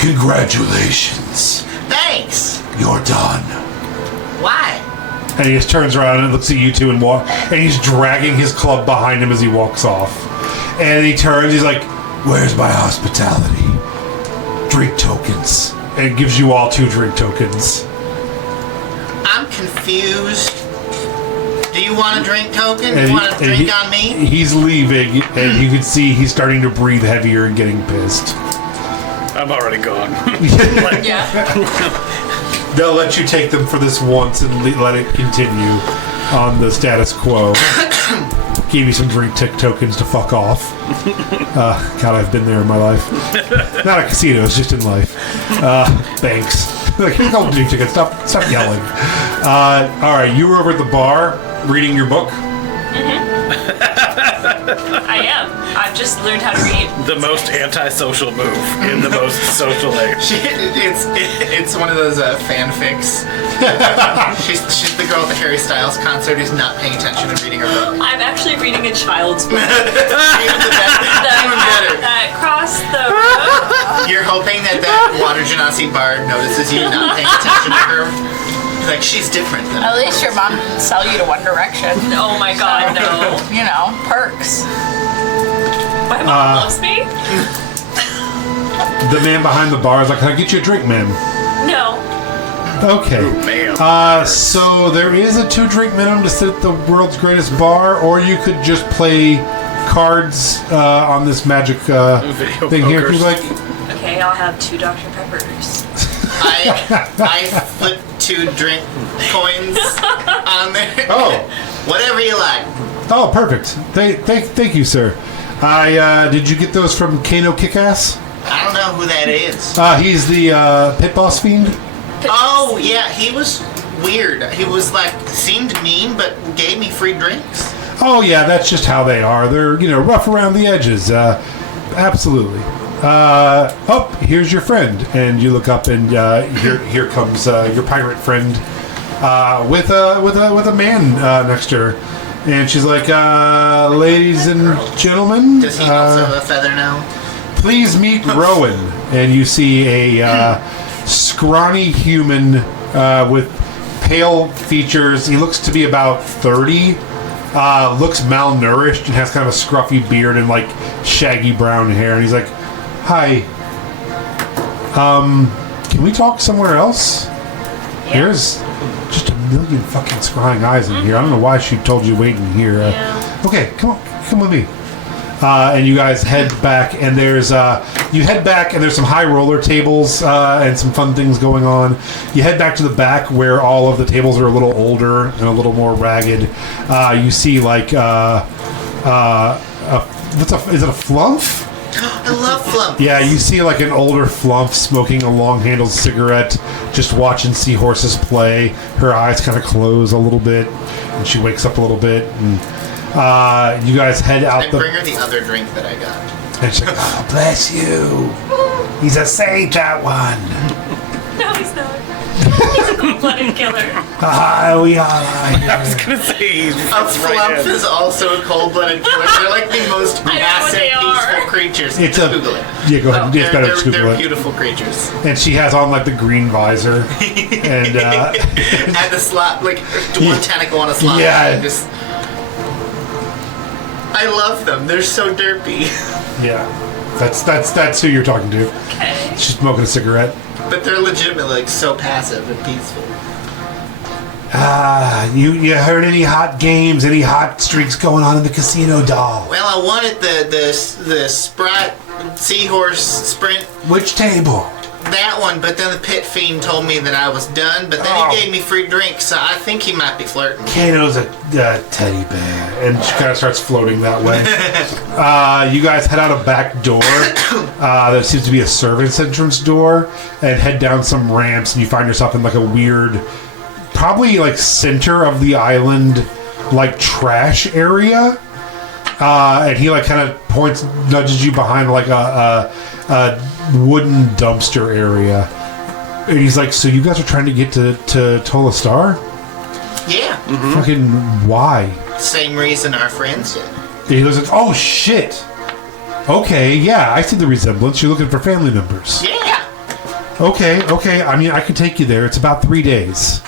"Congratulations, Thanks. you're done." Why? And he just turns around and looks at you two and he's dragging his club behind him as he walks off. And he turns, he's like, "Where's my hospitality? Drink tokens." And gives you all 2 drink tokens. I'm confused. Do you want a drink token? And You want to drink on me? He's leaving, and you can see he's starting to breathe heavier and getting pissed. I'm already gone. Yeah. They'll let you take them for this once and let it continue on the status quo. Gave you some drink tokens to fuck off. God, I've been there in my life. Not at casinos, just in life. Banks. Like, don't drink tickets. Stop yelling. All right, you were over at the bar reading your book. I am. I've just learned how to read. The most antisocial move in the most social age. It's one of those fanfics. she's the girl at the Harry Styles concert who's not paying attention and reading her book. I'm actually reading a child's book. Even better. That crossed the road. You're hoping that Water Genasi bard notices you not paying attention to her. He's like, she's different though. At least your mom didn't sell you to One Direction. Oh my god, no. You know, perks. My mom loves me? The man behind the bar is like, "Can I get you a drink, ma'am?" No. Okay. Man. So there is a 2 drink minimum to sit at the world's greatest bar, or you could just play cards on this magic Video thing here. If pokers. you'd like. Okay, I'll have 2 Dr. Peppers. I flip 2 drink coins on there. Oh. Whatever you like. Oh, perfect. Thank you, sir. Did you get those from Kano Kickass? I don't know who that is. He's the pit boss fiend. Oh, yeah, he was weird. He was like, seemed mean, but gave me free drinks. Oh yeah, that's just how they are. They're rough around the edges. Absolutely. Here's your friend, and you look up, and here comes your pirate friend with a man next to her, and she's like, "Ladies and gentlemen, Does he also have a feather now? please meet Rowan." And you see a scrawny human with pale features. He looks to be about 30. Looks malnourished and has kind of a scruffy beard and like shaggy brown hair. And he's like, "Hi. Can we talk somewhere else? There's just a million fucking scrying eyes in here. I don't know why she told you wait in here. Okay, come with me." And you guys head back, and there's some high roller tables and some fun things going on. You head back to the back where all of the tables are a little older and a little more ragged. You see like is it a flump? I love flump. Yeah, you see like an older flump smoking a long-handled cigarette, just watching seahorses play. Her eyes kind of close a little bit, and she wakes up a little bit. And you guys head out. I bring her the other drink that I got. And she's like, "Oh, bless you. He's a saint, that one. No, he's not. He's a cold-blooded killer. We all are here." I was gonna say, A flump is also a cold-blooded killer. They're like the most I know what massive, they are. peaceful creatures. It's Just a Google it. yeah. Go ahead. It's better to They're Google it. beautiful creatures. And she has on like the green visor, and And the slot, like one tentacle on a slot. Yeah. And just, I love them. They're so derpy. yeah, that's who you're talking to. Okay. She's smoking a cigarette. But they're legitimately like so passive and peaceful. You heard any hot games, any hot streaks going on in the casino, doll? Well, I wanted the Sprite Seahorse Sprint, Which table? that one, but then the Pit Fiend told me that I was done, but then Oh. he gave me free drinks, so I think he might be flirting. Kano's a teddy bear, and she kind of starts floating that way. You guys head out a back door. There seems to be a servant's entrance door, and head down some ramps, and you find yourself in like a weird, probably like center of the island, like trash area. And he like kind of nudges you behind like a wooden dumpster area. And he's like, "So you guys are trying to get to Tolle Star? Yeah, Fucking why?" same reason our friends did. And he looks like, "Oh shit. Okay, yeah, I see the resemblance. You're looking for family members. Yeah. Okay. I mean, I can take you there. It's about 3 days.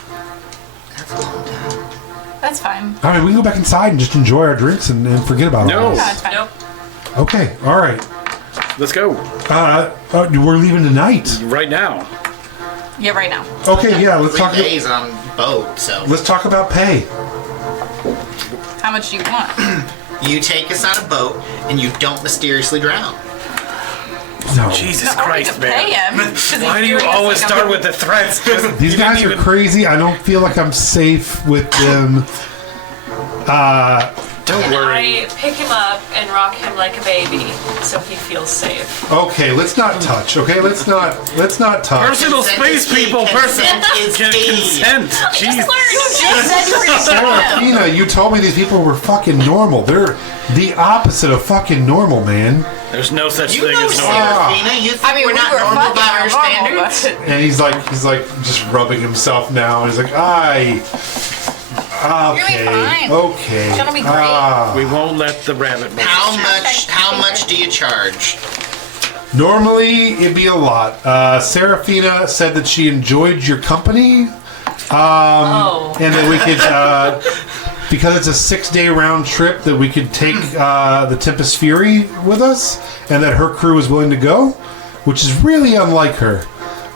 That's a long time. That's fine. All right, we can go back inside and just enjoy our drinks and forget about No. all No, this. it's fine. Nope. Okay, all right. let's go We're leaving tonight. right now. Yeah, right now. Okay, yeah, let's 3 talk. days on boat, so Let's talk about pay. How much do you want? you take us on a boat and you don't mysteriously drown. No, Jesus Not only Christ, to pay man. him. 'cause he's Why do you doing this always like start a- with the threats? these guys are crazy. I don't feel like I'm safe with them. Don't worry. I pick him up and rock him like a baby so he feels safe. Okay, let's not touch. Okay, let's not touch. Personal Consent space is key. people. Consent is key. Consent. Jeez. You just said you were gonna kill him. Serafina, you told me these people were fucking normal. They're the opposite of fucking normal, man. There's no such You thing know as normal. Serafina, you think I mean, we're we not were normal fucking by our normal, standards? but And he's like just rubbing himself now. And he's like, "Aye, You're okay, gonna be fine. okay." It's gonna be great. We won't let the rabbit. How much do you charge? Normally it'd be a lot. Serafina said that she enjoyed your company, and that we could, because it's a 6-day round trip, that we could take the Tempest Fury with us, and that her crew is willing to go, which is really unlike her.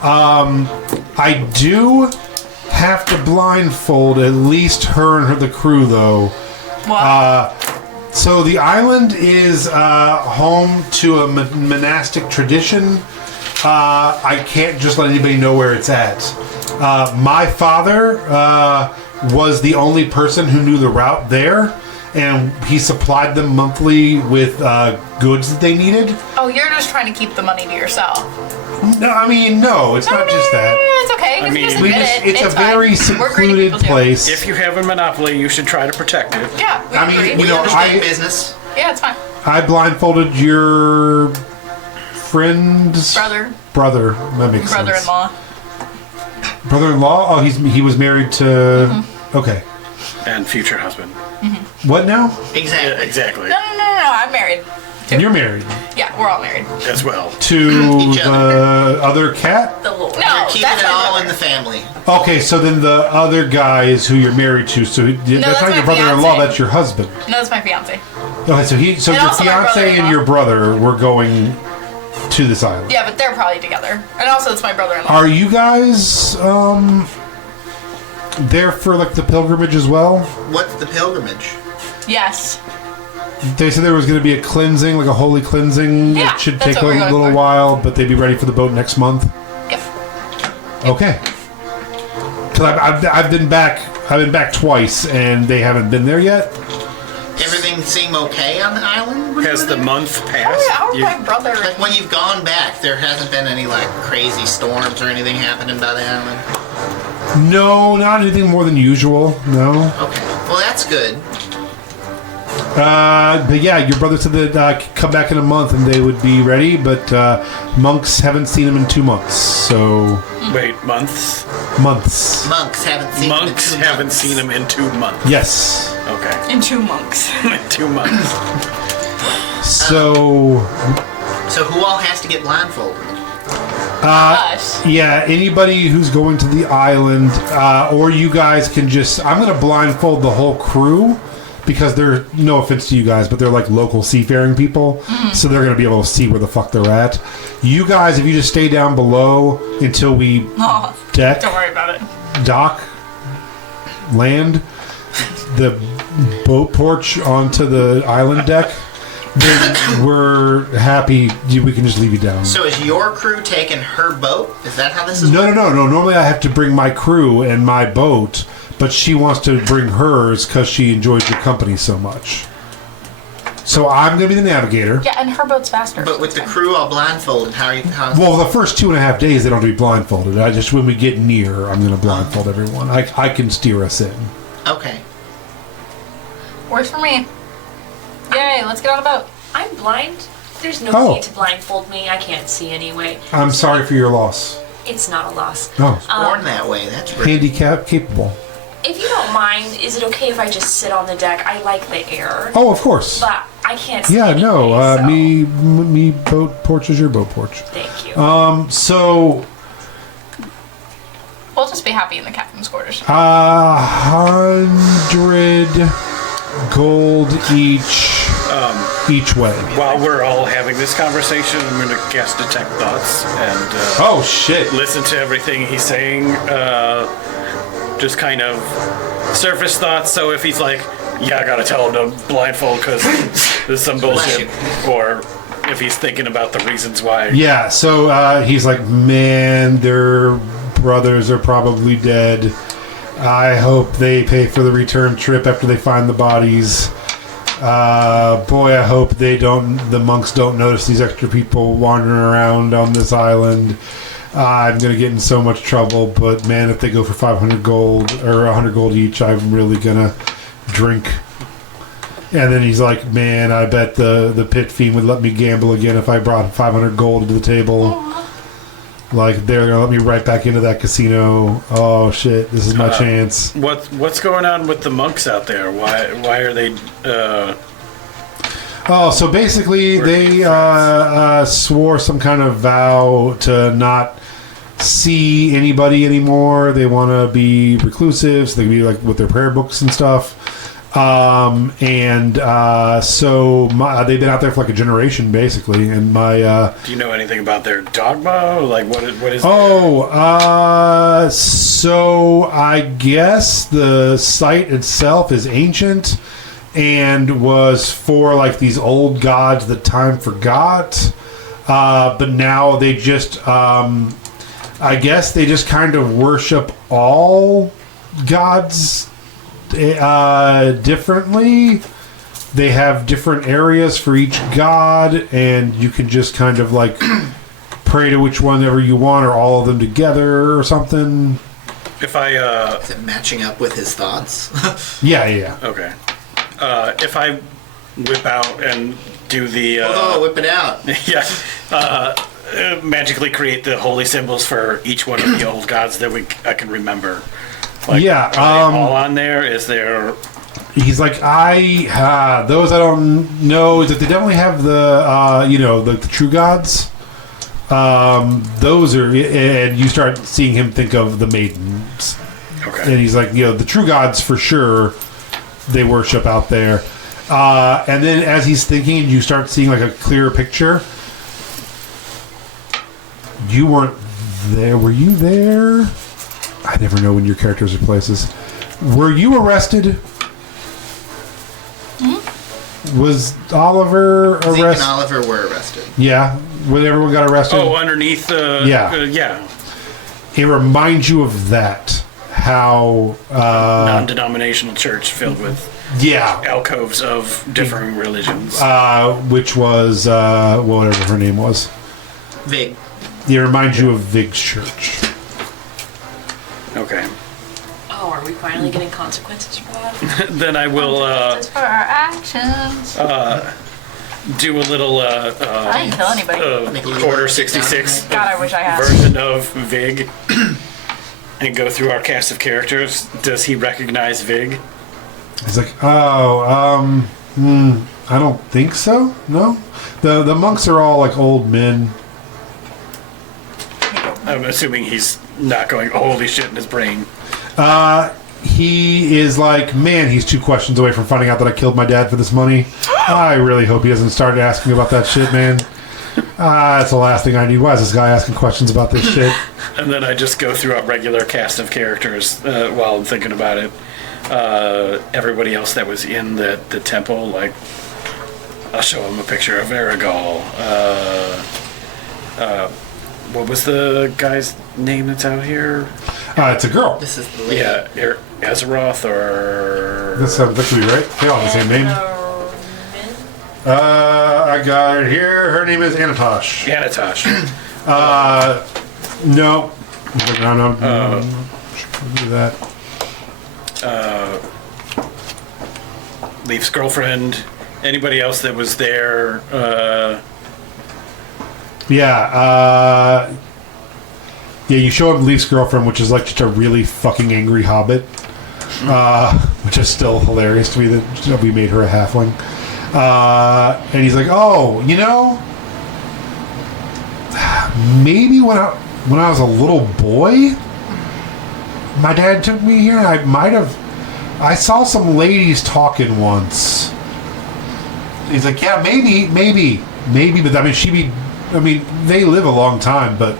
I do have to blindfold at least her and the crew, though. What? So the island is home to a monastic tradition. I can't just let anybody know where it's at. My father was the only person who knew the route there, and he supplied them monthly with goods that they needed. Oh, you're just trying to keep the money to yourself. No, I mean, no, it's not just that. It's okay. I mean, just We admit just, it. it's a fine. very We're greedy secluded people too. place. If you have a monopoly, you should try to protect it. Yeah, we I mean, agree. you We know, understand I- business. Yeah, it's fine. I blindfolded your friend's Brother, brother. That makes sense. brother-in-law. Brother-in-law? Oh, he was married to... Okay. And future husband. What now? Exactly. Exactly. No, I'm married. And you're married. Yeah, we're all married. As well. To Each the other. other cat? The Lord. No, You're keeping that's it my all brother. in the family. Okay, so then the other guy is who you're married to. So that's that's not my your brother-in-law, fiancé. that's your husband. No, that's my fiance. Okay, so And your also my fiance and brother-in-law. your brother were going to this island. Yeah, but they're probably together. And also, it's my brother-in-law. Are you guys there for like the pilgrimage as well? What's the pilgrimage? Yes. They said there was going to be a cleansing, like a holy cleansing. Yeah, It should that's take a what we're going little for. while, but they'd be ready for the boat next month. Yep. Okay. Because I've been back. I've been back twice, and they haven't been there yet. Everything seem okay on the island? when you Has were the there? month passed? How You- my brother... Like when you've gone back, there hasn't been any like crazy storms or anything happening by the island. No, not anything more than usual. No. Okay, well that's good. But yeah, your brother said that come back in a month and they would be ready, but monks haven't seen him in 2 months. So Wait, months? months. Monks haven't seen him in Monks 2 haven't months. seen him in 2 months. Yes. Okay. In 2 months. In 2 months. So So who all has to get blindfolded? Us. yeah, anybody who's going to the island, or you guys can just. I'm gonna blindfold the whole crew. Because they're, no offense to you guys, but they're like local seafaring people. So they're going to be able to see where the fuck they're at. You guys, if you just stay down below until we Oh, deck, don't worry about it. dock, land, the boat porch onto the island deck, then we're happy. We can just leave you down. So is your crew taking her boat? Is that how this is? No. Normally I have to bring my crew and my boat. But she wants to bring hers because she enjoys your company so much. So I'm going to be the navigator. Yeah, and her boat's faster. But with the crew all blindfolded, how are you? How's Well, the first 2.5 days they don't have to be blindfolded. I just, when we get near, I'm going to blindfold everyone. I can steer us in. okay. Works for me. Yay, let's get on a boat. I'm blind. There's no Oh. need to blindfold me. I can't see anyway. I'm sorry for your loss. It's not a loss. Oh, Born that way. That's rude. handicap capable. If you don't mind, is it okay if I just sit on the deck? I like the air, Oh, of course. but I can't see Yeah, anyway, no. so Me boat porch is your boat porch. Thank you. So, We'll just be happy in the captain's quarters. 100 gold each way. While we're all having this conversation, I'm going to cast Detect Thoughts and Oh shit! listen to everything he's saying. Just kind of surface thoughts. So if he's like, yeah, I got to tell him to blindfold because there's some bullshit. Or if he's thinking about the reasons why. Yeah, so he's like, man, their brothers are probably dead. I hope they pay for the return trip after they find the bodies. Boy, I hope the monks don't notice these extra people wandering around on this island. I'm going to get in so much trouble, but man, if they go for 500 gold or 100 gold each, I'm really going to drink. And then he's like, man, I bet the pit fiend would let me gamble again if I brought 500 gold to the table. Like, they're going to let me right back into that casino. Oh, shit, this is my chance. What's going on with the monks out there? Why are they? Oh, so basically they swore some kind of vow to not see anybody anymore. They want to be reclusive, so they can be like with their prayer books and stuff. So they've been out there for like a generation, basically. And my Do you know anything about their dogma? Like what is? So I guess the site itself is ancient and was for like these old gods that time forgot. But now they just, I guess they just kind of worship all gods differently. They have different areas for each god, and you can just kind of like pray to which one ever you want, or all of them together, or something. If I Is it matching up with his thoughts? Yeah. okay, if I whip out and do the Oh, whip it out. yeah, magically create the holy symbols for each one of the old gods that I can remember. Like, Yeah, are they all on there? Is there? He's like, those I don't know. Is that they definitely have the true gods. Those are, and you start seeing him think of the maidens. Okay. And he's like, the true gods for sure, they worship out there. And then as he's thinking, you start seeing like a clearer picture. You weren't there. Were you there? I never know when your characters are places. Were you arrested? Was Oliver Zeke and arrested? Oliver were arrested. Yeah, when everyone got arrested. Oh, underneath the. Yeah. It reminds you of that. How Non-denominational church filled with alcoves of differing religions. Which was whatever her name was. Vig. It reminds you of Vig's church. Okay. Oh, are we finally getting consequences for that? Then I will That's for our actions. do a little I didn't kill anybody. Make a little Order 66 God, I wish I had. version of Vig and go through our cast of characters. Does he recognize Vig? He's like, I don't think so. No, the monks are all like old men. I'm assuming he's not going, holy shit, in his brain. He is like, man, he's 2 questions away from finding out that I killed my dad for this money. I really hope he doesn't start asking about that shit, man. That's the last thing I need. Why is this guy asking questions about this shit? And then I just go through a regular cast of characters while I'm thinking about it. Everybody else that was in the temple, like, I'll show him a picture of Aragol. What was the guy's name that's out here? It's a girl. This is the lady. Yeah, Azeroth or... That sounds like to be right. They all have the same name. I got it here. Her name is Anatosh. Anatosh. No. No. Do that. Leaf's girlfriend. Anybody else that was there? Yeah, you show him Leaf's girlfriend, which is like just a really fucking angry hobbit. Which is still hilarious to me that we made her a halfling. And he's like, oh, maybe when I was a little boy, my dad took me here. I saw some ladies talking once. He's like, yeah, maybe, but I mean, they live a long time, but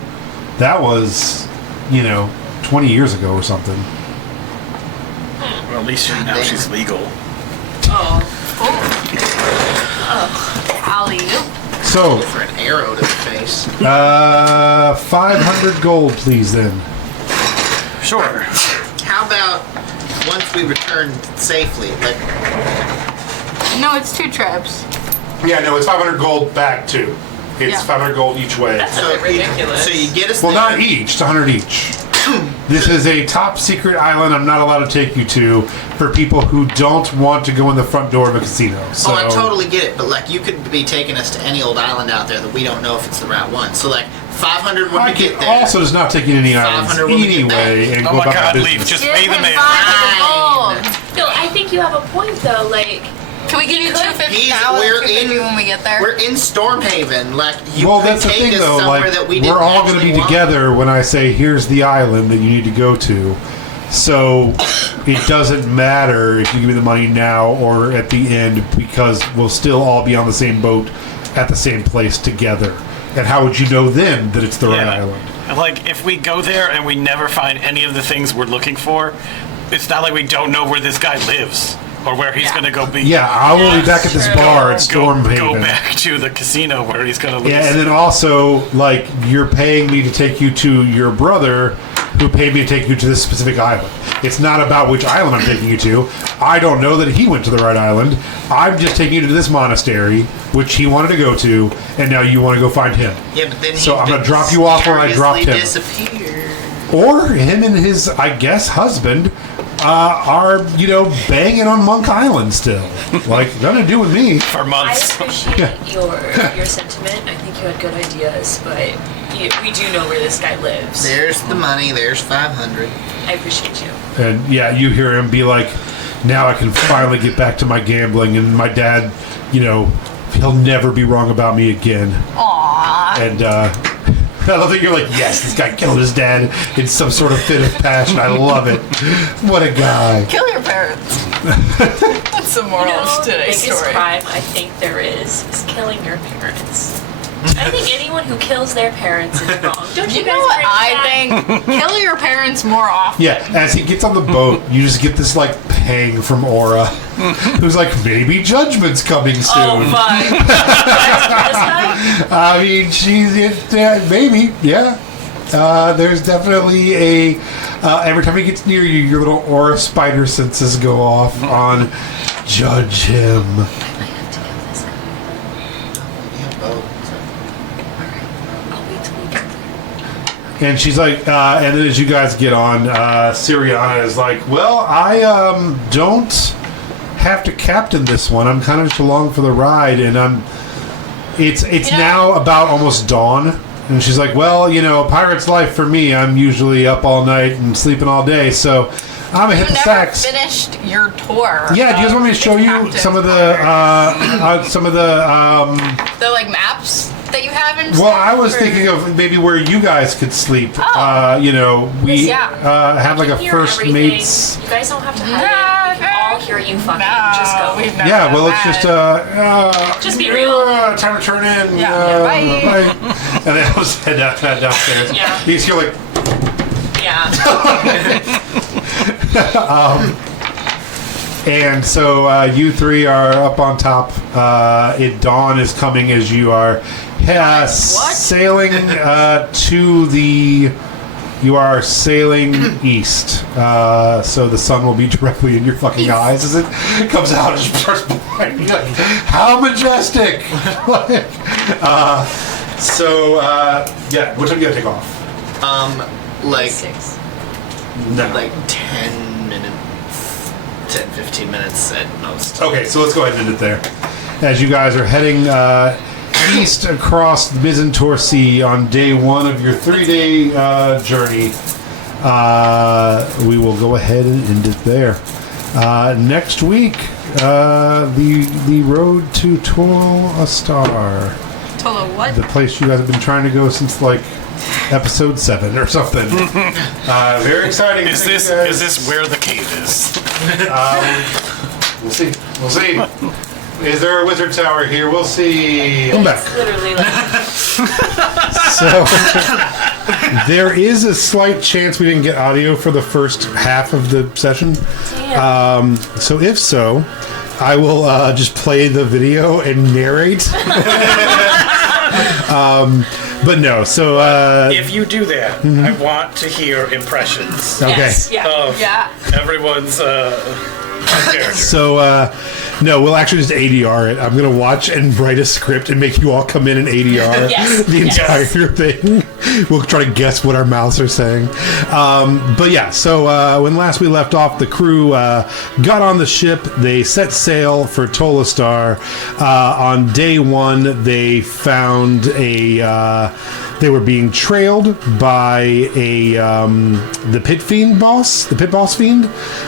that was, 20 years ago or something. Well, at least now she's legal. Alley-oop. So, For an arrow to the face. 500 gold, please, then. Sure. How about once we return safely? No, it's 2 trips. Yeah, no, it's 500 gold back, too. It's Yeah. 500 gold each way. That's a bit ridiculous. So you get us Well, there. not each. It's 100 each. This is a top secret island I'm not allowed to take you to for people who don't want to go in the front door of a casino. So, Oh, I totally get it, but you could be taking us to any old island out there that we don't know if it's the right one. So 500 when I we get can there. also does not take you to any islands 500 when we get back. anyway and Oh go my about god, my Leaf, business. just Give pay the him man. 500 gold. No, I think you have a point though. Can we give you 250 He's- now and we're 250 in- when we get there? We're in Stormhaven. You Well, could that's the take thing, us though. somewhere that we didn't We're all going to be actually want. together when I say, "Here's the island that you need to go to." So it doesn't matter if you give me the money now or at the end, because we'll still all be on the same boat at the same place together. And how would you know then that it's the right island? If we go there and we never find any of the things we're looking for, it's not like we don't know where this guy lives or where he's going to go be. Yeah, I will be back at this bar at Go Stormhaven. back to the casino where he's going to live. Yeah, and then also, you're paying me to take you to your brother, who paid me to take you to this specific island. It's not about which island I'm taking you to. I don't know that he went to the right island. I'm just taking you to this monastery, which he wanted to go to, and now you want to go find him. Yeah, but then So I'm gonna drop you off where I dropped him. Disappeared. Or him and his, I guess, husband are, banging on Monk Island still. Like, nothing to do with me. For I months. appreciate your sentiment. I think you had good ideas, but we do know where this guy lives. There's the money. There's 500. I appreciate you. And yeah, you hear him be like, now I can finally get back to my gambling, and my dad, he'll never be wrong about me again. Aww. And I love that you're like, yes, this guy killed his dad in some sort of fit of passion. I love it. What a guy. Kill your parents. That's the moral of The today's biggest story. crime I think there is killing your parents. I think anyone who kills their parents is wrong. Don't you You guys know what agree with I that? think? Kill your parents more often. Yeah, as he gets on the boat, you just get this, like, pang from Aura, who's like, maybe Judgment's coming soon. Oh, fine. This guy? I mean, maybe, yeah. There's definitely every time he gets near you, your little Aura spider senses go off on judge him. I might have to kill this guy. Yeah, boat. I'll wait till we get there. And she's like, and then as you guys get on, Siriana is like, well, I don't have to captain this one. I'm kind of just along for the ride, and it's now about almost dawn. And she's like, well, pirate's life for me. I'm usually up all night and sleeping all day, so I'm gonna hit the You never sacks. finished your tour. Yeah, do you guys want me to show you Captain's some of the the like maps that you have in? Well, I was or- thinking of maybe where you guys could sleep. Oh. We Yeah. have like a Hear first everything. mates. You guys don't have to hide it. We can all hear you fucking. No, Just go. we've never Yeah, done well, it's that. just Just be real. time to turn in. Yeah, bye. And then I'll just head downstairs. Yeah. You just hear like, Yeah. and so you three are up on top. Dawn is coming as you are sailing to the. You are sailing east, so the sun will be directly in your fucking eyes as it comes out and just starts behind you. How majestic! Yeah, what time do you gotta take off? Like 6. No. like 10 minutes, 10, 15 minutes at most. Okay, so let's go ahead and end it there. As you guys are heading east across the Byzantor Sea on day 1 of your 3-day journey, we will go ahead and end it there. Next week, the road to Tolle Astar, Tolle what? the place you guys have been trying to go since like episode 7 or something. Very exciting. Is Thank this you guys. is this where the cave is? We'll see. We'll see. Is there a wizard tower here? We'll see. Come back. Literally like. So there is a slight chance we didn't get audio for the first half of the session. Damn. So if so, I will just play the video and narrate. But no. So If you do that, I want to hear impressions okay. Yes. Yeah. of Yeah. everyone's character. So, no, we'll actually just ADR it. I'm going to watch and write a script and make you all come in and ADR Yes, the yes. entire thing. We'll try to guess what our mouths are saying. But yeah, so when last we left off, the crew got on the ship. They set sail for Tolle Astar. On day 1, they found they were being trailed by the pit boss fiend,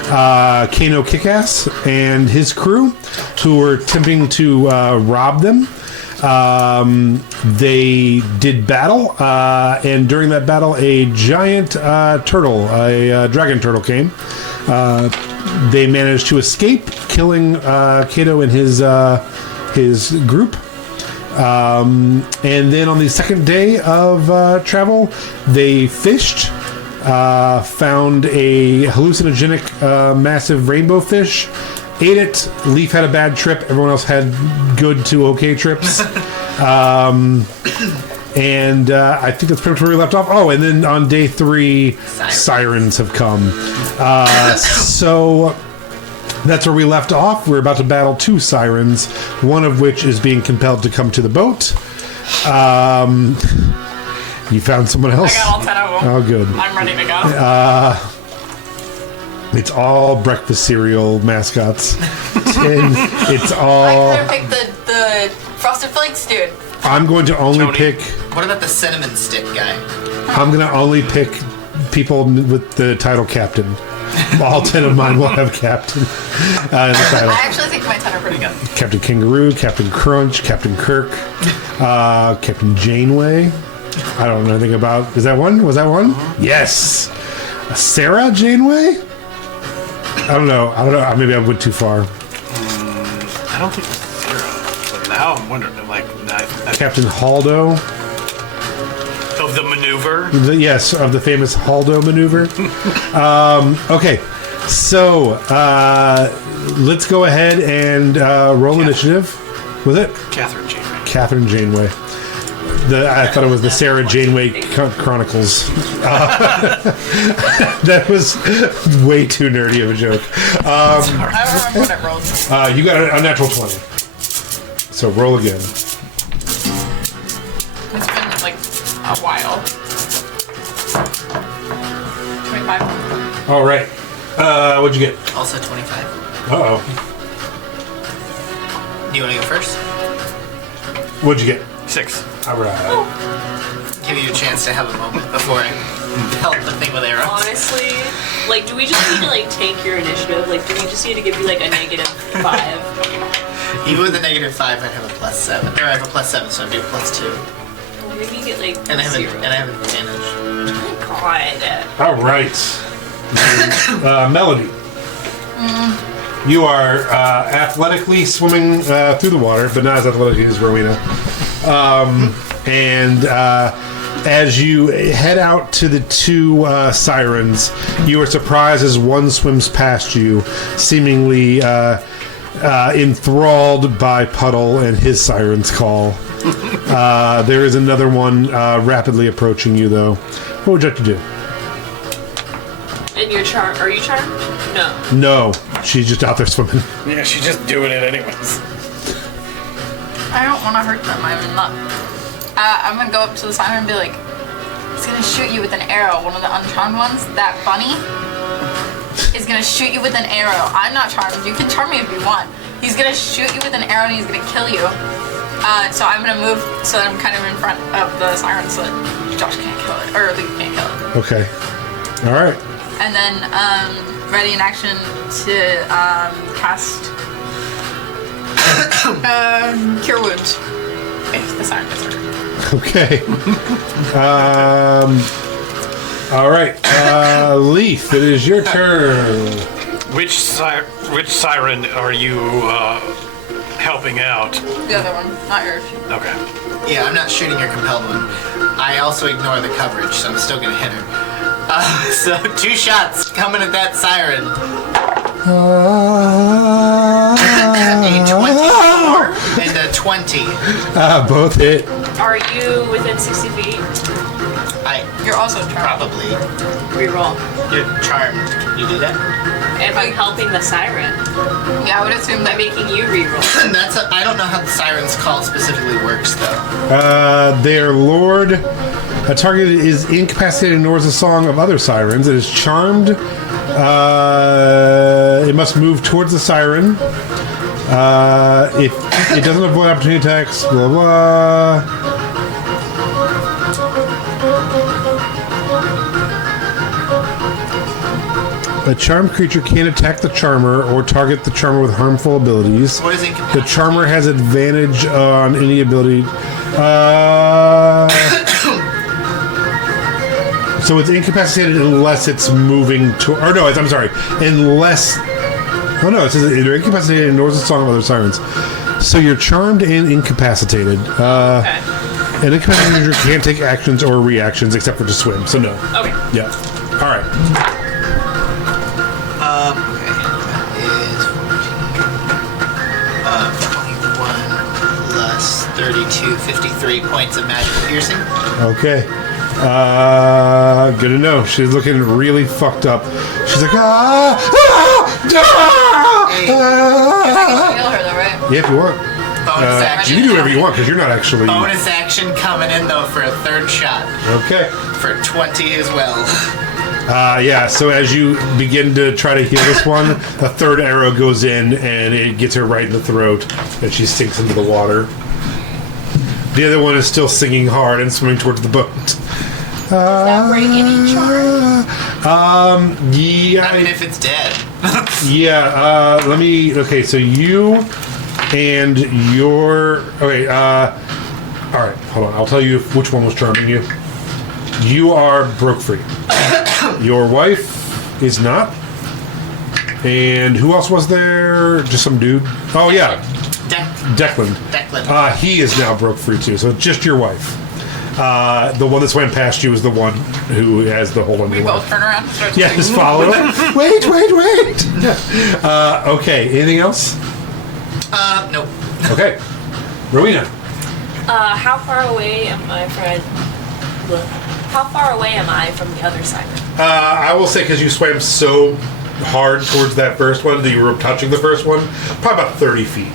Kano Kickass, and his crew, who were attempting to rob them. They did battle, and during that battle, a giant turtle, a dragon turtle, came. They managed to escape, killing Kato and his group. And then on the second day of travel, they fished, found a hallucinogenic massive rainbow fish, ate it. Leaf had a bad trip. Everyone else had good to okay trips. And I think that's pretty much where we left off. Oh, and then on day 3, sirens have come. So that's where we left off. We're about to battle 2 sirens, one of which is being compelled to come to the boat. You found someone else? I got all 10 of them. Oh, good. I'm ready to go. It's all breakfast cereal mascots. 10. It's I all. could have picked the Frosted Flakes dude. I'm going to only Tony. pick. What about the cinnamon stick guy? I'm going to only pick people with the title captain. All 10 of mine will have captain in the title. I actually think my 10 are pretty good. Captain Kangaroo, Captain Crunch, Captain Kirk, Captain Janeway. I don't know anything about. Is that one? Was that one? Yes. Sarah Janeway? I don't know. Maybe I went too far. I don't think it's 0. So now I'm wondering, like, Captain Haldo. of the maneuver. Yes, of the famous Haldo maneuver. Okay, so let's go ahead and roll initiative. Was it? Catherine Janeway. Catherine Janeway. I thought it was the Sarah Janeway Chronicles. That was way too nerdy of a joke. I don't remember what it rolled. You got a natural 20. So roll again. It's been like a while. 25. All right. What'd you get? Also 25. Uh-oh. Do you want to go first? What'd you get? 6. All right. Give you a chance to have a moment before I pelt the thing with arrows. Honestly, like, do we just need to like take your initiative? Like, do we just need to give you like a -5? Even with a -5, I'd have a +7. Or I have a +7, so I'd do a +2. Well, maybe you get like And I have 0. an advantage. God. All right. Melody. You are athletically swimming through the water, but not as athletically as Rowena. And as you head out to the two sirens, you are surprised as one swims past you, seemingly enthralled by Puddle and his siren's call. There is another one rapidly approaching you, though. What would you like to do? And you're charmed? Are you charmed? No. No, she's just out there swimming. Yeah, she's just doing it anyways. I don't want to hurt them. I'm not. I'm gonna go up to the siren and be like, "He's gonna shoot you with an arrow." One of the uncharmed ones, that bunny, is gonna shoot you with an arrow. I'm not charmed. You can charm me if you want. He's gonna shoot you with an arrow and he's gonna kill you. So I'm gonna move so that I'm kind of in front of the siren so that Josh can't kill it, or Luke can't kill it. Okay. All right. And then ready in action to cast Cure Wounds if the siren gets hurt. Okay. All right. Leaf, it is your turn. Which siren are you helping out? The other one, not yours. Okay. Yeah, I'm not shooting your compelled one. I also ignore the coverage, so I'm still gonna hit her. So 2 shots coming at that siren. A 24 and a 20. Both hit. Are you within 60 feet? You're also charmed. Probably. Reroll. You're charmed. Can you do that? If I'm helping the siren, Yeah, I would assume that I'm making you reroll. I don't know how the siren's call specifically works, though. Their lord. A target is incapacitated and ignores the song of other sirens. It is charmed. It must move towards the siren. If it doesn't avoid opportunity attacks, blah blah. A charmed creature can't attack the charmer or target the charmer with harmful abilities. What is The incapacitated? charmer has advantage on any ability. So it's incapacitated unless it's moving to. Or no, I'm sorry. Unless. Oh no, it says they're incapacitated and ignores the song of other sirens. So you're charmed and incapacitated. Okay. An incapacitated creature can't take actions or reactions except for to swim. So no. Okay. Yeah. All right. Okay. That is 21 plus 32, 53 points of magical piercing. Okay. Good to know. She's looking really fucked up. She's like, heal her though, right? Yeah, if you want. Bonus You action. can do whatever you want because you're not actually. Bonus action coming in, though, for a 3rd shot. Okay. For 20 as well. Yeah, so as you begin to try to heal this one, a third arrow goes in and it gets her right in the throat, and she sinks into the water. The other one is still singing hard and swimming towards the boat. Does that break any charm? Yeah. I mean, if it's dead. Yeah, let me... Okay, so you and your... Okay, alright, hold on. I'll tell you which one was charming you. You are broke free. Your wife is not. And who else was there? Just some dude? Oh, yeah. Declan. He is now broke free, too. So just your wife. The one that swam past you is the one who has the hole in We your both wife. turn around and start Yeah, just follow him. Wait. Okay, anything else? Nope. Okay. Rowena. How far away am I from the other side? I will say, because you swam so hard towards that first one that you were touching the first one, probably about 30 feet.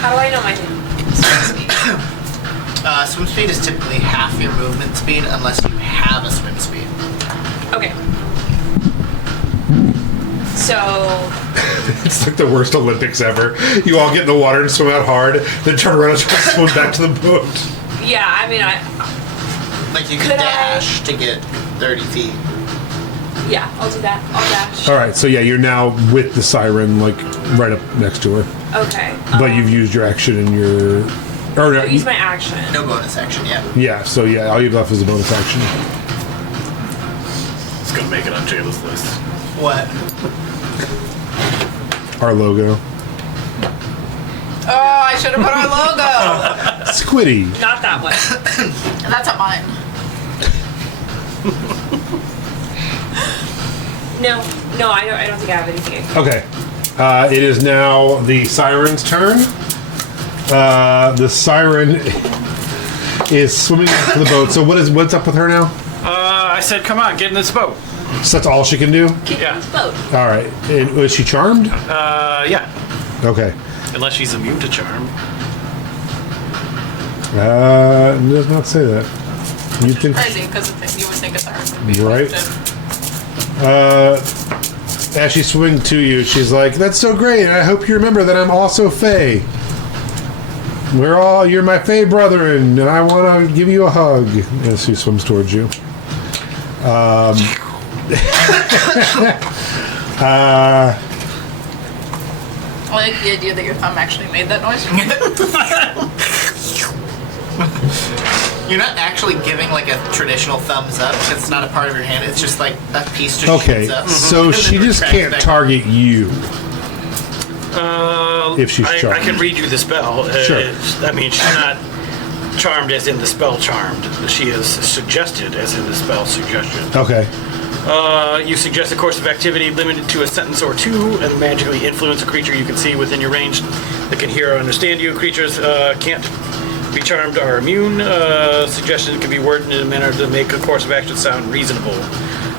How do I know my swim speed? Swim speed is typically half your movement speed unless you have a swim speed. Okay. So... It's like the worst Olympics ever. You all get in the water and swim out hard, then turn around and try to swim back to the boat. Yeah, I mean, Like you could dash to get 30 feet. Yeah, I'll do that. I'll dash. All right, so yeah, you're now with the siren, like right up next to her. Okay. But you've used your action and your. Or no, I'll use my action. No bonus action yet. Yeah, so yeah, all you've left is a bonus action. It's gonna make it on Jayla's list. What? Our logo. Oh, I should have put our logo. Squiddy. Not that one. That's not mine. No, I don't think I have anything. Okay. It is now the siren's turn. The siren is swimming to the boat. So what's up with her now? I said, come on, get in this boat. So that's all she can do? Get Yeah. in this boat. All right. Was she charmed? Yeah. Okay. Unless she's immune to charm. It does not say that. You'd think... Crazy, because you would think a siren would be Right. effective. As she's swimming to you, she's like, "That's so great. I hope you remember that I'm also Fae. You're my Fae brethren, and I want to give you a hug." As she swims towards you. I like the idea that your thumb actually made that noise. You're not actually giving like a traditional thumbs up because it's not a part of your hand. It's just like that piece just Okay, shoots up. so And she then just retracts can't back. target you if she's I charmed. can read you the spell. Sure. I mean, she's not charmed as in the spell charmed. She is suggested as in the spell suggestion. Okay. You suggest a course of activity limited to a sentence or two and magically influence a creature you can see within your range that can hear or understand you. Creatures can't be charmed or immune. Suggestion can be worded in a manner to make a course of action sound reasonable.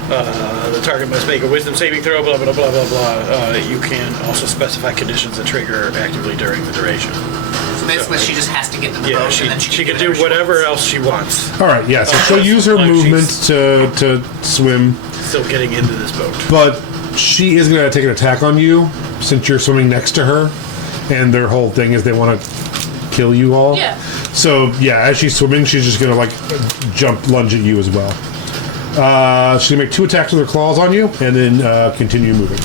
The target must make a wisdom saving throw, blah, blah, blah, blah, blah. You can also specify conditions that trigger actively during the duration. So basically, she just has to get to the Yeah, boat, she and then she can do do whatever else she wants. All right. Yeah. So she'll use her like movement she's- to swim, Still getting into this boat. but she is going to take an attack on you since you're swimming next to her, and their whole thing is they want to kill you all. Yeah. So yeah, as she's swimming, she's just going to like lunge at you as well. She's going to make 2 attacks with her claws on you, and then continue moving.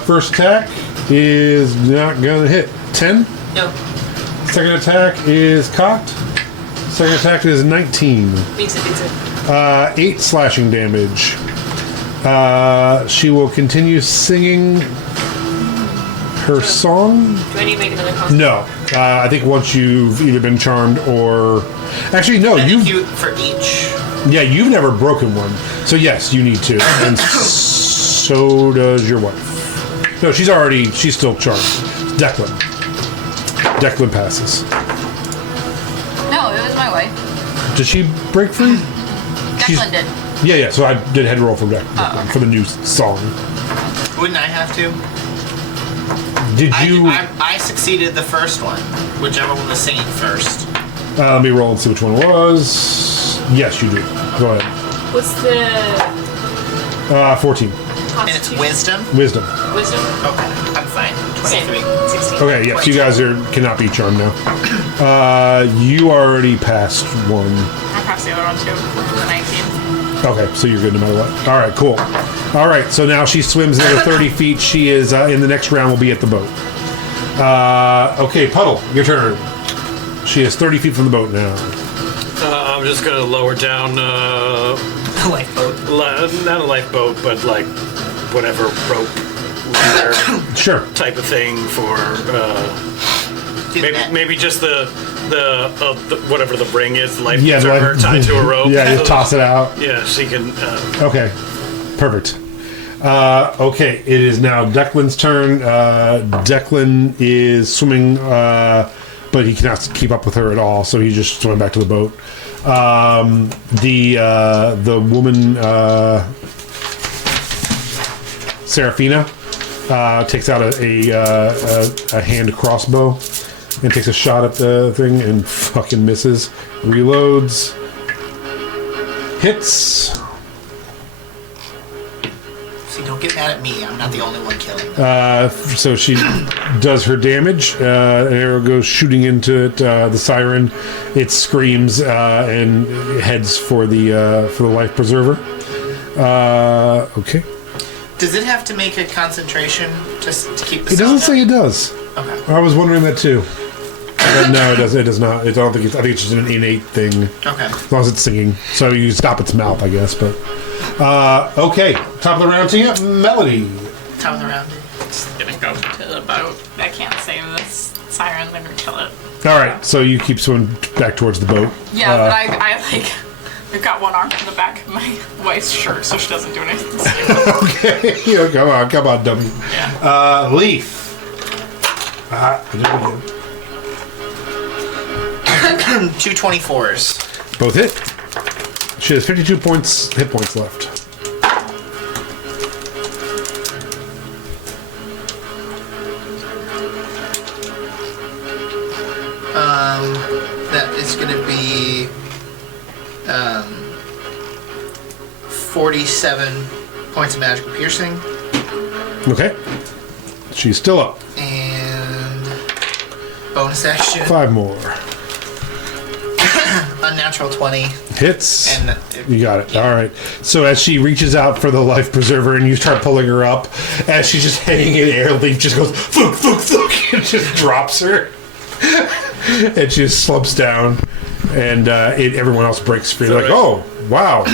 First attack is not going to hit. 10. No. Second attack is cocked. Second attack is 19. Beats it. 8 slashing damage. She will continue singing her song. Do I need to make another constitution? No. I think once you've either been charmed or... Actually, no. I think You've... you for each. Yeah, you've never broken one. So yes, you need to. And so does your wife. No, she's still charmed. Declan passes. No, it was my wife. Did she break free? Declan did. Yeah, so I did head roll for Declan okay. for the new song. Wouldn't I have to? Did you... I succeeded the first one, whichever one was singing first. let me roll and see which one it was. Yes, you do. Go ahead. What's the 14. And it's constitution? wisdom? Wisdom? Okay, I'm fine. 23. 16. Okay, yes, you guys cannot be charmed now. You already passed one. I passed the other one too. The 19. Okay, so you're good no matter what. All right, cool. All right, so now she swims another 30 feet. She is, in the next round, will be at the boat. Okay, Puddle, your turn. She is 30 feet from the boat now. I'm just gonna lower down, Lifeboat. not a lifeboat, but like whatever rope ladder Sure. type of thing for Do that. maybe just the whatever the ring is, life Yeah, preserver tied to a rope. Yeah, you toss it out. Yeah, she can. Okay, perfect. Okay, it is now Declan's turn. Declan is swimming, but he cannot keep up with her at all, so he's just swimming back to the boat. The woman, Seraphina, takes out a hand crossbow and takes a shot at the thing and fucking misses. Reloads. Hits. See, don't get mad at me. I'm not the only one killing them. So she does her damage. An arrow goes shooting into it. The siren, it screams and heads for the life preserver. Okay. Does it have to make a concentration just to keep the It doesn't sound say it does. Okay. I was wondering that too. But no, it doesn't. It does not. I don't think it's. I think it's just an innate thing. Okay. As long as it's singing, so you stop its mouth, I guess. But okay, top of the round to you, Melody. Top of the round. Just gonna go to the boat. I can't save this siren. They're gonna kill it. All right, so you keep swimming back towards the boat. Yeah, but I like. I've got one arm in the back of my wife's shirt, so she doesn't do anything stupid. Okay, yeah, come on, dummy. Yeah. Leaf. Two 24s. Both hit. She has 52 hit points left. That is going to be 47 points of magical piercing. Okay. She's still up. And bonus action. 5 more. Unnatural 20. Hits. And You got it. All right. So as she reaches out for the life preserver and you start pulling her up, as she's just hanging in air, Leaf just goes, thunk, thunk, thunk, and just drops her. And she just slumps down. And everyone else breaks free. Like, oh, wow.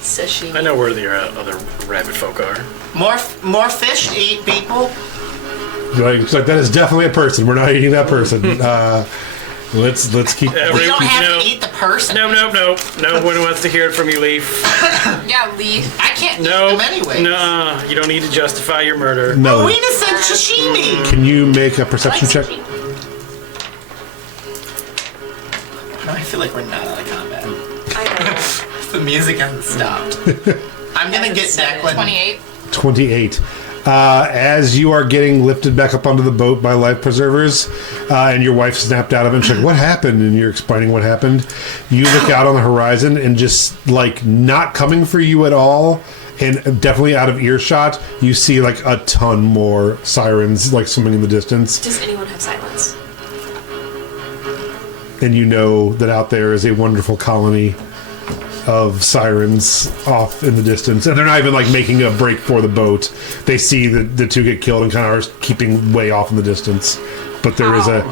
Sashimi. I know where the other rabbit folk are. more fish to eat, people. It's like, that is definitely a person. We're not eating that person. Let's keep... We don't have to eat the person. No one wants to hear it from you, Leaf. Yeah, Leaf. I can't eat No, them anyway. no, you don't need to justify your murder. No. Wena said sashimi. Can you make a perception check? I feel like we're not out of combat. I know. The music hasn't stopped. I'm gonna get Declan. 28. 28. As you are getting lifted back up onto the boat by life preservers, and your wife snapped out of it, and she's like, what happened? And you're explaining what happened. You look out on the horizon, and just, like, not coming for you at all, and definitely out of earshot, you see, like, a ton more sirens, like, swimming in the distance. Does anyone have silence? And you know that out there is a wonderful colony of sirens off in the distance, and they're not even like making a break for the boat. They see the two get killed and kind of are keeping way off in the distance, but there is a,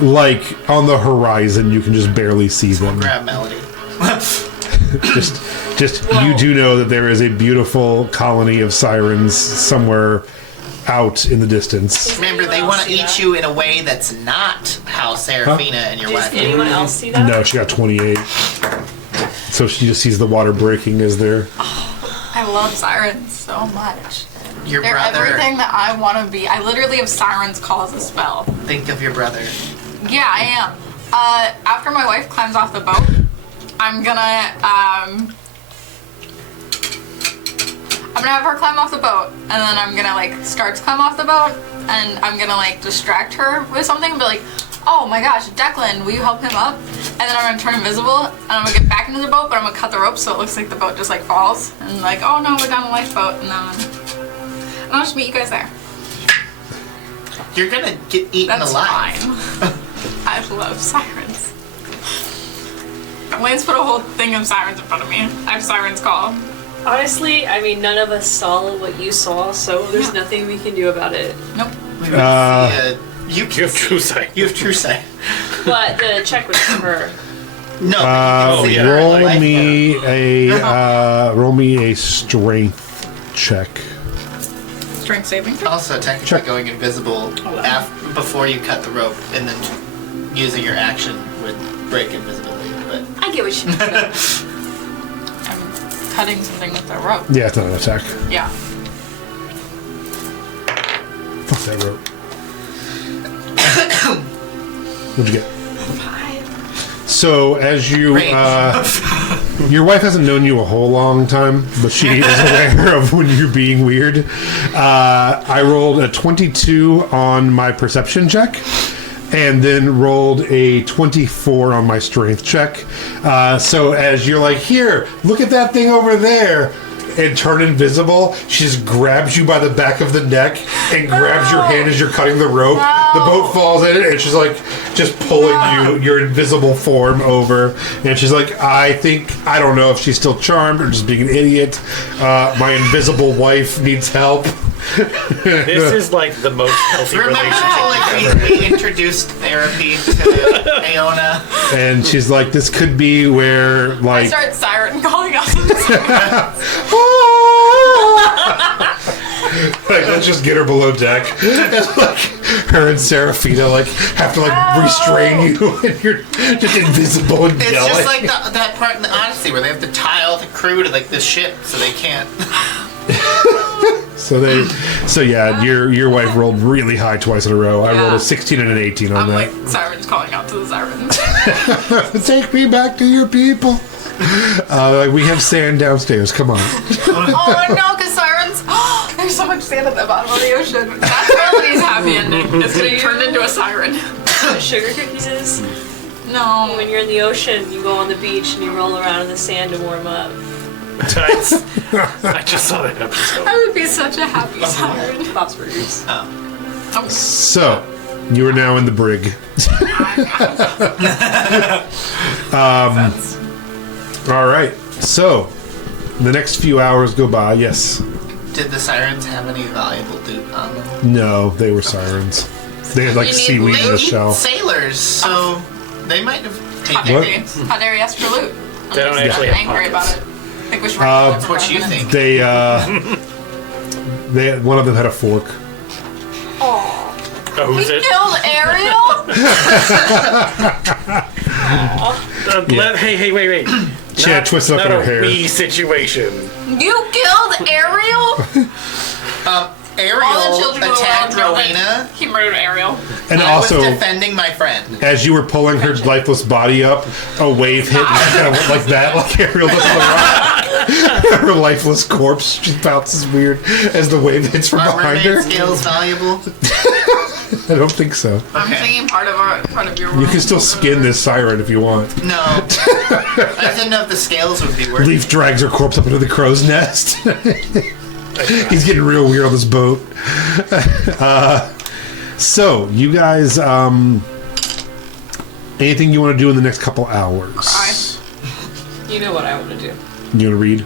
like, on the horizon you can just barely see them. Grab Melody. just you do know that there is a beautiful colony of sirens somewhere out in the distance. Remember, they want to eat you in a way that's not how Seraphina and your wife Does do. anyone else see that? No, she got 28. So she just sees the water breaking as they're... I love sirens so much. Your They're brother. everything that I want to be. I literally have sirens call as a spell. Think of your brother. Yeah, I am. After my wife climbs off the boat, I'm gonna have her climb off the boat, and then I'm gonna, like, start to climb off the boat, and I'm gonna, like, distract her with something and be like, oh my gosh, Declan, will you help him up? And then I'm gonna turn invisible, and I'm gonna get back into the boat, but I'm gonna cut the rope so it looks like the boat just like falls. And like, oh no, we're down the lifeboat, and then I'll just meet you guys there. You're gonna get eaten That's alive. fine. I love sirens. Lance put a whole thing of sirens in front of me. I have Sirens Call. Honestly, I mean, none of us saw what you saw, so there's nothing we can do about it. Nope. You have true sight. You have true sight. But the check was for her. No. But you can see her Roll life me a strength check. Strength saving. Also, technically Check. going invisible before you cut the rope and then using your action would break invisibility. But I get what you mean. I'm cutting something with the rope. Yeah, it's not an attack. Yeah. Fuck that rope. What'd you get? 5. So as you, Range. your wife hasn't known you a whole long time, but she is aware of when you're being weird. I rolled a 22 on my perception check, and then rolled a 24 on my strength check. So as you're like, here, look at that thing over there, and turn invisible, she just grabs you by the back of the neck and grabs your hand as you're cutting the rope. The boat falls in it, and she's like, just pulling your invisible form over. And she's like, I don't know if she's still charmed or just being an idiot. My invisible wife needs help. This is like the most healthy remember relationship how ever. we introduced therapy to Aona? And she's like, this could be where, I like... start siren calling out to the sirens. Like, let's just get her below deck. And like, her and Serafina like have to like restrain you, and you're just invisible and It's yelling. just like that part in the Odyssey where they have to tie all the crew to like the ship so they can't. So yeah, your wife rolled really high twice in a row. I rolled a 16 and an 18 on I'm that. like sirens calling out to the sirens. Take me back to your people. Like, we have sand downstairs. Come on. Oh no, because sirens. There's so much sand at the bottom of the ocean. That's Melody's happy ending. It's gonna turn into a siren. Sugar cookies is No. when you're in the ocean, you go on the beach and you roll around in the sand to warm up. I just saw that episode. I would be such a happy siren. Bob's Burgers. So, you are now in the brig. All right. So, the next few hours go by. Yes. Did the sirens have any valuable loot on them? No, they were sirens. They had like You need seaweed in They the eat shell. sailors, so they might have How taken. dare you? How dare you ask for loot? They don't I'm actually just have angry about pockets. it. I think we should That's what you think. They one of them had a fork. Oh, who's We it? killed Ariel? Hey, wait. She had twisted up in her hair. Not a we situation. You killed Ariel? All the Ariel children go attacked around Rowena. He murdered Ariel. And I also, was defending my friend. as you were pulling her lifeless body up, a wave hit and she kind of went like that, like Ariel does on the rock. Her lifeless corpse just bounces weird as the wave hits from Are behind mermaid her. scales valuable? I don't think so. I'm Okay. thinking part of your world. You can still skin this siren if you want. No. I just didn't know if the scales would be worth it. Leaf drags her corpse up into the crow's nest. He's getting real weird on this boat. So, you guys, anything you want to do in the next couple hours? You know what I want to do. You want to read?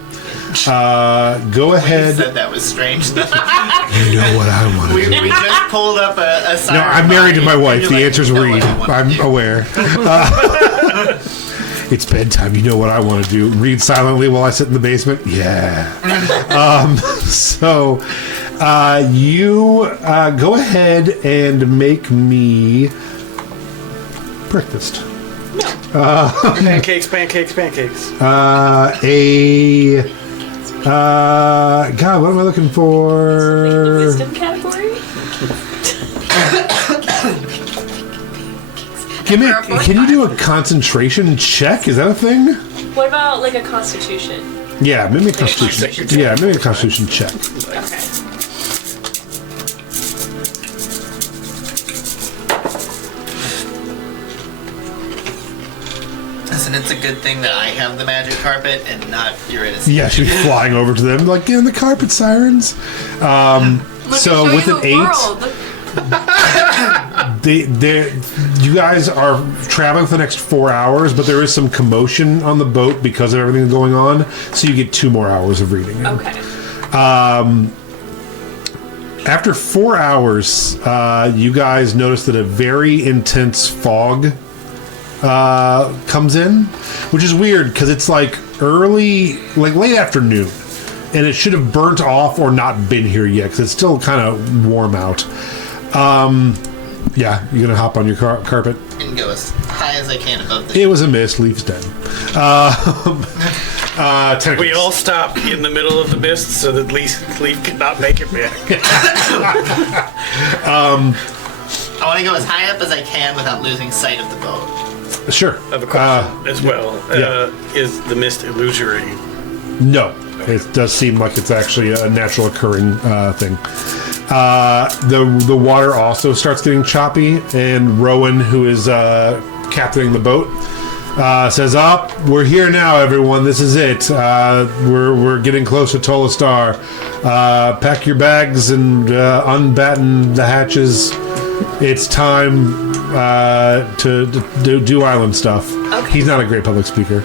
Go You ahead. said that was strange. You know what I want to we do. just pulled up a siren. No, I'm married to my body, wife. and The you're answer's like, "You know read. what I want to I'm do." aware. It's bedtime. You know what I want to do. Read silently while I sit in the basement? Yeah. So, you go ahead and make me breakfast. Pancakes. God, what am I looking The for? wisdom category? Can you do a concentration check? Is that a thing? What about like a constitution? Yeah, maybe a constitution. Yeah, maybe a constitution check. Okay. Listen, it's a good thing that I have the magic carpet and not Eurydice. Yeah, she's flying over to them like, get in the carpet, sirens. So with an 8, you guys are traveling for the next 4 hours, but there is some commotion on the boat because of everything going on, so you get 2 more hours of reading. Okay. After 4 hours, you guys notice that a very intense fog comes in, which is weird because it's like late afternoon, and it should have burnt off or not been here yet because it's still kind of warm out. Yeah, you're gonna hop on your carpet. And go as high as I can above the. It was a miss. Leaf's dead. We all stop in the middle of the mist so that Leaf cannot make it back. I want to go as high up as I can without losing sight of the boat. Sure. I have a question as well. yeah. Is the mist illusory? No, it does seem like it's actually a natural occurring thing. The water also starts getting choppy, and Rowan, who is captaining the boat, says, we're here now, everyone. This is it. We're getting close to Tolle Astar. Pack your bags and unbatten the hatches. It's time to do island stuff. Okay. He's not a great public speaker.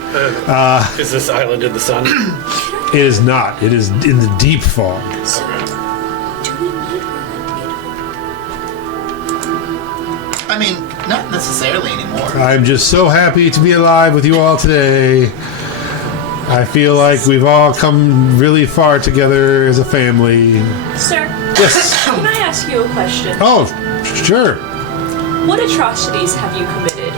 Is this island in the sun? It is not. It is in the deep fog. So, do we need Rowan to get home? I mean, not necessarily anymore. I'm just so happy to be alive with you all today. I feel like we've all come really far together as a family. Sir, Yes. can I ask you a question? Oh, sure. What atrocities have you committed?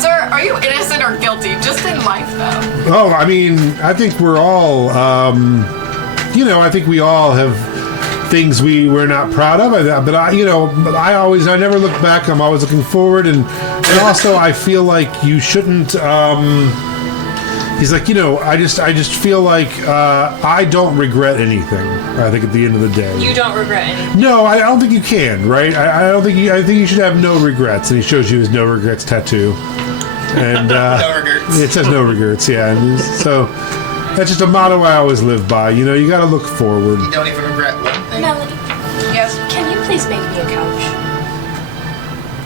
Sir, are you innocent or guilty? Just in life, though. Oh, I mean, I think we're all, I think we all have things we're not proud of. But I never look back. I'm always looking forward. And also, I feel like you shouldn't, he's like, I just feel like I don't regret anything. I think at the end of the day, You don't regret anything. no, I don't think you can. Right? I don't think I think you should have no regrets. And he shows you his no regrets tattoo, and No regrets. it says no regrets. Yeah, and so that's just a motto I always live by. You got to look forward. You don't even regret one thing. Melody, Yes. can you please make me a couch?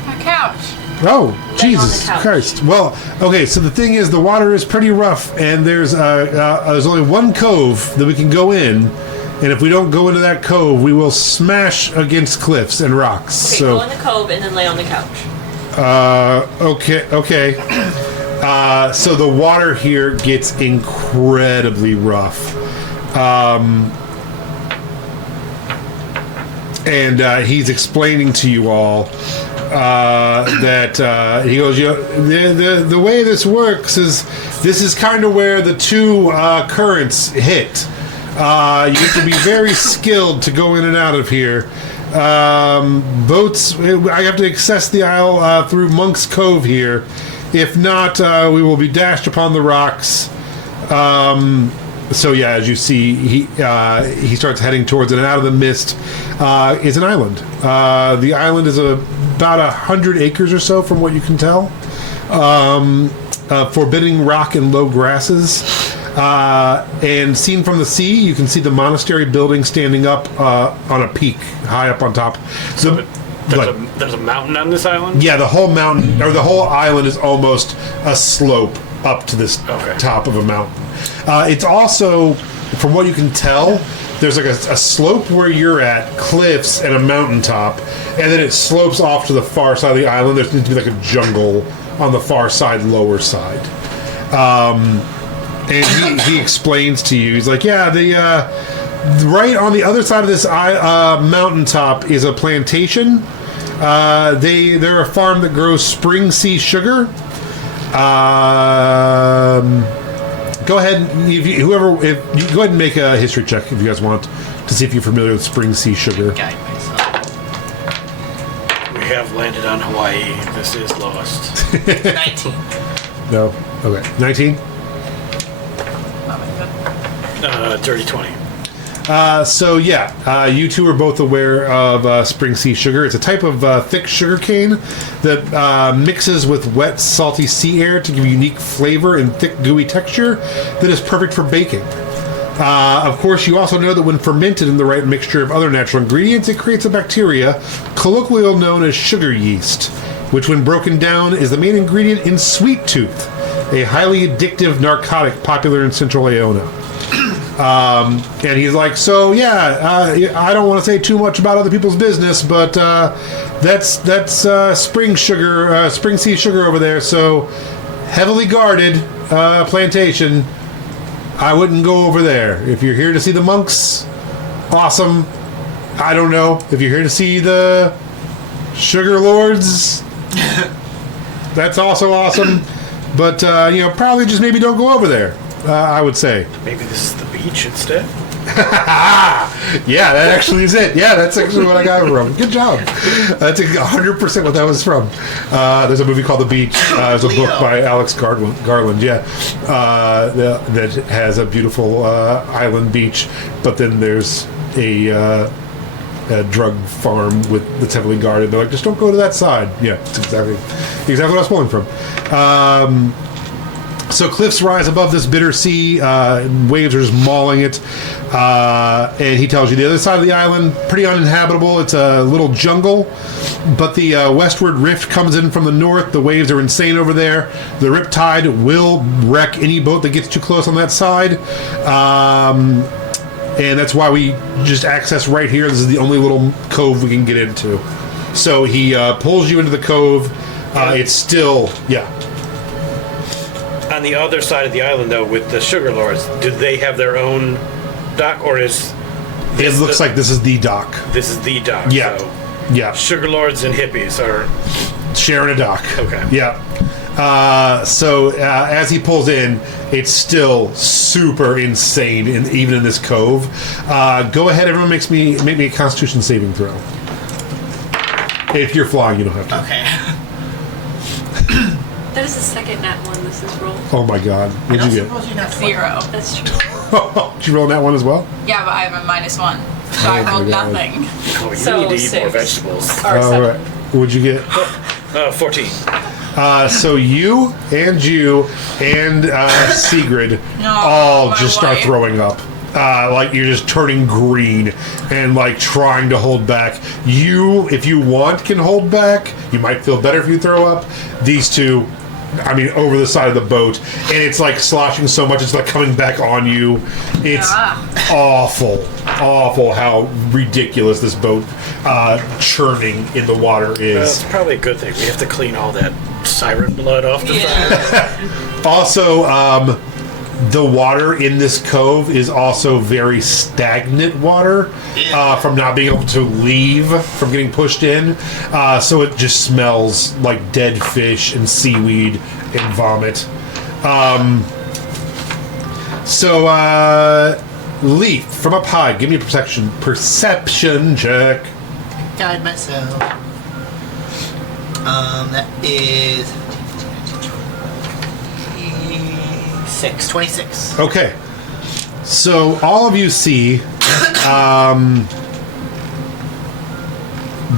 A couch. Oh, on Jesus the couch. Christ! Well, okay. So the thing is, the water is pretty rough, and there's only one cove that we can go in. And if we don't go into that cove, we will smash against cliffs and rocks. Okay, So, go in the cove and then lay on the couch. okay. So the water here gets incredibly rough. And he's explaining to you all that he goes, the way this works is this is kind of where the two currents hit. You have to be very skilled to go in and out of here. Boats, I have to access the isle through Monk's Cove here. If not, we will be dashed upon the rocks. So yeah, as you see, he starts heading towards it, and out of the mist is an island. The island is about 100 acres or so, from what you can tell. Forbidding rock and low grasses. And seen from the sea, you can see the monastery building standing up on a peak, high up on top. So, There's a mountain on this island? yeah, the whole mountain, or the whole island is almost a slope up to this top of a mountain. It's also, from what you can tell, there's like a slope where you're at, cliffs, and a mountaintop, and then it slopes off to the far side of the island. There seems to be like a jungle on the far side, lower side. And he explains to you, he's like, yeah, right on the other side of this mountaintop is a plantation. They're a farm that grows spring sea sugar. Go ahead, if you go ahead and make a history check if you guys want to see if you're familiar with spring sea sugar. Guide myself. We have landed on Hawaii. This is lost. 19. No, okay, 19. Dirty 20. You two are both aware of spring sea sugar. It's a type of thick sugar cane that mixes with wet, salty sea air to give you unique flavor and thick, gooey texture that is perfect for baking. Of course, you also know that when fermented in the right mixture of other natural ingredients, it creates a bacteria, colloquially known as sugar yeast, which when broken down is the main ingredient in sweet tooth, a highly addictive narcotic popular in Central Iona. And he's like, I don't want to say too much about other people's business, but that's spring sugar, spring sea sugar over there, so heavily guarded plantation. I wouldn't go over there. If you're here to see the monks, awesome. I don't know. If you're here to see the sugar lords, that's also awesome. But, probably just maybe don't go over there, I would say. Maybe this is the beach instead? Yeah, that actually is it. Yeah, that's actually what I got it from. Good job. That's 100% what that was from. There's a movie called The Beach. It's a book by Alex Garland, that has a beautiful island beach, but then there's a drug farm that's heavily guarded. They're like, just don't go to that side. Yeah, it's exactly what I was pulling from. So cliffs rise above this bitter sea. Waves are just mauling it. And he tells you the other side of the island, pretty uninhabitable. It's a little jungle. But the westward rift comes in from the north. The waves are insane over there. The riptide will wreck any boat that gets too close on that side. And that's why we just access right here. This is the only little cove we can get into. So he pulls you into the cove. It's still, On the other side of the island, though, with the Sugar Lords, do they have their own dock, or is it looks like this is the dock? This is the dock. Yeah, so Sugar Lords and hippies are sharing a dock. Okay. Yeah. As he pulls in, it's still super insane, even in this cove. Go ahead, everyone, make me a Constitution saving throw. If you're flying, you don't have to. Okay. That is the second nat one this is rolled. Oh my god. What'd you get? 0. That's true. Did you roll that one as well? Yeah, but I have a -1. So I rolled nothing. Oh, you So need to eat more 6. vegetables. Or All 7. right. What'd you get? 14. So you and Sigrid all my just start wife. throwing up. Like you're just turning green and like trying to hold back. You, if you want, can hold back. You might feel better if you throw up. These two, over the side of the boat, and it's like sloshing so much it's like coming back on you. It's awful how ridiculous this boat churning in the water Well, is. it's probably a good thing. We have to clean all that siren blood off the side. Also, the water in this cove is also very stagnant water from not being able to leave, from getting pushed in. So it just smells like dead fish and seaweed and vomit. Leaf, from up high, give me a perception check. Guide myself. That is 26. Okay. So all of you see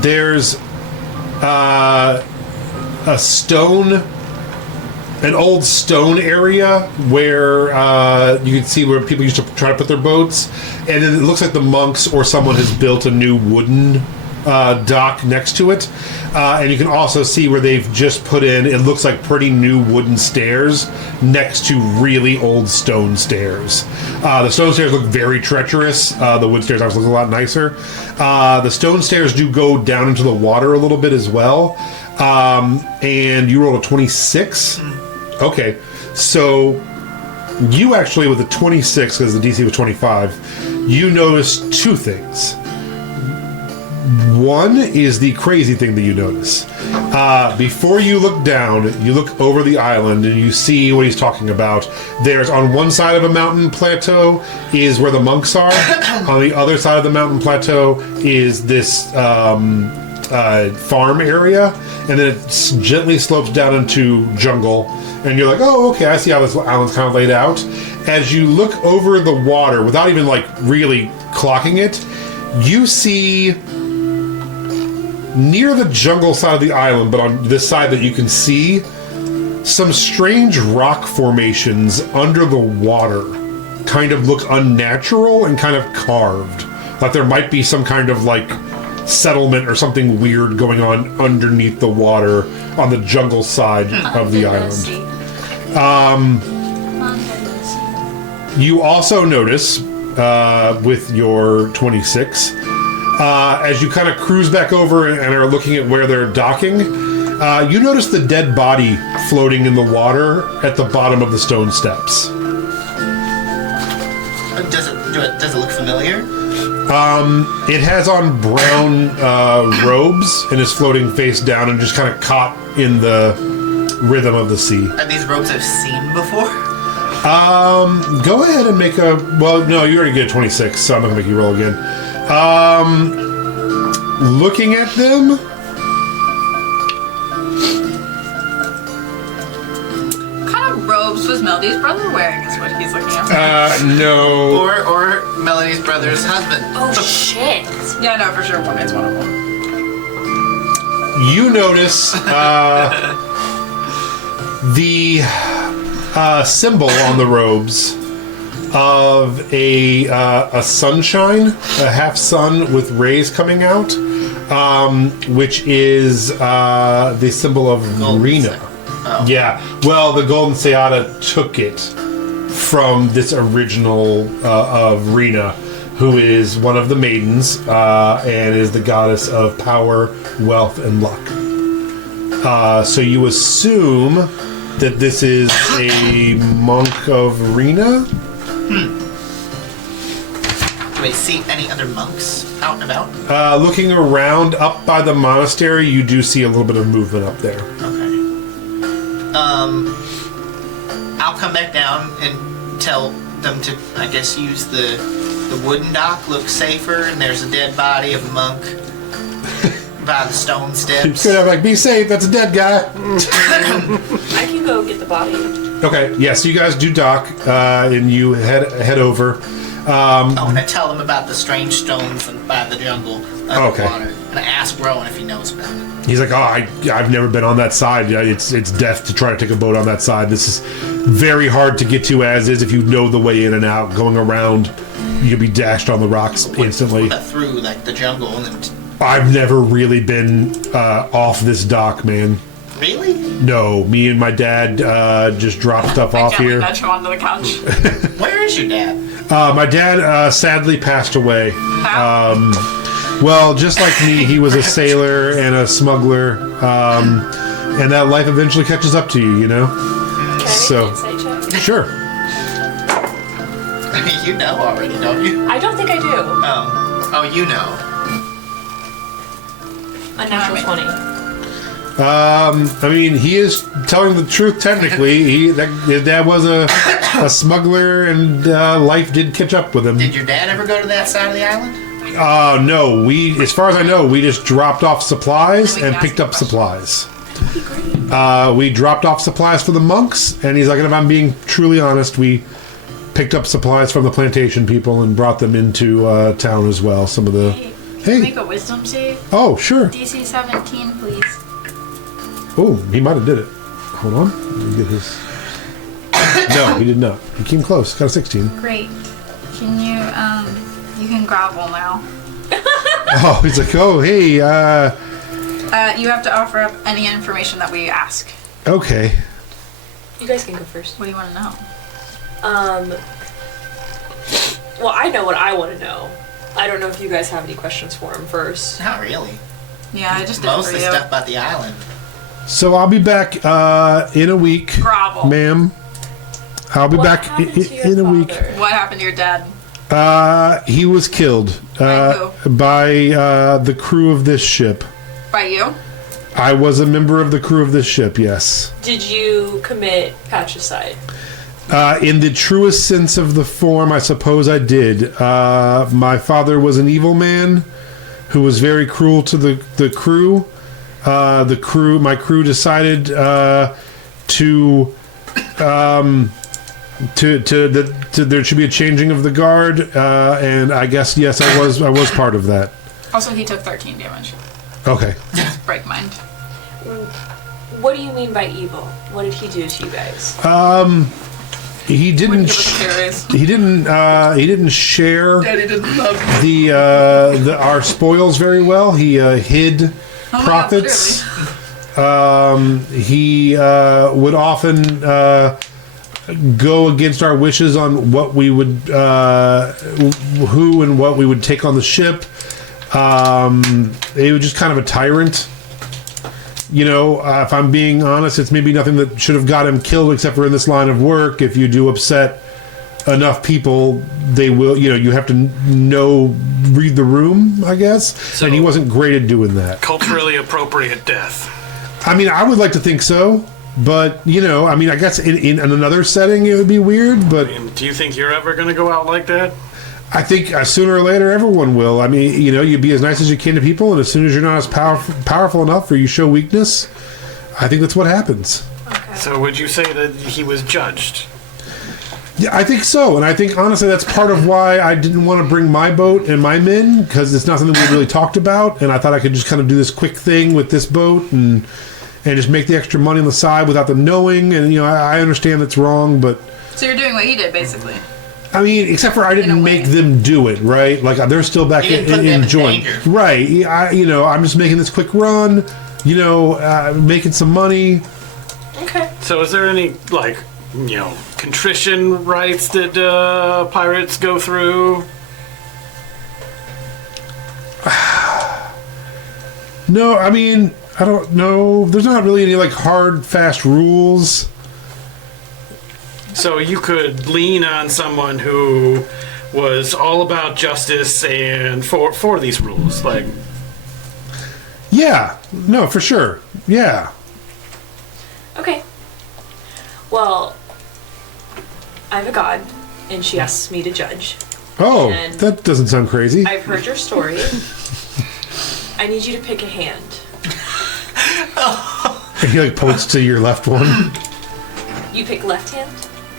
there's a stone, an old stone area where you can see where people used to try to put their boats, and then it looks like the monks or someone has built a new wooden dock next to it, and you can also see where they've just put in, it looks like pretty new wooden stairs next to really old stone stairs. The stone stairs look very treacherous. The wood stairs obviously look a lot nicer. The stone stairs do go down into the water a little bit as well, and you rolled a 26. Okay, so you actually, with a 26, because the DC was 25, you notice two things. One is the crazy thing that you notice. Before you look down, you look over the island and you see what he's talking about. There's, on one side of a mountain plateau is where the monks are. On the other side of the mountain plateau is this farm area, and then it gently slopes down into jungle. And you're like, oh, okay, I see how this island's kind of laid out. As you look over the water, without even like really clocking it, you see near the jungle side of the island, but on this side that you can see, some strange rock formations under the water kind of look unnatural and kind of carved. Like there might be some kind of like settlement or something weird going on underneath the water on the jungle side of the island. You also notice, with your 26, as you kind of cruise back over and are looking at where they're docking, you notice the dead body floating in the water at the bottom of the stone steps. Does it look familiar? It has on brown robes and is floating face down and just kind of caught in the rhythm of the sea. Are these robes I've seen before? Go ahead and make a... Well, no, you already get a 26, so I'm not going to make you roll again. Looking at them... What kind of robes was Melody's brother wearing is what he's looking at. No. Or Melody's brother's husband. Oh shit! Yeah, no, for sure. One is one of them. You notice the symbol on the robes of a sunshine, a half sun with rays coming out, which is the symbol of Rena. Oh. Yeah, well, the Golden Seata took it from this original of Rena, who is one of the maidens and is the goddess of power, wealth, and luck. So you assume that this is a monk of Rena? Do I see any other monks out and about? Looking around up by the monastery, you do see a little bit of movement up there. Okay. I'll come back down and tell them to, I guess, use the wooden dock. Looks safer, and there's a dead body of a monk by the stone You're steps. gonna like, be safe, that's a dead guy. I can go get the body. Okay, yeah, so you guys do dock, and you head over. Oh, and I tell them about the strange stones by the jungle underwater. Okay. And I ask Rowan if he knows about it. He's like, I've never been on that side. Yeah, it's death to try to take a boat on that side. This is very hard to get to as is. If you know the way in and out, going around, you'll be dashed on the rocks instantly. Through like the jungle and then I've never really been off this dock, man. really? No, me and my dad just dropped stuff off Gently here. nudge him onto the couch. Where is your dad? My dad sadly passed away. Well, just like me, he was a sailor and a smuggler, and that life eventually catches up to you, you know? Can I So- make an insight check? Sure. I mean, you know already, don't you? I don't think I do. Oh, you know. A natural 20. I mean, he is telling the truth technically. His dad was a smuggler, and life did catch up with him. Did your dad ever go to that side of the island? No, as far as I know, we just dropped off supplies We can and ask picked him up questions. supplies. We dropped off supplies for the monks, and he's like, if I'm being truly honest, we picked up supplies from the plantation people and brought them into town as well. Some of the... Can you make Hey! a wisdom save? Oh, sure. DC 17, please. Oh, he might have did it. Hold on. Let me get his... No, he did not. He came close. Got a 16. Great. Can you, you can grovel now. Oh, he's like, oh, hey, You have to offer up any information that we ask. okay. You guys can go first. What do you want to know? Well, I know what I want to know. I don't know if you guys have any questions for him first. Not really. Yeah, I just did it Mostly for you. stuff about the island. So I'll be back in a week, Grovel. ma'am. I'll be What back happened to your in a week. father? What happened to your dad? He was killed By by the crew of this ship. By you? I was a member of the crew of this ship, yes. Did you commit patricide? In the truest sense of the form, I suppose I did. My father was an evil man who was very cruel to the crew. My crew decided there should be a changing of the guard, and I guess yes, I was part of that. Also, he took 13 damage. Okay. Break mind. What do you mean by evil? What did he do to you guys? He didn't. Wouldn't give us a pay raise. He didn't share Daddy didn't love me. our spoils very well. He hid profits. He would often go against our wishes on what we would, who and what we would take on the ship. He was just kind of a tyrant. You know, if I'm being honest, it's maybe nothing that should have got him killed, except for in this line of work. If you do upset enough people, they will. You know, you have to read the room, I guess. So, and he wasn't great at doing that. Culturally appropriate death. I mean, I would like to think so, but you know, I mean, I guess in another setting it would be weird. But Do you think you're ever going to go out like that? I think sooner or later everyone will. I mean, you know, you be as nice as you can to people, and as soon as you're not as powerful enough or you show weakness, I think that's what happens. Okay. So would you say that he was judged? Yeah, I think so, and I think honestly that's part of why I didn't want to bring my boat and my men, because it's not something we really talked about, and I thought I could just kind of do this quick thing with this boat and just make the extra money on the side without them knowing. And you know, I understand it's wrong, but So you're doing what he did, basically. I mean, except for I didn't make them do it, right? Like they're still back You didn't put them in joint, danger. right? I'm just making this quick run, making some money. Okay. So is there any, like, contrition rites that pirates go through? No, I mean, I don't know. There's not really any like hard, fast rules. So you could lean on someone who was all about justice and for these rules, like. Yeah, no, for sure. Yeah. Okay. Well, I have a god, and she asks me to judge. Oh, And that doesn't sound crazy. I've heard your story. I need you to pick a hand. And he like points to your left one. You pick left hand?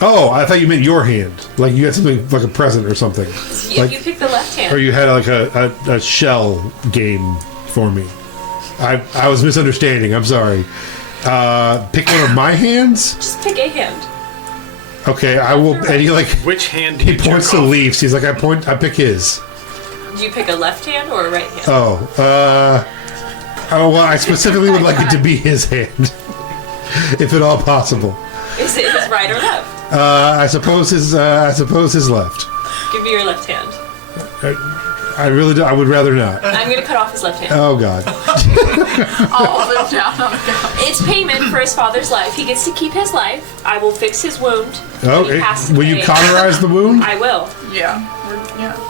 Oh, I thought you meant your hand. Like you had something like a present or something. If Like- you pick the left hand. Or you had like a shell game for me. I was misunderstanding. I'm sorry. Pick one of my hands. Just pick a hand. Okay, I will. And he like Which hand do he you points jerk to off? Leafs. He's like, I pick his. Do you pick a left hand or a right hand? Oh, well, I specifically would like it to be his hand, if at all possible. Is it his right or left? I suppose his left. Give me your left hand. I really do. I would rather not. I'm gonna cut off his left hand. Oh God. All of them down on the ground. It's payment for his father's life. He gets to keep his life. I will fix his wound. when he passes Will you away. cauterize the wound? I will. Yeah.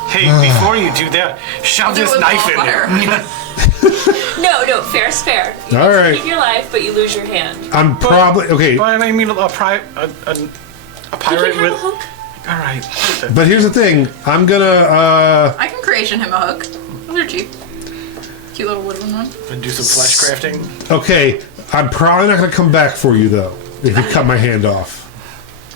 Hey, before you do that, shove this knife in there. No, fair is fair. You All get to right. keep your life, but you lose your hand. I'm probably okay. But I mean, a pirate You with. can have a hook. All right. But here's the thing. I'm gonna. I can creation him a hook. Those are cheap. Cute little woodland one. And do some flesh crafting. Okay. I'm probably not gonna come back for you though. If you cut my hand off.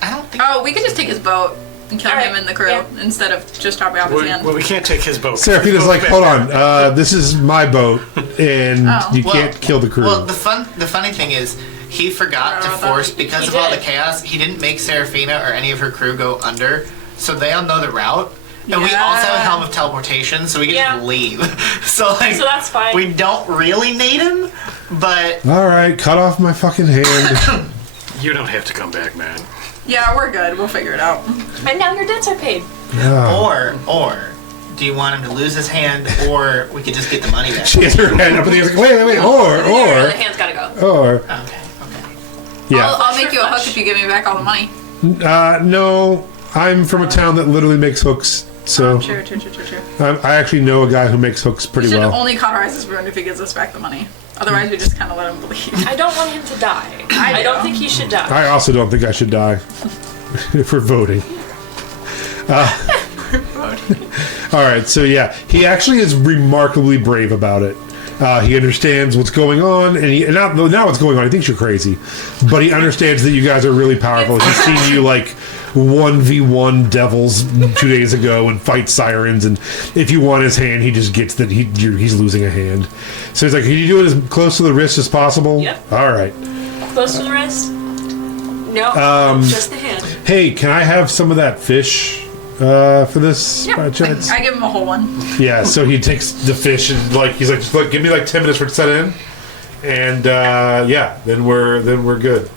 I don't think. Oh, we could just take his boat and kill All right, him and the crew yeah. instead of just chopping off his hand. Well, we can't take his boat. Seraphina's like, hold on. This is my boat, and Oh. you can't kill the crew. Well, the funny thing is, he forgot to I don't know force about- because He of all the did. chaos. He didn't make Seraphina or any of her crew go under, so they all know the route. And we Yeah. also have Helm of Teleportation, so we can Yeah. just leave. So like, So that's fine. we don't really need him, but All right, cut off my fucking hand. You don't have to come back, man. Yeah, we're good. We'll figure it out. And now your debts are paid. Oh. or do you want him to lose his hand, or we could just get the money back? She has her hand up and he's like, wait, The hand's gotta go. Okay. Yeah. I'll make you a Flesh. hook if you give me back all the money. No, I'm from a town that literally makes hooks, so True. I actually know a guy who makes hooks We pretty should well. only cauterize his wound if he gives us back the money. Otherwise, we just kind of let him believe. I don't want him to die. I I don't do. think he should die. I also don't think I should die if we're voting. All right, so yeah, he actually is remarkably brave about it. He understands what's going on, and not what's going on. He thinks you're crazy, but he understands that you guys are really powerful. He's seen you like 1v1 devils 2 days ago and fight sirens, and if you want his hand, he just gets that he's losing a hand. So he's like, "Can you do it as close to the wrist as possible?" Yep. All right. Close to the wrist? No, just the hand. Hey, can I have some of that fish for this by chance? I give him a whole one. Yeah, so he takes the fish and he's like, just give me like 10 minutes for it to set in, and then we're good.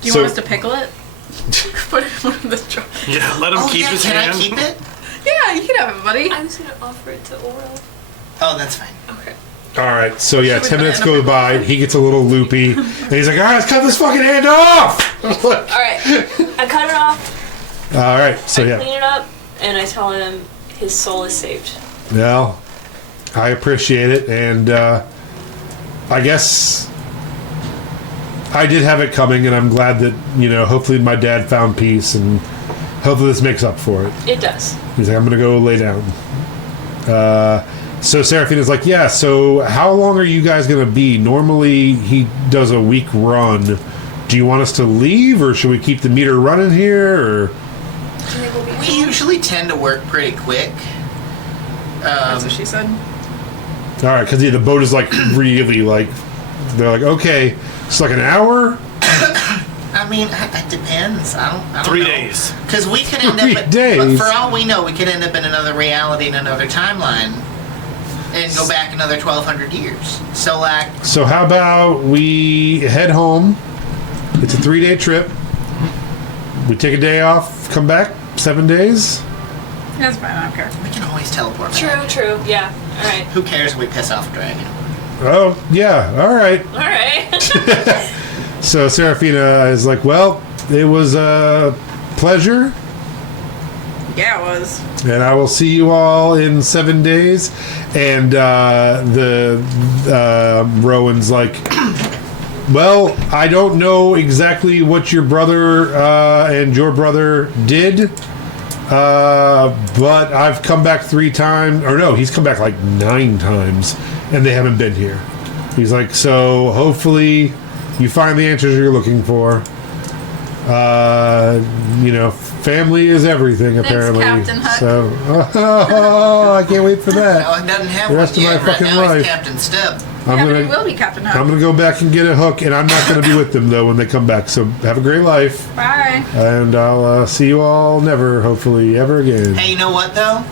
Do you want us to pickle it? Put it in one of the jar. Yeah, let him keep his can hand. I keep it? Yeah, you can have it, buddy. I was gonna offer it to Oral. Oh, that's fine. Okay. All right, so yeah, Should we 10 put minutes it in a go pickle? by. He gets a little loopy, and he's like, "All right, let's cut this fucking hand off." All right. I cut it off. All right, so I yeah, clean it up, and I tell him his soul is saved. well, I appreciate it, and I guess I did have it coming, and I'm glad that hopefully my dad found peace, and hopefully this makes up for it. It does. He's like, "I'm gonna go lay down." So Seraphina's like, "Yeah, so how long are you guys gonna be? Normally he does a week run. Do you want us to leave, or should we keep the meter running here, or?" We usually tend to work pretty quick. That's what she said. All right, because the boat is like really like, they're like, "Okay, it's like an hour." I mean, it depends. I don't 3 know. days. Because we could end 3 up. days? But for all we know, we could end up in another reality in another timeline, and go back another 1,200 years. So like, So how about we head home? It's a 3-day trip. We take a day off, come back 7 days. That's fine, I don't care. we can always teleport back. True. Yeah. All right. Who cares if we piss off a dragon? Oh yeah, all right. All right. So Seraphina is like, "Well, it was a pleasure, Yeah, it was. and I will see you all in 7 days." And the Rowan's like, "Well, I don't know exactly what your brother and your brother did, but I've come back 3 times. Or no, he's come back like 9 times, and they haven't been here." He's like, "So hopefully you find the answers you're looking for. Family is everything, apparently." Captain Hook. So, I can't wait for that. Oh, it doesn't have The one rest of my yet. Right fucking now, life. it's Captain Stub. I'm Yeah, but gonna, he will be Captain Hook. I'm gonna go back and get a hook, and I'm not gonna be with them though when they come back. So have a great life, Bye. and I'll see you all never, hopefully, ever again. Hey, you know what though?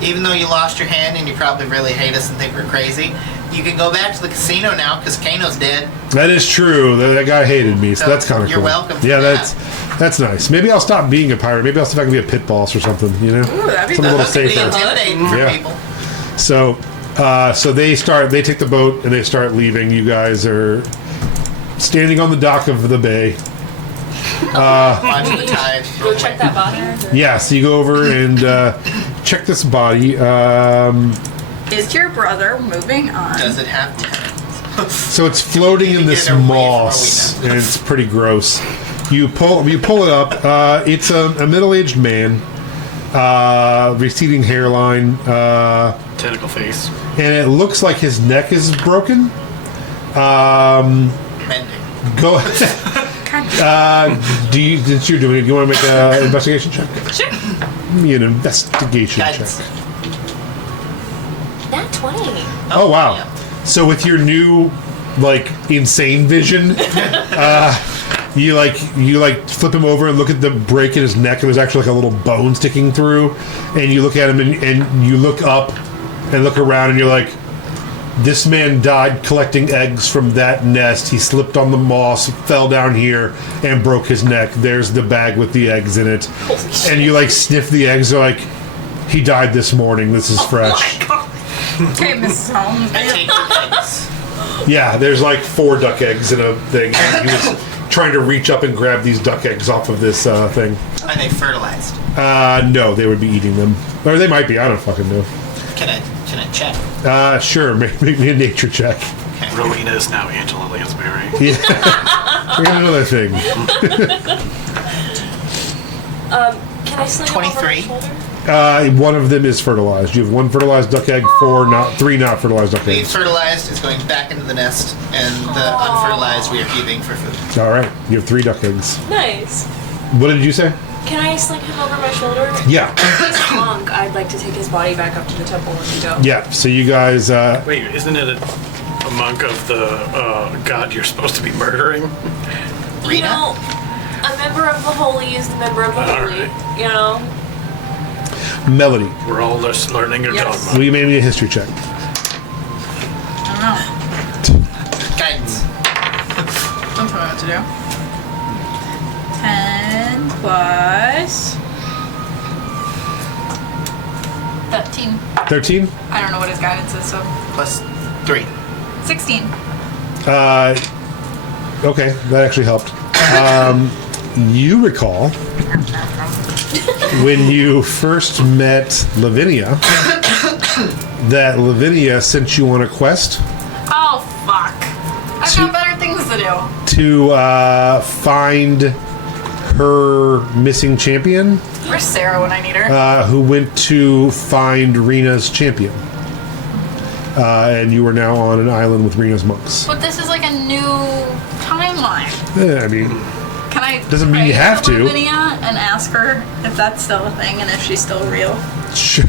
Even though you lost your hand and you probably really hate us and think we're crazy, you can go back to the casino now because Kano's dead. That is true. That guy hated me, so So that's kind of cool. you're welcome for Yeah, that. that's nice. Maybe I'll stop being a pirate. Maybe I'll see if I can be a pit boss or something. Ooh, that'd be Something a good. little That could be safer. intimidating for Yeah. people. So they take the boat and they start leaving. You guys are standing on the dock of the bay. Watching the tide. Go check that body. Yeah, so you go over and check this body. Is your brother moving on? Does it have talons? So it's floating in this Get away from moss, where we and it's pretty gross. You pull it up. It's a middle-aged man, receding hairline, Tentacle face. and it looks like his neck is broken. Mending. Go. Since you're doing it, do you want to make an investigation check? Sure. Give me an investigation Guidance. check. Nat 20. Oh wow! Yeah. So with your new, insane vision, you flip him over and look at the break in his neck, and there's actually a little bone sticking through, and you look at him and you look up and look around, and you're like, this man died collecting eggs from that nest. He slipped on the moss, fell down here, and broke his neck. There's the bag with the eggs in it. Holy shit. And you sniff the eggs, you're like, he died this morning. This is fresh. Okay, Mrs. Holmes. I take the eggs. Yeah, there's 4 duck eggs in a thing. He was trying to reach up and grab these duck eggs off of this thing. Are they fertilized? No, they would be eating them. Or they might be, I don't fucking know. Can I check? Sure, make me a nature check. Rowena is now Angela Lansbury. Yeah. We got another thing. Can I sling him over my 23. shoulder? One of them is fertilized. You have 1 fertilized duck egg, 3 not fertilized duck The eggs. fertilized is going back into the nest, and the unfertilized we are keeping for food. All right, you have 3 duck eggs. Nice. What did you say? Can I sling him over my shoulder? Yeah, He's a monk. I'd like to take his body back up to the temple when we go. yeah. So you guys, Wait, isn't it a monk of the god you're supposed to be murdering? You Rena? know, a member of the holy is the member of the holy. Alright. You know? Melody. We're all just learning your Yes. dogma. Will you make me a history check? I don't know. Guidance. Don't tell me what to do. 10 plus 13. 13. I don't know what his guidance is, so Plus 3. 16. Okay, that actually helped. You recall when you first met Lavinia that Lavinia sent you on a quest Oh, fuck. I've got better things to do. to find her missing champion, Where's Sarah when I need her? who went to find Rena's champion. And you are now on an island with Rena's monks. But this is like a new timeline. Yeah, I mean, Can I Doesn't mean pray you have to. Lavinia and ask her if that's still a thing and if she's still real? sure.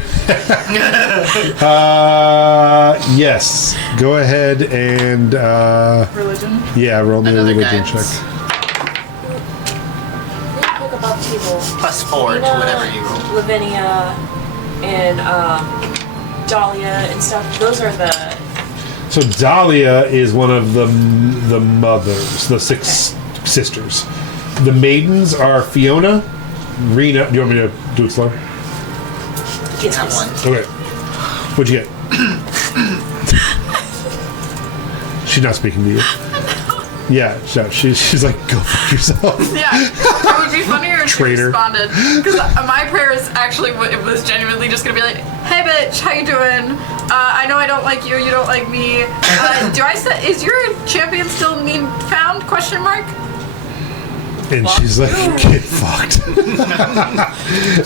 Yes. Go ahead and Religion? yeah, roll me a Another religion guidance. check. Really quick about the table. Plus 4 to Rena, whatever you roll. Lavinia and Dahlia and stuff. Those are the. So Dahlia is one of the mothers, the 6 sisters. The maidens are Fiona, Rena. Do you want me to do it slow? Yes, That please. one. Okay. What'd you get? She's not speaking to you. Yeah, no, she's like, go fuck yourself. Yeah. It would be funnier if she Traitor. responded. Because my prayer is actually, it was genuinely just going to be like, hey bitch, how you doing? I know I don't like you, you don't like me. Is your champion still need found? Question mark? And she's like, get fucked.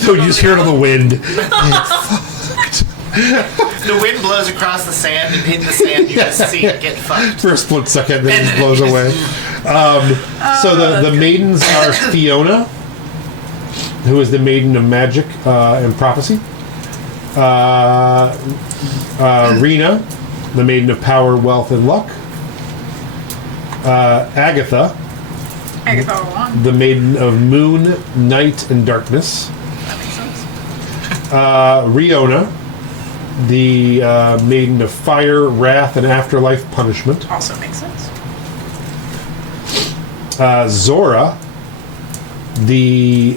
So you just hear it on the wind. Get fucked. The wind blows across the sand, and in the sand you just see it get fucked. For a split second, then it just blows away. So the maidens are Fiona, who is the maiden of magic and prophecy. Rena, the maiden of power, wealth, and luck. Agatha, Agatha 1. the maiden of moon, night, and darkness. That makes sense. Riona, the maiden of fire, wrath, and afterlife punishment. Also makes sense. Zora, the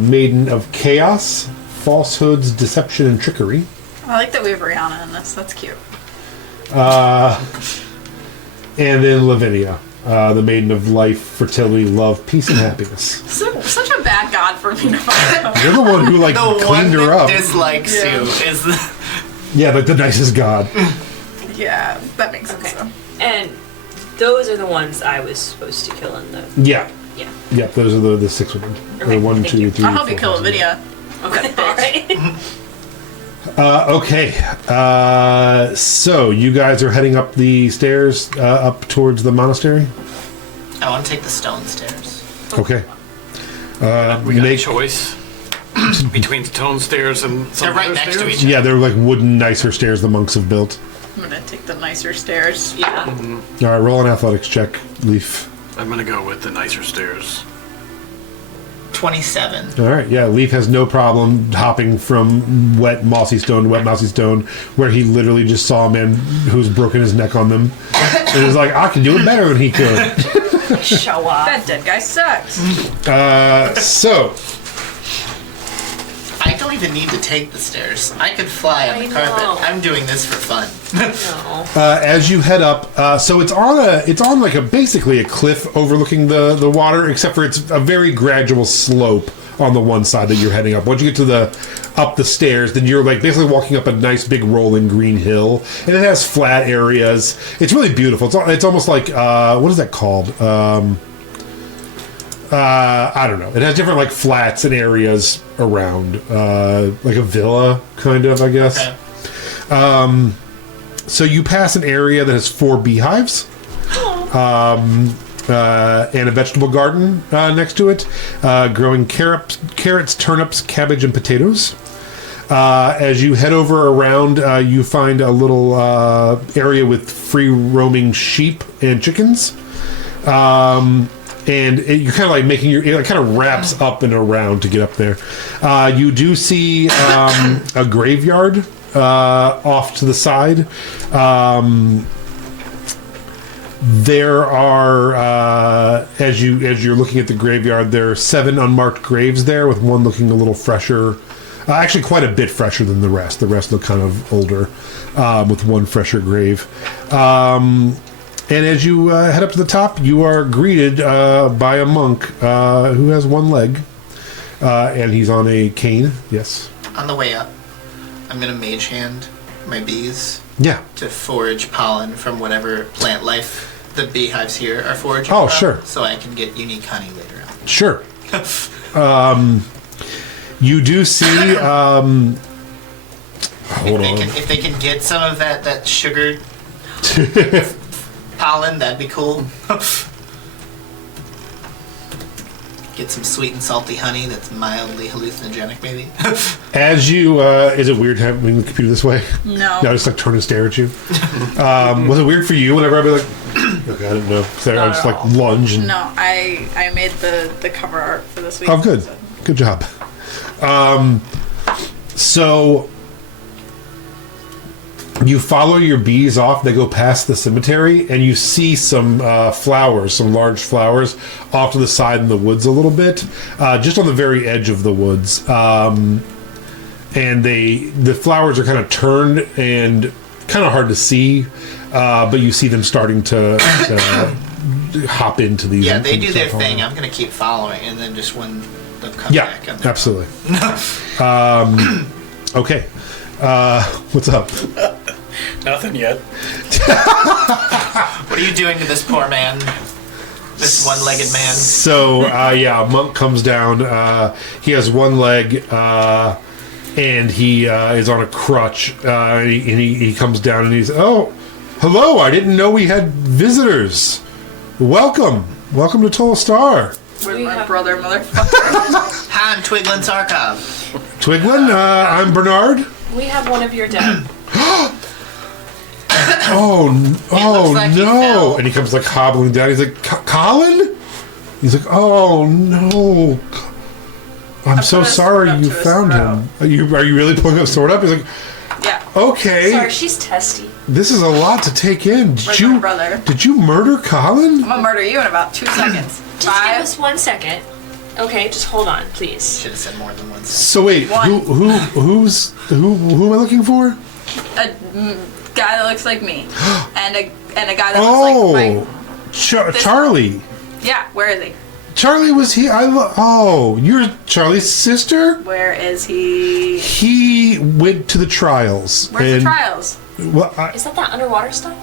maiden of chaos, falsehoods, deception, and trickery. I like that we have Rihanna in this. That's cute. And then Lavinia, the maiden of life, fertility, love, peace, and happiness. Such a bad god for me to find. You're the one who like The one cleaned her that up. dislikes Yeah. you is the... Yeah, like the nicest god. Yeah, that makes sense. Okay. Though. And those are the ones I was supposed to kill in the. Yeah. Yeah. Yeah, those are the 6 women. Okay, The 1, thank 2, you. 3, I'll help you 4, kill 5, Lavinia. Okay. Alright. Okay. So you guys are heading up the stairs up towards the monastery. I want to take the stone stairs. Okay. We got a Make- choice between stone stairs and some They're right other next to stairs? each other. Yeah, they're like wooden, nicer stairs the monks have built. I'm gonna take the nicer stairs. Yeah. All right, roll an athletics check, Leaf. I'm gonna go with the nicer stairs. 27. All right, yeah, Leaf has no problem hopping from wet mossy stone to wet mossy stone, where he literally just saw a man who's broken his neck on them, and was like, I can do it better than he could. Show up. That dead guy sucks. So I don't even need to take the stairs. I could fly on I the carpet. know. I'm doing this for fun. No. as you head up, so it's on like basically a cliff overlooking the water, except for it's a very gradual slope on the one side that you're heading up. Once you get to up the stairs, then you're like basically walking up a nice big rolling green hill, and it has flat areas. It's really beautiful. It's almost like what is that called? I don't know. It has different like flats and areas around, like a villa, kind of, I guess. Okay. So you pass an area that has 4 beehives, and a vegetable garden next to it, growing carrots, turnips, cabbage, and potatoes. As you head over around, you find a little area with free roaming sheep and chickens. And you're kind of like making it kind of wraps up and around to get up there. You do see a graveyard off to the side. There are, as you're looking at the graveyard, there are 7 unmarked graves there, with one looking a little fresher. Actually, quite a bit fresher than the rest. The rest look kind of older, with one fresher grave. And as you head up to the top, you are greeted by a monk who has 1 leg, and he's on a cane. Yes. On the way up, I'm gonna mage hand my bees Yeah. to forage pollen from whatever plant life the beehives here are foraging. Oh, from, sure. So I can get unique honey later on. Sure. You do see. Hold on. If they can get some of that sugar pollen, that'd be cool. Get some sweet and salty honey that's mildly hallucinogenic, maybe. As you, is it weird having the computer this way? No. No, I just like turn and stare at you. Was it weird for you whenever I'd be like, okay, I didn't know. So I just like lunge and. No, I made the cover art for this week. Oh, good. so- Good job. So you follow your bees off. They go past the cemetery, and you see some flowers, some large flowers, off to the side in the woods a little bit, just on the very edge of the woods. And the flowers are kind of turned and kind of hard to see, but you see them starting to hop into these. Yeah, they and do their stuff thing. on. I'm gonna keep following, and then just when they'll come Yeah, back, I'm absolutely. Okay. What's up? Nothing yet. What are you doing to this poor man? This one-legged man. So, a monk comes down. He has 1 leg, and he is on a crutch. And he comes down and he's, oh, hello, I didn't know we had visitors. Welcome to Tolle Star. With my brother, motherfucker. Hi, I'm Twiglin Sarkov. Twiglin, I'm Bernard. We have one of your dead. Oh like he no! fell. And he comes like hobbling down. He's like, Colin? He's like, oh no! I'm so put a sorry sword up you to his found him. Are you really pulling a sword up? He's like, Yeah. okay. Sorry, she's testy. This is a lot to take in. Where's my brother? Did you murder Colin? I'm gonna murder you in about 2 seconds. Just give 5. us 1 second. Okay, just hold on, please. Should have said more than once. So wait, One. who am I looking for? A guy that looks like me, and a guy that Oh, looks like my. Charlie. Yeah, where is he? Charlie was he? You're Charlie's sister. Where is he? He went to the trials. Where's the and- trials? Well, Is that underwater stuff?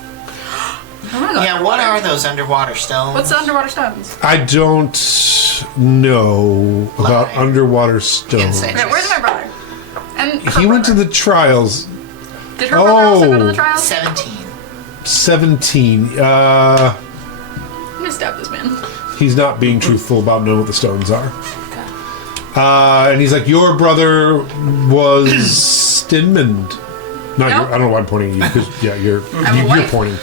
I wanna go Yeah, what underwater. are those underwater stones? What's the underwater stones? I don't know about Lie. underwater stones. Insane. Okay, where's my brother? And her He went to brother. the trials. Did her brother also go to the trials? 17. 17. I'm gonna stab this man. He's not being truthful about knowing what the stones are. And he's like, your brother was Stinmund. Not No. your, I don't know why I'm pointing at you because you're I'm a you're wife. pointing.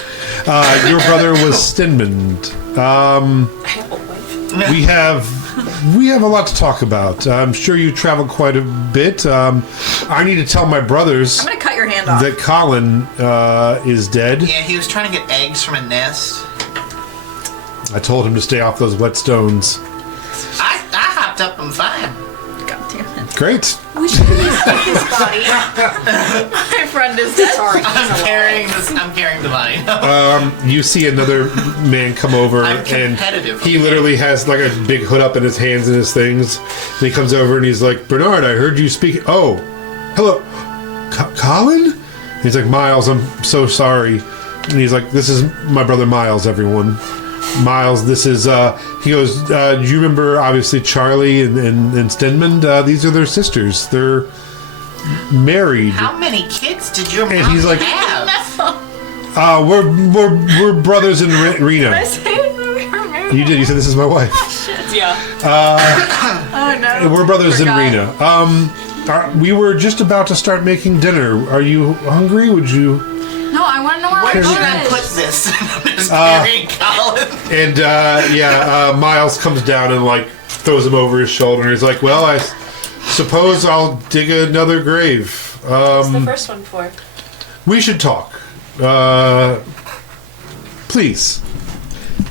Your brother was Stinmund. I have a wife. We have a lot to talk about. I'm sure you traveled quite a bit. I need to tell my brothers I'm gonna cut your hand off. that Colin is dead. Yeah, he was trying to get eggs from a nest. I told him to stay off those whetstones. I hopped up, I'm fine. God damn it. Great. We should release his body. My friend is dead. Sorry, I'm carrying the body. You see another man come over, I'm and competitive, he okay. literally has like a big hood up in his hands and his things. And he comes over and he's like, Bernard, I heard you speak. Oh, hello, Colin? He's like, Miles, I'm so sorry. And he's like, this is my brother Miles, everyone. Miles, this is, he goes, do you remember, obviously, Charlie and Stenman? These are their sisters. They're married. How many kids did your mom And he's like, have? we're brothers in Reno. I say we were married. You did. You said this is my wife. Yeah. Oh no. We're brothers Forgot. in Reno. We were just about to start making dinner. Are you hungry? Would you? No, I want to know where Where it should I is. put this? I'm just carrying Colin. And Miles comes down and like throws him over his shoulder. He's like, "Well, I suppose I'll dig another grave. What's the first one for? We should talk. Please."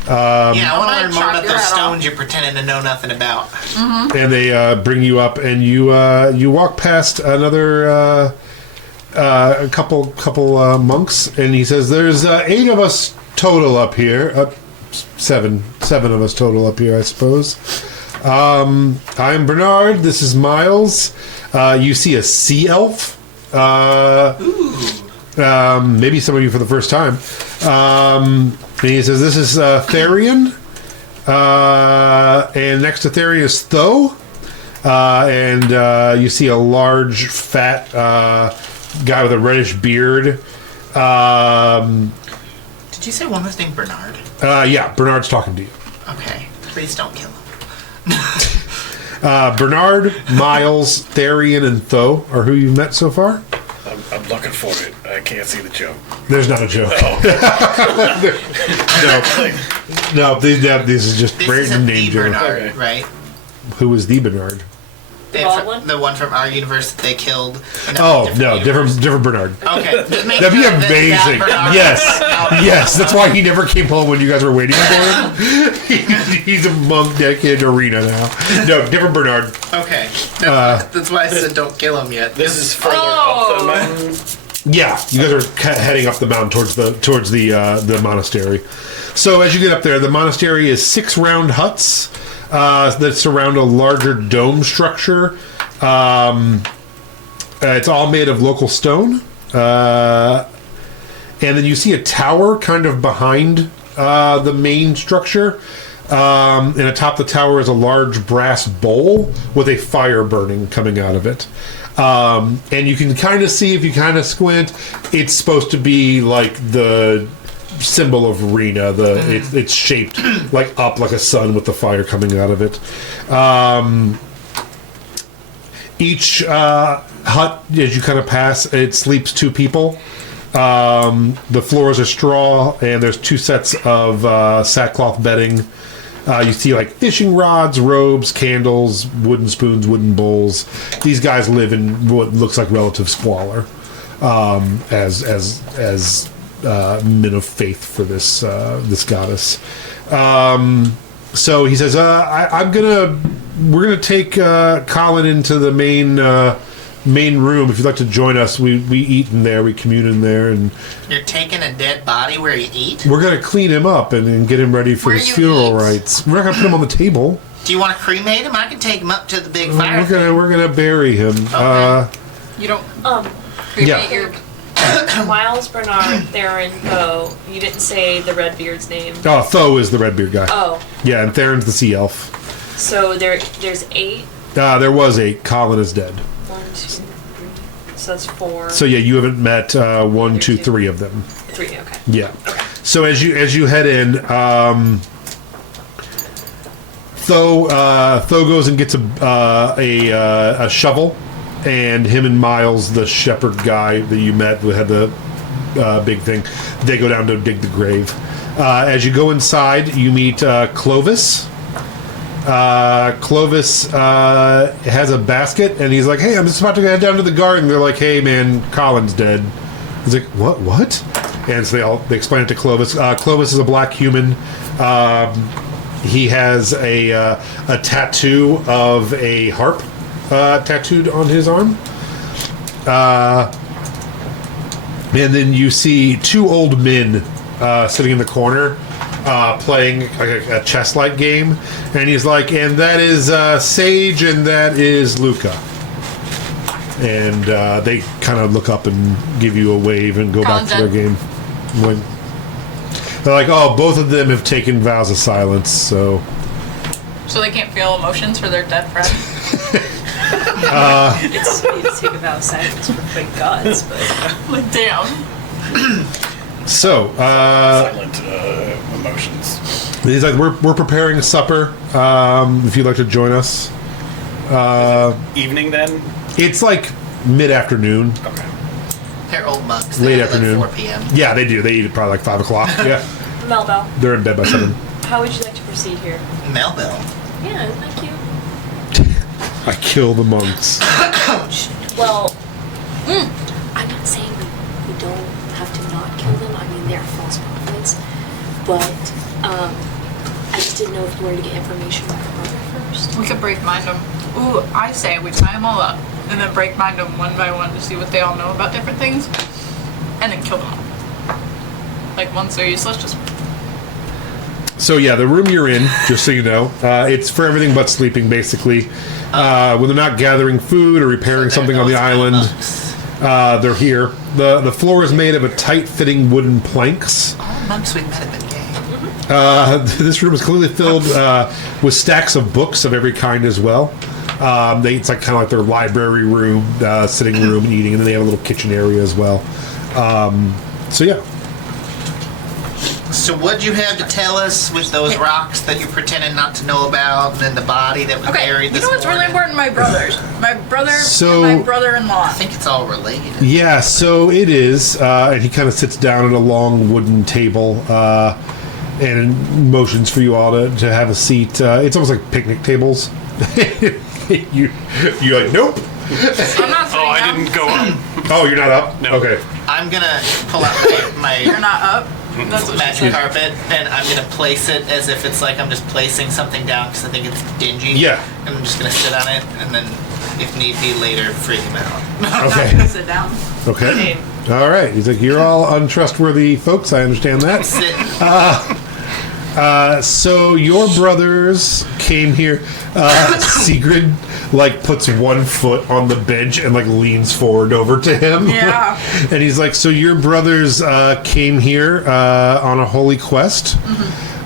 Yeah, I want to learn more chop about your those head off. stones you're pretending to know nothing about. And they bring you up, and you walk past another a couple monks, and he says, "There's 8 of us total up here. Seven of us total up here, I suppose. I'm Bernard. This is Miles. You see a sea elf. Maybe some of you for the first time. And he says, this is Therian. And next to Therian is Tho. And you see a large, fat guy with a reddish beard. Did you say one was named Bernard? Yeah, Bernard's talking to you. Okay, please don't kill him. Bernard, Miles, Therian, and Tho are who you've met so far. I'm looking for it. I can't see the joke. There's not a joke. No, this is just This random isn't name the joke. Bernard, Okay. right? Who was the Bernard? bald one? The one from our universe that they killed. in a Oh no, universe. different Bernard. Okay, just make That'd be sure that amazing. Bernard Yes, is out. yes. That's why he never came home when you guys were waiting for him. He's a monk deck in arena now. No, different Bernard. Okay, that's why I said don't kill him yet. This is further up the mountain. Yeah, you guys are heading up the mountain towards the monastery. So as you get up there, the monastery is 6 round huts that surround a larger dome structure. It's all made of local stone, and then you see a tower kind of behind the main structure. And atop the tower is a large brass bowl with a fire burning coming out of it. And you can kind of see, if you kind of squint, it's supposed to be like the symbol of Rena. It's shaped like a sun with the fire coming out of it. Each hut, as you kind of pass, it sleeps 2 people. The floors are straw, and there's 2 sets of sackcloth bedding. You see like fishing rods, robes, candles, wooden spoons, wooden bowls. These guys live in what looks like relative squalor, as men of faith for this goddess. So he says, we're gonna take Colin into the main room. If you'd like to join us, we eat in there, we commune in there, and You're taking a dead body where you eat? we're gonna clean him up and get him ready for Where his you funeral eat? rites. We're not gonna put him on the table. Do you want to cremate him? I can take him up to the big fire. We're gonna bury him. You don't Yeah. cremate your. Miles, Bernard, Theron, Tho. You didn't say the Redbeard's name. Oh, Tho is the Redbeard guy. Oh, Yeah, and Theron's the sea elf. so there's 8. There was 8. Colin is dead. 1, 2, 3. So that's 4. So yeah, you haven't met 1, 2, 3 of them. 3. Okay. Yeah. So as you head in, Tho goes and gets a shovel, and him and Miles, the shepherd guy that you met who had the big thing, they go down to dig the grave. As you go inside, you meet Clovis. Clovis has a basket, and he's like, "Hey, I'm just about to head down to the garden." They're like, "Hey, man, Colin's dead." He's like, "What?" And so they explain it to Clovis. Clovis is a black human. He has a tattoo of a harp tattooed on his arm. And then you see 2 old men sitting in the corner playing a chess-like game. And he's like, and that is Sage, and that is Luca. And they kind of look up and give you a wave and go back to their game. They're like, oh, both of them have taken vows of silence, so... So they can't feel emotions for their dead friend. It's sweet to take a vow of silence for fake gods, but Like, damn. So, Silent emotions. he's like, we're preparing supper, if you'd like to join us. Evening then? It's like mid-afternoon. Okay. They're old monks. Late They have afternoon. Like 4 p.m. Yeah, they do. They eat at probably like 5 o'clock. Yeah. Melbell, They're in bed by 7. how would you like to proceed here? Melville. Yeah, isn't that cute? I kill the monks. Well, I'm not saying we don't have to not kill them. I mean, they're false prophets. But I just didn't know if you wanted to get information about your brother first. We could break mind them. Ooh, I say we tie them all up and then break mind them one by one to see what they all know about different things, and then kill them all. Like once they're useless, just So yeah, the room you're in, just so you know, it's for everything but sleeping, basically. When they're not gathering food or repairing something on the island, they're here. The floor is made of a tight-fitting wooden planks. All monks we met have been gay. This room is clearly filled with stacks of books of every kind as well. It's like kind of like their library room, sitting room, and eating, and then they have a little kitchen area as well. So yeah. So what'd you have to tell us with those rocks that you're pretending not to know about, and then the body that was okay. buried You this know what's really morning? important? My brothers, my brother, So- and my brother-in-law. I think it's all related. Yeah, so it is, and he kind of sits down at a long wooden table and motions for you all to have a seat. It's almost like picnic tables. You're like, nope. I'm not sitting Oh, I down. didn't go up. Oh, you're not up? No. Okay. I'm gonna pull out You're my not up. That's what she magic said. carpet, and I'm gonna place it as if it's like I'm just placing something down because I think it's dingy. Yeah. And I'm just gonna sit on it, and then, if need be, later freak him out. I'm Okay. not gonna sit down. Okay. All right. He's like, you're all untrustworthy folks. I understand that. Sit. So your brothers came here. Sigrid like puts one foot on the bench and like leans forward over to him. Yeah. And he's like, so your brothers came here on a holy quest.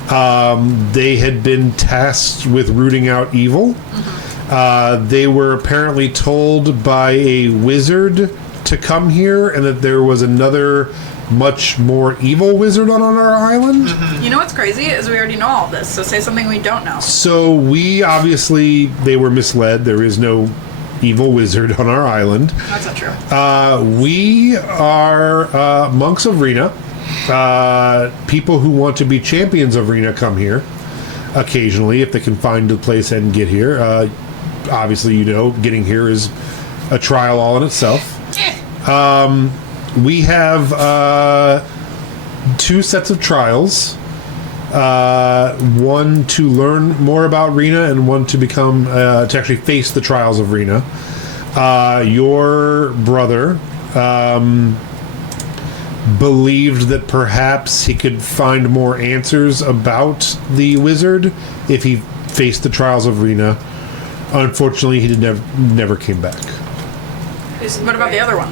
They had been tasked with rooting out evil. They were apparently told by a wizard to come here, and that there was another much more evil wizard on our island. You know what's crazy is we already know all this. So say something we don't know. So we obviously, they were misled. There is no evil wizard on our island. That's not true. We are monks of Rena. People who want to be champions of Rena come here occasionally if they can find a place and get here. Obviously, you know, getting here is a trial all in itself. We have 2 sets of trials. One to learn more about Rena, and one to become to actually face the trials of Rena. Your brother believed that perhaps he could find more answers about the wizard if he faced the trials of Rena. Unfortunately, he never came back. What about the other one?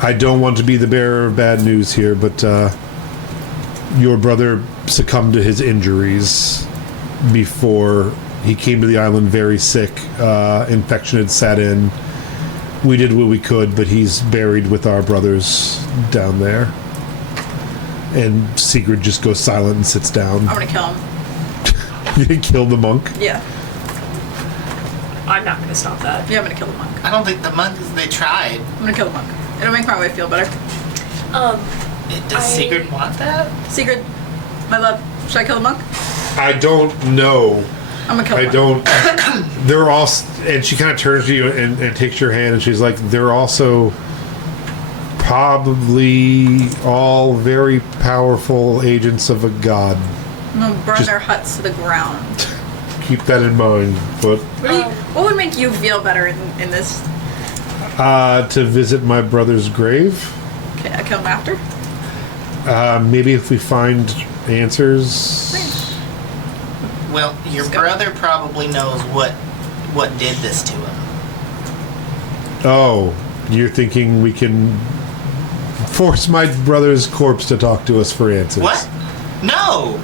I don't want to be the bearer of bad news here, but your brother succumbed to his injuries before he came to the island very sick. Infection had set in. We did what we could, but he's buried with our brothers down there. And Sigrid just goes silent and sits down. I'm gonna kill him. You killed the monk? Yeah. I'm not going to stop that. Yeah, I'm gonna kill the monk. I don't think the monks, they tried. I'm gonna kill the monk. It'll make my wife feel better. Does Sigrid want that? Secret, my love. Should I kill the monk? I don't know. I'm gonna kill the I monk. don't. They're all, and she kind of turns to you and takes your hand, and she's like, "They're also probably all very powerful agents of a god. I'm gonna burn Just- their huts to the ground. Keep that in mind." But What would make you feel better in this? to visit my brother's grave, Okay, I kill him after. maybe if we find answers. Well, your Let's go. brother probably knows what did this to him. Oh, you're thinking we can force my brother's corpse to talk to us for answers. What? No.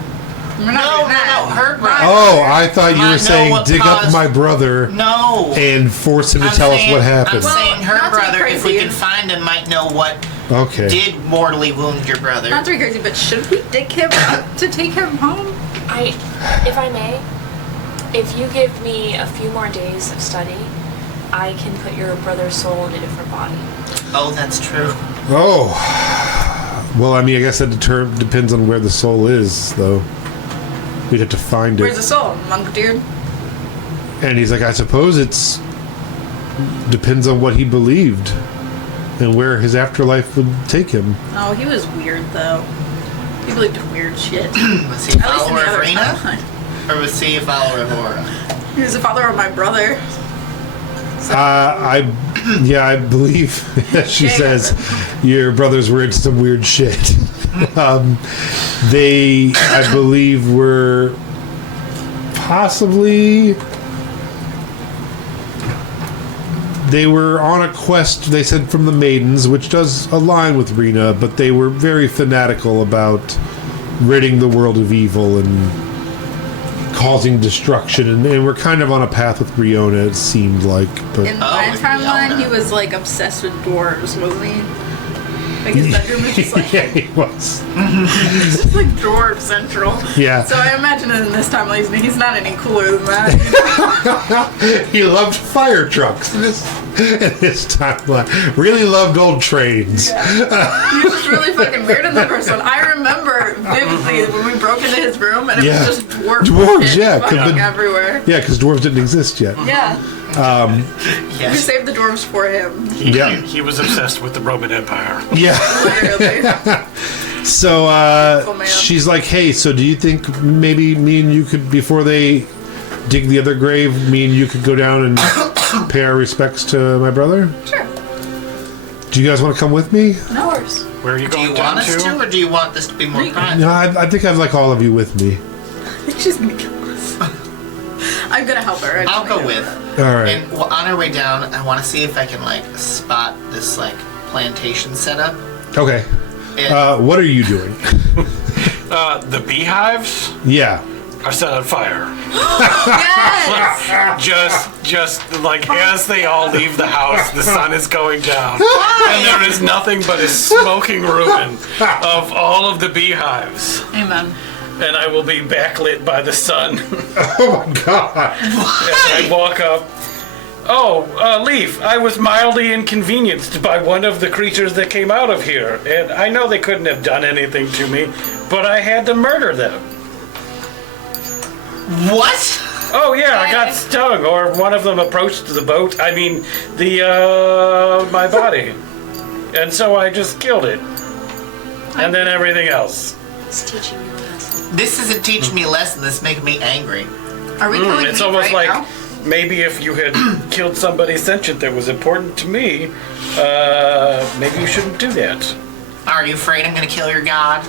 We're not No, doing that. her brother. Oh, I thought you I were know saying what dig up caused- my brother No. and force him to tell us what I'm happened. saying her not to be brother, if we crazy. can find him, might know what Okay. did mortally wound your brother. Not to be crazy, but should we dig him up to take him home? If I may, if you give me a few more days of study, I can put your brother's soul in a different body. Oh, that's true. Oh. Well, I mean, I guess that depends on where the soul is, though. We'd have to find Where's it. the soul, monk dude? And he's like, I suppose it's depends on what he believed and where his afterlife would take him. Oh, he was weird though. He believed in weird shit. Was he a At least in follower the of other Rena? timeline. Or was he a follower of Aura? He was the father of my brother. I believe she says your brothers were into some weird shit. They, I believe, were possibly. They were on a quest, they said, from the maidens, which does align with Rena, but they were very fanatical about ridding the world of evil and causing destruction, and we're kind of on a path with Riona, it seemed like. But In my with timeline, Rihanna. he was like obsessed with dwarves, wasn't he? Like his bedroom was just like yeah, he was. just like dwarf central. Yeah. So I imagine in this timeline he's not any cooler than that. He loved fire trucks in this timeline. Really loved old trains. He was really fucking weird in the first one. I remember vividly when we broke into his room and it Yeah. was just Dwarves, shit yeah, could've fucking been- everywhere. Yeah, because dwarves didn't exist yet. Yeah. We Yes. saved the dwarves for him. Yeah. He was obsessed with the Roman Empire. Yeah. Literally. So man. she's like, hey, so do you think maybe me and you could, before they dig the other grave, me and you could go down and pay our respects to my brother? Sure. Do you guys want to come with me? Of course. Where are you Do going you down want us to, or do you want this to be more private? No, I think I'd like all of you with me. I think she's gonna kill us. I'm gonna help her. I'll go with. All right. And on our way down, I want to see if I can like spot this like plantation setup. Okay. And What are you doing? The beehives Yeah. are set on fire. Yes! Just like as they all leave the house, the sun is going down, and there is nothing but a smoking ruin of all of the beehives. Amen. And I will be backlit by the sun. Oh my god. I walk up. Oh, Leaf, I was mildly inconvenienced by one of the creatures that came out of here. And I know they couldn't have done anything to me, but I had to murder them. what? Oh, yeah, I got stung, or one of them approached the boat. I mean, my body. And so I just killed it. And then everything else. It's teaching you a lesson. This isn't teaching me a lesson. This is making me angry. Are we killing It's meat almost right like now? maybe if you had killed somebody sentient that was important to me, maybe you shouldn't do that. Are you afraid I'm gonna kill your god?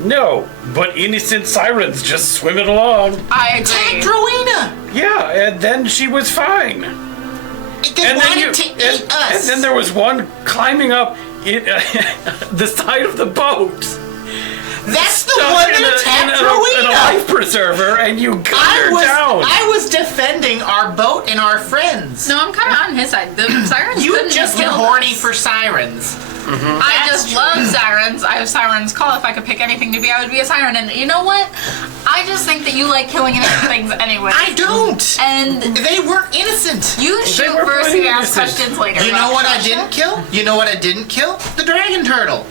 No, but innocent sirens just swimming along. I Attack agree. Rowena! Yeah, and then she was fine. They And wanted to eat and us. then there was one climbing up the side of the boat. That's the Stuck one in that a attacked life Rowena! preserver, and you got her down. I was defending our boat and our friends. No, I'm kind of on his side. The sirens You couldn't just have get killed horny us. for sirens. I just love sirens. I have sirens call. If I could pick anything to be, I would be a siren. And you know what? I just think that you like killing innocent things anyway. I don't. And They weren't innocent. you shoot were first plenty and ask innocent. questions later. You know about what I Sasha. didn't kill? You know what I didn't kill? The dragon turtle.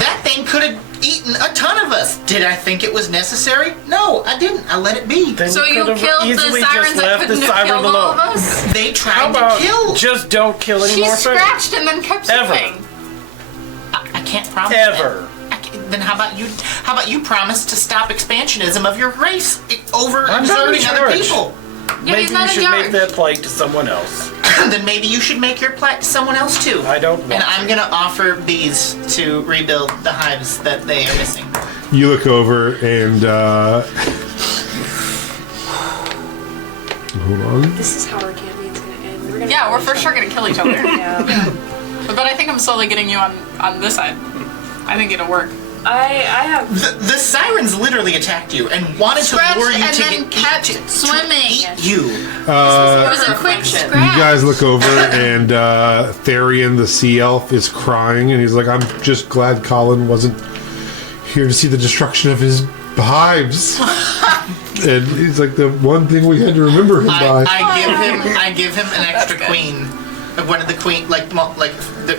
That thing could have eaten a ton of us. Did I think it was necessary? No, I didn't. I let it be. Then So you could have killed the easily sirens just that left the couldn't have siren killed all of alone. us? They How tried about to kill. just don't kill any She more things? scratched and then kept Ever. sniffing. I can't promise Ever. that. Then how about you? How about you promise to stop expansionism of your race over I'm not in exerting other charge. people? Yeah, Maybe he's you not in should charge. make that plight to someone else. Then maybe you should make your plight to someone else too. I don't want And I'm gonna offer bees to rebuild the hives that they are missing. You look over and hold on. This is how our campaign's gonna end. We're gonna Yeah, we're for sure gonna kill each other. Yeah. But I think I'm slowly getting you on this side. I think it'll work. I have. The sirens literally attacked you and wanted Scratched to lure you and to then kept swimming. eat you. It was a quick friendship. scratch. You guys look over, and Therian, the sea elf, is crying, and he's like, I'm just glad Colin wasn't here to see the destruction of his hives. And he's like, the one thing we had to remember him by. I give him an extra queen. One of the queen,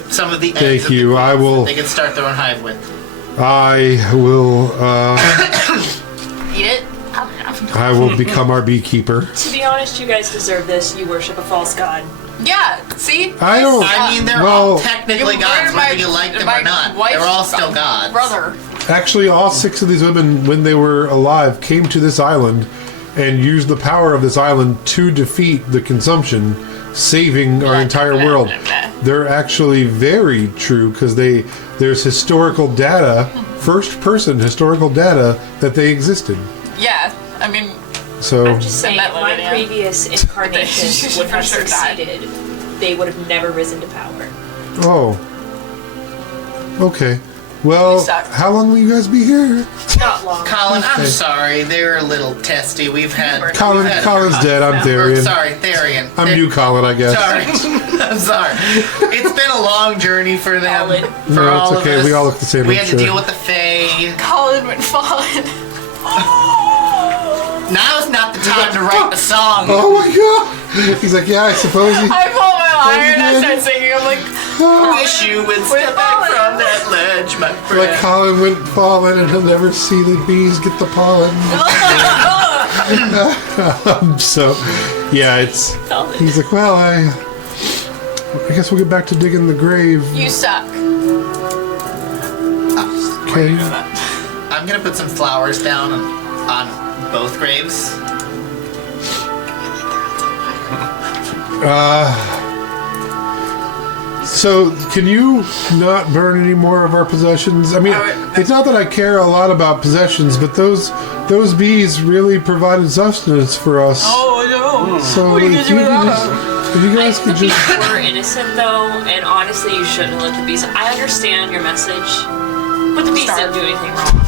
some of the eggs. Thank of the you. queens I will. that they can start their own hive with. I will. Eat it. I will become our beekeeper. To be honest, you guys deserve this. You worship a false god. Yeah, see? I don't. I mean, they're well, all technically You gods, murdered my- whether you like them my or not. wife's They're all still gods. Brother. Actually, all 6 of these women, when they were alive, came to this island and used the power of this island to defeat the consumption, saving our entire world. They're actually very true because there's historical data, first-person historical data that they existed. Yeah, I mean, So I'm just saying, That if my Lydia. previous incarnations She would for have sure died. succeeded, they would have never risen to power. oh, okay. Well, You suck. how long will you guys be here? Not long. Colin, I'm sorry. They're a little testy. We've had... Colin's dead. I'm Or, Therian. sorry, Therian. I'm new Colin, I guess. Sorry. I'm sorry. It's been a long journey for them. Colin. For No, all it's of okay. us. We all look the same, We I'm had sure. to deal with the Fae. Colin went fallen. Now's not the time to write a song. Oh my god! He's like, yeah, I suppose he. I pull my lyre and I did? start singing. I'm like, Wish you would step back from that ledge, my friend. Like Colin went falling, and he'll never see the bees get the pollen. So, yeah, it's. He's like, well, I guess we'll get back to digging the grave. you suck. Okay. I'm gonna put some flowers down on both graves. So, can you not burn any more of our possessions? I mean, it's not that I care a lot about possessions, but those bees really provided sustenance for us. Oh, no. So, What are you if gonna do you without could if you guys The could bees just. were innocent, though, and honestly, you shouldn't let the bees. I understand your message, but the bees didn't do anything wrong.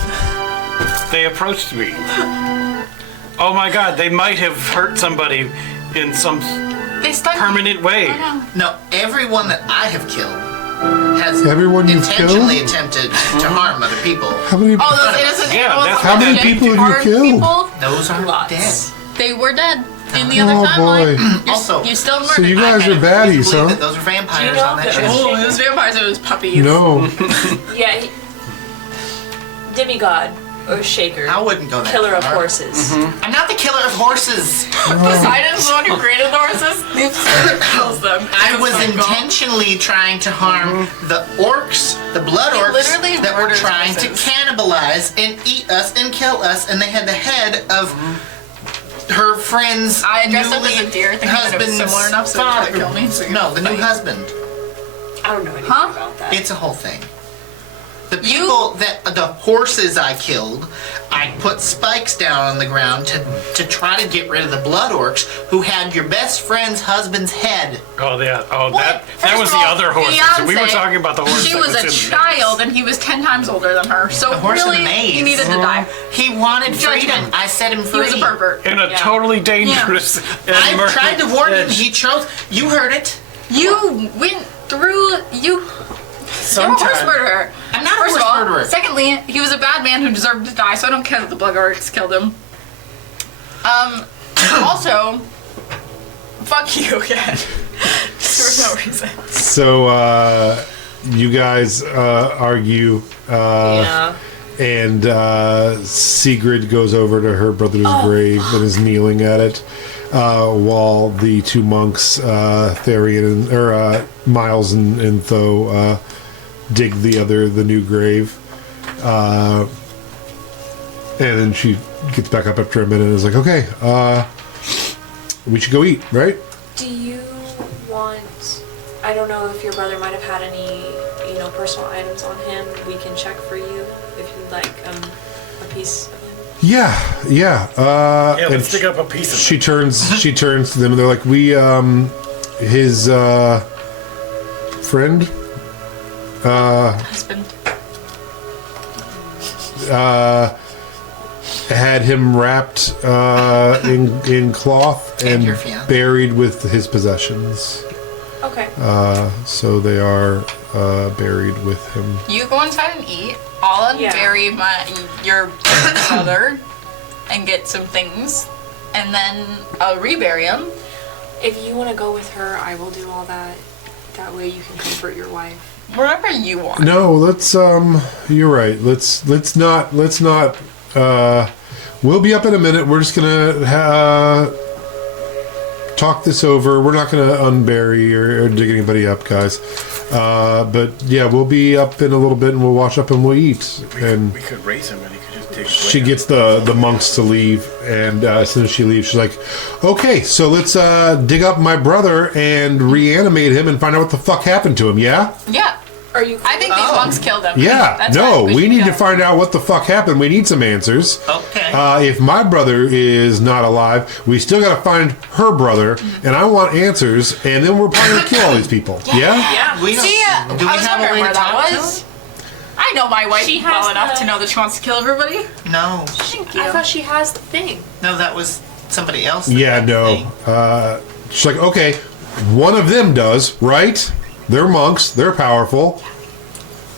They approached me. Oh my god, they might have hurt somebody in some They stuck permanent way. I know. No, everyone that I have killed has Everyone you've intentionally killed? attempted to harm other people. How many? Oh, those innocent Yeah, animals. that's- that How many were people have you hard killed? people, Those are Lots. dead. they were dead in the other Oh, timeline. boy. Also, You still murdered. So you I guys had are a baddies, reason to believe huh? that those are vampires Do you know on that if ship. it was- Oh, it was vampires. It was puppies. No. Yeah, demigod or shaker, I wouldn't go that killer of far. horses. I'm not the killer of horses. Poseidon's the one who created the horses. He kills them. I was That's my goal. intentionally trying to harm the orcs, the blood He orcs, literally that were murders trying to horses. cannibalize and eat us and kill us, and they had the head of her friend's I dressed up newly as a deer thinking that it was husband's similar enough so they father. could kill me. So No, the new husband. I don't know anything Huh? about that. It's a whole thing. The people the horses I killed, I put spikes down on the ground to try to get rid of the blood orcs who had your best friend's husband's head. Oh yeah. Oh, What? that First was of the all, other horses. We were Beyonce, talking about the horse. She that was a in the child and he was 10 times older than her. So The horse in really, the maze. he needed to die. He wanted Judgment. freedom. I set him He free. was a pervert. In a Yeah. totally dangerous. I tried to warn him. edge. He chose. You heard it. You went through. You're a horse Sometime. murderer. I'm not a First horse of all, murderer. secondly, he was a bad man who deserved to die, so I don't care that the blood orcs killed him. Also, fuck you again. For no reason. So, you guys argue, Yeah. and Sigrid goes over to her brother's grave and is kneeling at it, while the two monks, Therian or Miles and Tho, dig the new grave. And then she gets back up after a minute and is like, okay, we should go eat, right? Do you want? I don't know if your brother might have had any, personal items on him. We can check for you if you'd like a piece of him. Yeah. Yeah, and let's dig up a piece of she turns to them and they're like, we his friend Husband. had him wrapped in cloth And and your fiancé. buried with his possessions. Okay. So they are buried with him. You go inside and eat. I'll bury your brother and get some things, and then I'll rebury him. If you want to go with her, I will do all that. That way you can comfort your wife. Wherever you want. No, let's you're right. Let's not we'll be up in a minute. We're just gonna talk this over. We're not gonna unbury or dig anybody up, guys. But yeah, we'll be up in a little bit and we'll wash up and we'll eat. And We could raise him and he could just dig his she way gets the monks to leave, and as soon as she leaves, she's like, okay, so let's dig up my brother and reanimate him and find out what the fuck happened to him, yeah? Yeah. Are you? I think these monks killed him. Yeah, That's no, why we should need to go. find out what the fuck happened. We need some answers. Okay. If my brother is not alive, we still gotta find her brother, and I want answers, and then we're probably gonna kill all these people. Yeah? Yeah. We don't, See, do we I was have a wondering way where to that talk to was. him? I know my wife She well has enough the- to know that she wants to kill everybody. No. Thank you. I thought she has the thing. No, that was somebody else. that Yeah, had the no. thing. She's like, okay, one of them does, right? They're monks, they're powerful.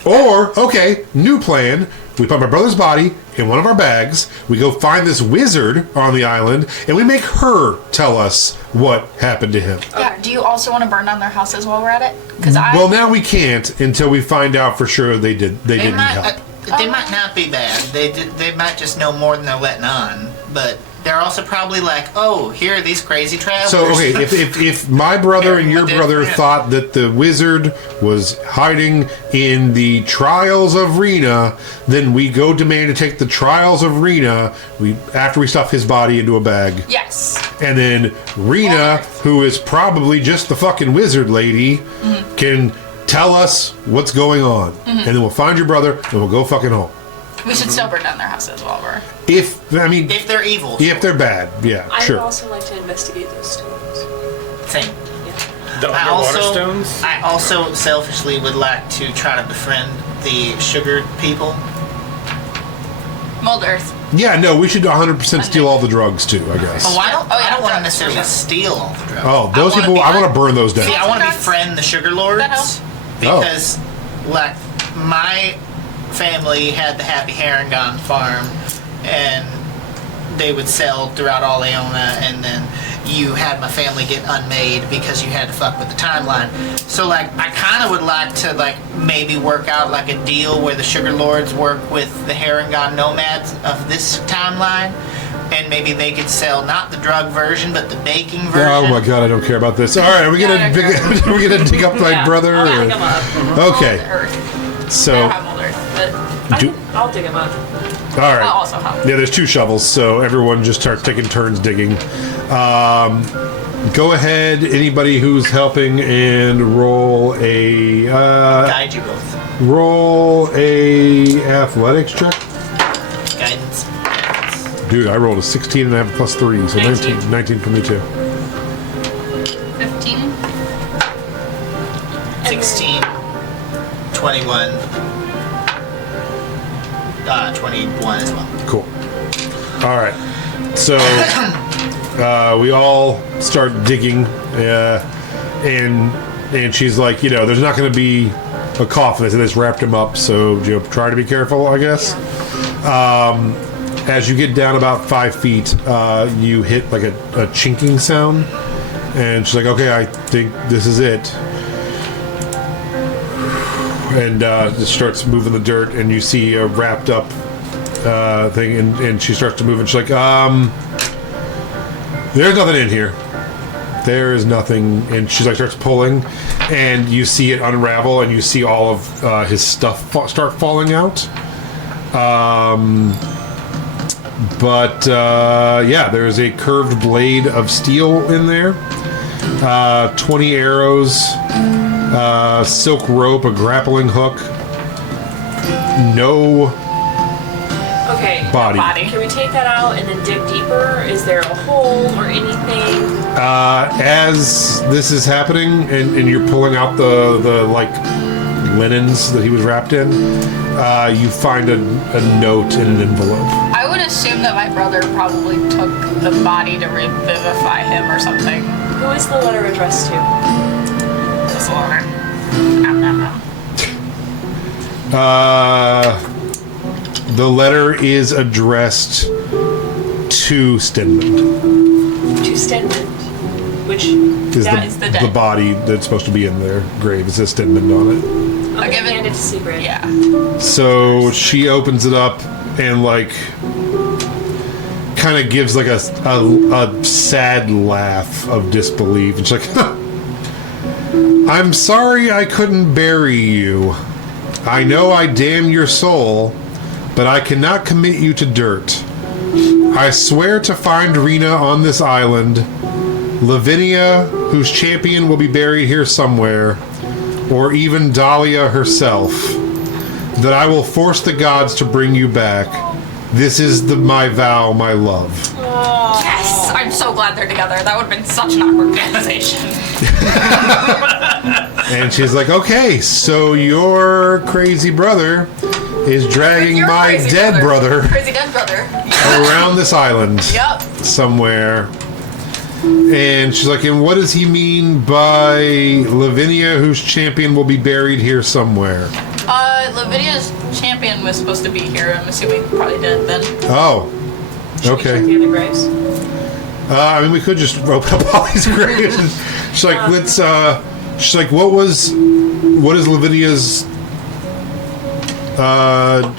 Or, okay, new plan. We put my brother's body in one of our bags. We go find this wizard on the island, and we make her tell us what happened to him. Yeah. Do you also want to burn down their houses while we're at it? Because Well, now we can't until we find out for sure they didn't need help. They might not be bad. They might just know more than they're letting on. But they're also probably like, oh, here are these crazy travelers. So, okay, if my brother and your brother thought that the wizard was hiding in the Trials of Rena, then we go demand to take the Trials of Rena after we stuff his body into a bag. yes. And then Rena, who is probably just the fucking wizard lady, can tell us what's going on. And then we'll find your brother and we'll go fucking home. We should still burn down their houses while we're. if they're evil. If they're bad, yeah, I sure. would also like to investigate those stones. Same. The I underwater also, stones? I also selfishly would like to try to befriend the sugar people. Mold Earth. Yeah, no, we should 100% steal all the drugs too, I guess. Oh, I don't want to drugs, necessarily drugs. steal all the drugs. Oh, those people, I want to burn those down. See, I want to Drugs? befriend the sugar lords That helps. because, like, my family had the Happy Herringon farm, and they would sell throughout all Leona, and then you had my family get unmade because you had to fuck with the timeline. So, like, I kind of would like to, like, maybe work out, like, a deal where the sugar lords work with the Herringon nomads of this timeline, and maybe they could sell not the drug version, but the baking version. Oh my god, I don't care about this. All right, are we gonna are we gonna dig up my Yeah. brother? I'll or- dig 'em up. Okay, Mold Earth. I so don't have Mold Earth, but I'll dig them up. all I'll right. also help. Yeah, there's 2 shovels, so everyone just start taking turns digging. Go ahead, anybody who's helping, and roll a Guide you both. athletics check. Guidance. Dude, I rolled a 16 and I have a plus 3, so 19 for me too. 15. 16, 21, 21 as well. Cool. All right. So we all start digging, and she's like, there's not going to be a coffin. They just wrapped him up, so try to be careful, I guess. As you get down about 5 feet, you hit like a chinking sound, and she's like, okay, I think this is it. And just starts moving the dirt, and you see a wrapped up thing, and she starts to move, and she's like, there's nothing in here. There is nothing. And she starts pulling, and you see it unravel, and you see all of his stuff start falling out. But there's a curved blade of steel in there, 20 arrows, silk rope, a grappling hook, no Okay. body. Can we take that out and then dig deeper? Is there a hole or anything? As this is happening, and you're pulling out the like linens that he was wrapped in, you find a note in an envelope. I would assume that my brother probably took the body to revivify him or something. Who is the letter addressed to? This letter. The letter is addressed to Stedman. To Stedman? Which Is That is the dead. the body that's supposed to be in their grave. It says Stedman on it. I'm give gonna it- hand it to Sigrid. Yeah. So she opens it up and like kind of gives like a sad laugh of disbelief. And she's like, I'm sorry I couldn't bury you. I know I damn your soul, but I cannot commit you to dirt. I swear to find Rena on this island, Lavinia, whose champion will be buried here somewhere, or even Dahlia herself, that I will force the gods to bring you back. This is my vow, my love. Yes! I'm so glad they're together. That would have been such an awkward conversation. And she's like, okay, so your crazy brother is dragging Your my crazy dead brother Crazy dead brother. around this island Yep. somewhere. And she's like, and what does he mean by Lavinia, whose champion will be buried here somewhere? Lavinia's champion was supposed to be here. I'm assuming probably dead then. Oh, Should we check okay. the other graves? I mean, we could just open up all these graves. She's like, let's. She's like, what is Lavinia's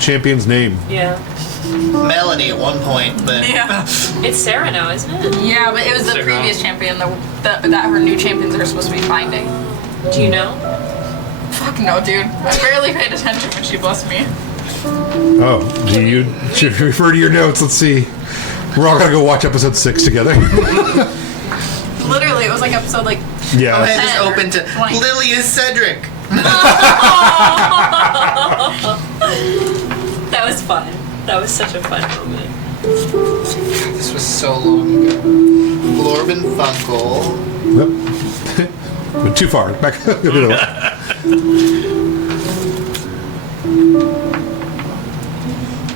champion's name? Yeah. Melanie at one point, but Yeah. It's Sarah now, isn't it? Yeah, but it was the Sarah. previous champion that her new champions are supposed to be finding. Do you know? Fuck no, dude. I barely paid attention when she blessed me. Oh, do you should refer to your notes? Let's see. We're all gonna go watch episode 6 together. Literally, it was like episode like. I Yeah. had this 10 or open to 20. Lily is Cedric. That was fun. That was such a fun moment. This was so long ago. Glorvin Funkle. Yep. Went too far. Back.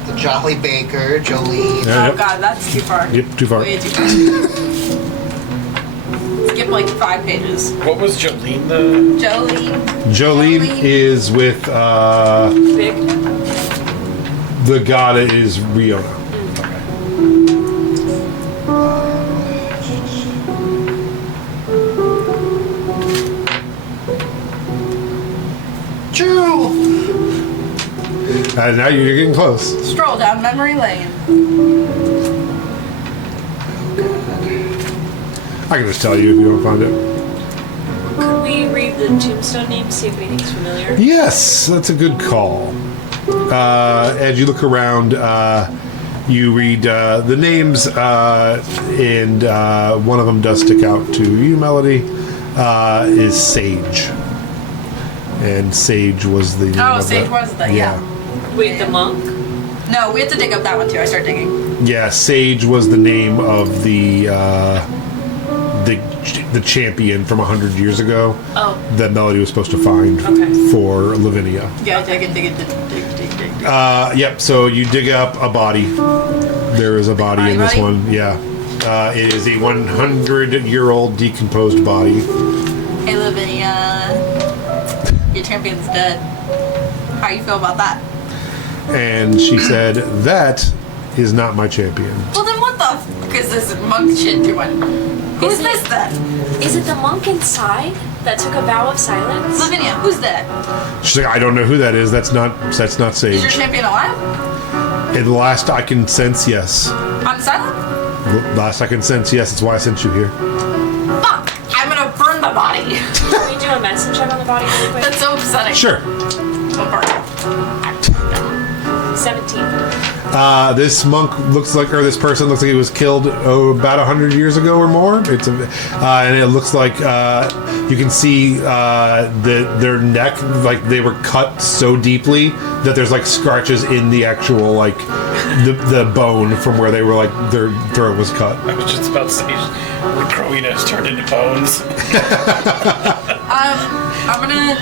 The Jolly Baker, Jolene. Yeah, Oh yep. god, that's too far. Yep, too far. Way too far. Skip like 5 pages. What was Jolene the? Jolene. Jolene is with Big. the god is Riona. True. And now you're getting close. Stroll down memory lane. I can just tell you if you don't find it. Could we read the tombstone name, see if anything's familiar? Yes, that's a good call. As you look around, you read the names, and one of them does stick out to you, Melody, is Sage. And Sage was the name Oh, of Sage was the, yeah. Wait, the monk? No, we have to dig up that one too. I start digging. Yeah, Sage was the name of the champion from 100 years ago Oh, that Melody was supposed to find Okay. for Lavinia. Yeah, dig. Yep, so you dig up a body. There is a body in this Body? one. Yeah. It is a 100-year-old decomposed body. Hey, Lavinia. Your champion's dead. How you feel about that? And she said, that is not my champion. Well, then what the fuck is this monk shit doing? Who's Is it- this then? is it the monk inside that took a vow of silence? Lavinia, who's that? She's like, I don't know who that is. That's not Is your Sage. champion alive? And the last I can sense, yes. On silent? The last I can sense, yes. That's why I sent you here. Fuck! I'm gonna burn the body. Can we do a medicine check on the body really quick? That's so upsetting. Sure. We'll burn it. 17. This monk looks like, or this person looks like he was killed about 100 years ago or more. It's and it looks like you can see their neck, like they were cut so deeply that there's like scratches in the actual like the bone from where they were like their throat was cut. I was just about to say, Rowena has turned into bones. I'm gonna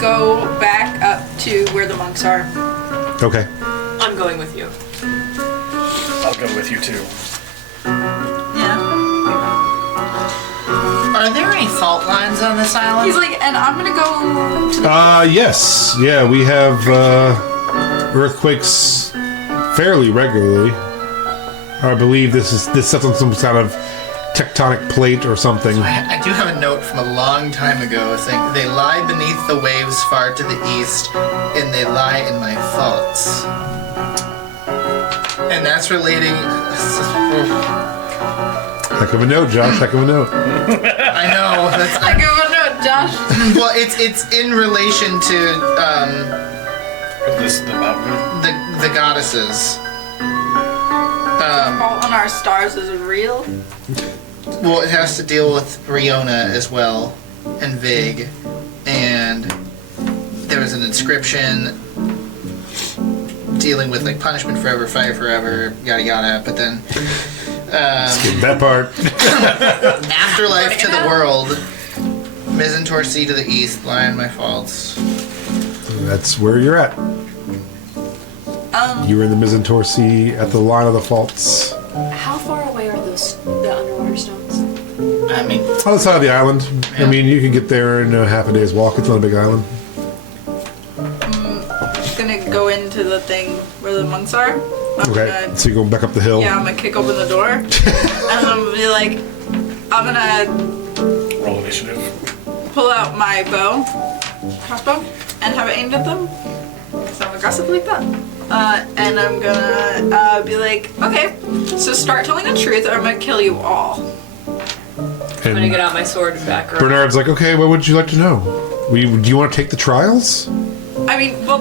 go back up to where the monks are. Okay. I'm going with you. I'll go with you too. Yeah. Are there any fault lines on this island? He's like, and I'm gonna go to the. Yes. Yeah, we have earthquakes fairly regularly. I believe this sets on some kind of tectonic plate or something. I do have a note from a long time ago saying, they lie beneath the waves far to the east, and they lie in my thoughts. And that's relating... Heck of a note, Josh. Heck of a note. I know. That's, I give a note, Josh. well, it's in relation to This the mountain. the goddesses. Fault on our stars is real. Well, it has to deal with Riona as well, and Vig, and there was an inscription dealing with like punishment forever, fire forever, yada yada. But then Skip that part. afterlife to the world, Mizzentor Sea to the east, lie in my faults. That's where you're at. You were in the Mizzentor Sea at the line of the faults. How far away are the underwater stones? I mean, On the side of the island. I Yeah. mean, you can get there in half a day's walk. It's not a big island. Gonna go into the thing where the monks are. I'm Okay. gonna- So you go back up the hill. yeah, I'm gonna kick open the door, and I'm gonna be like, I'm gonna Roll initiative. pull out my crossbow, and have it aimed at them, because I'm aggressive like that. And I'm gonna be like, okay, so start telling the truth, or I'm gonna kill you all. I'm gonna And get out my sword and back around. Bernard's like, okay, what would you like to know? Do you want to take the trials? I mean, well,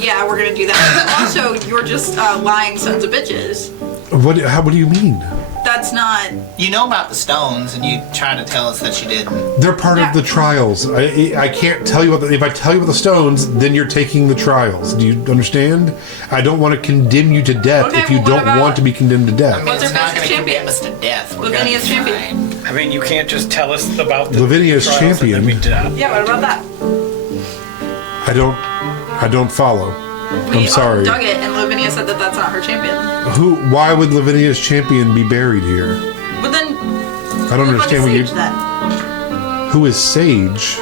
yeah, we're gonna do that. But also, you're just lying sons of bitches. What do you mean? That's not. you know about the stones, and you try to tell us that you didn't. They're part Yeah. of the trials. I can't tell you if I tell you about the stones, then you're taking the trials. Do you understand? I don't want to condemn you to death Okay, if you well, what don't about- want to be condemned to death. I mean, What's it's our not best going to champion? condemn us to death. We're gonna Lavinia's be champion. fine. I mean, you can't just tell us about the Lavinia's trials champion. And then we die. Yeah, what about that? I don't follow. I'm sorry. Dug it, and Lavinia said that that's not her champion. Why would Lavinia's champion be buried here? But then, I don't understand what you. Sage then. Who is Sage?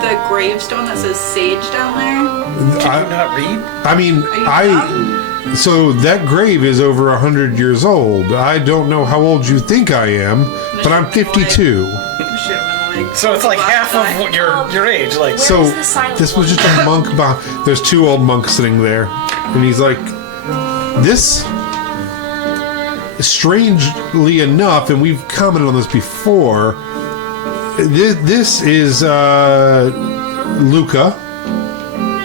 The gravestone that says Sage down there. Can you not read? I mean, Are you dumb? So that grave is over 100 years old. I don't know how old you think I am, but I'm 52. Should have been like. So it's like half die. of what your age. Like, So is the silent this was one? just a monk. There's two old monks sitting there, and he's like, "This, strangely enough, and we've commented on this before. This is Luca."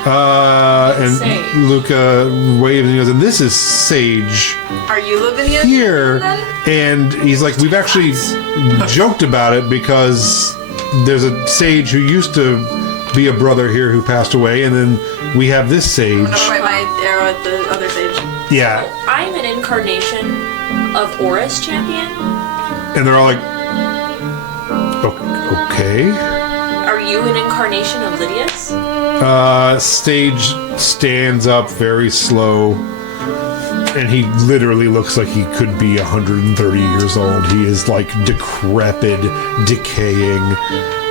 And Sage. Luca waves and he goes, and this is Sage Are you Lavinia? here. Then? And he's like, we've actually joked about it because there's a sage who used to be a brother here who passed away, and then we have this sage. I'm gonna point my arrow at the other Sage. Yeah. I'm an incarnation of Aura's champion. And they're all like, okay. Are you an incarnation of Lydia's? Sage stands up very slow, and he literally looks like he could be 130 years old. He is like decrepit, decaying,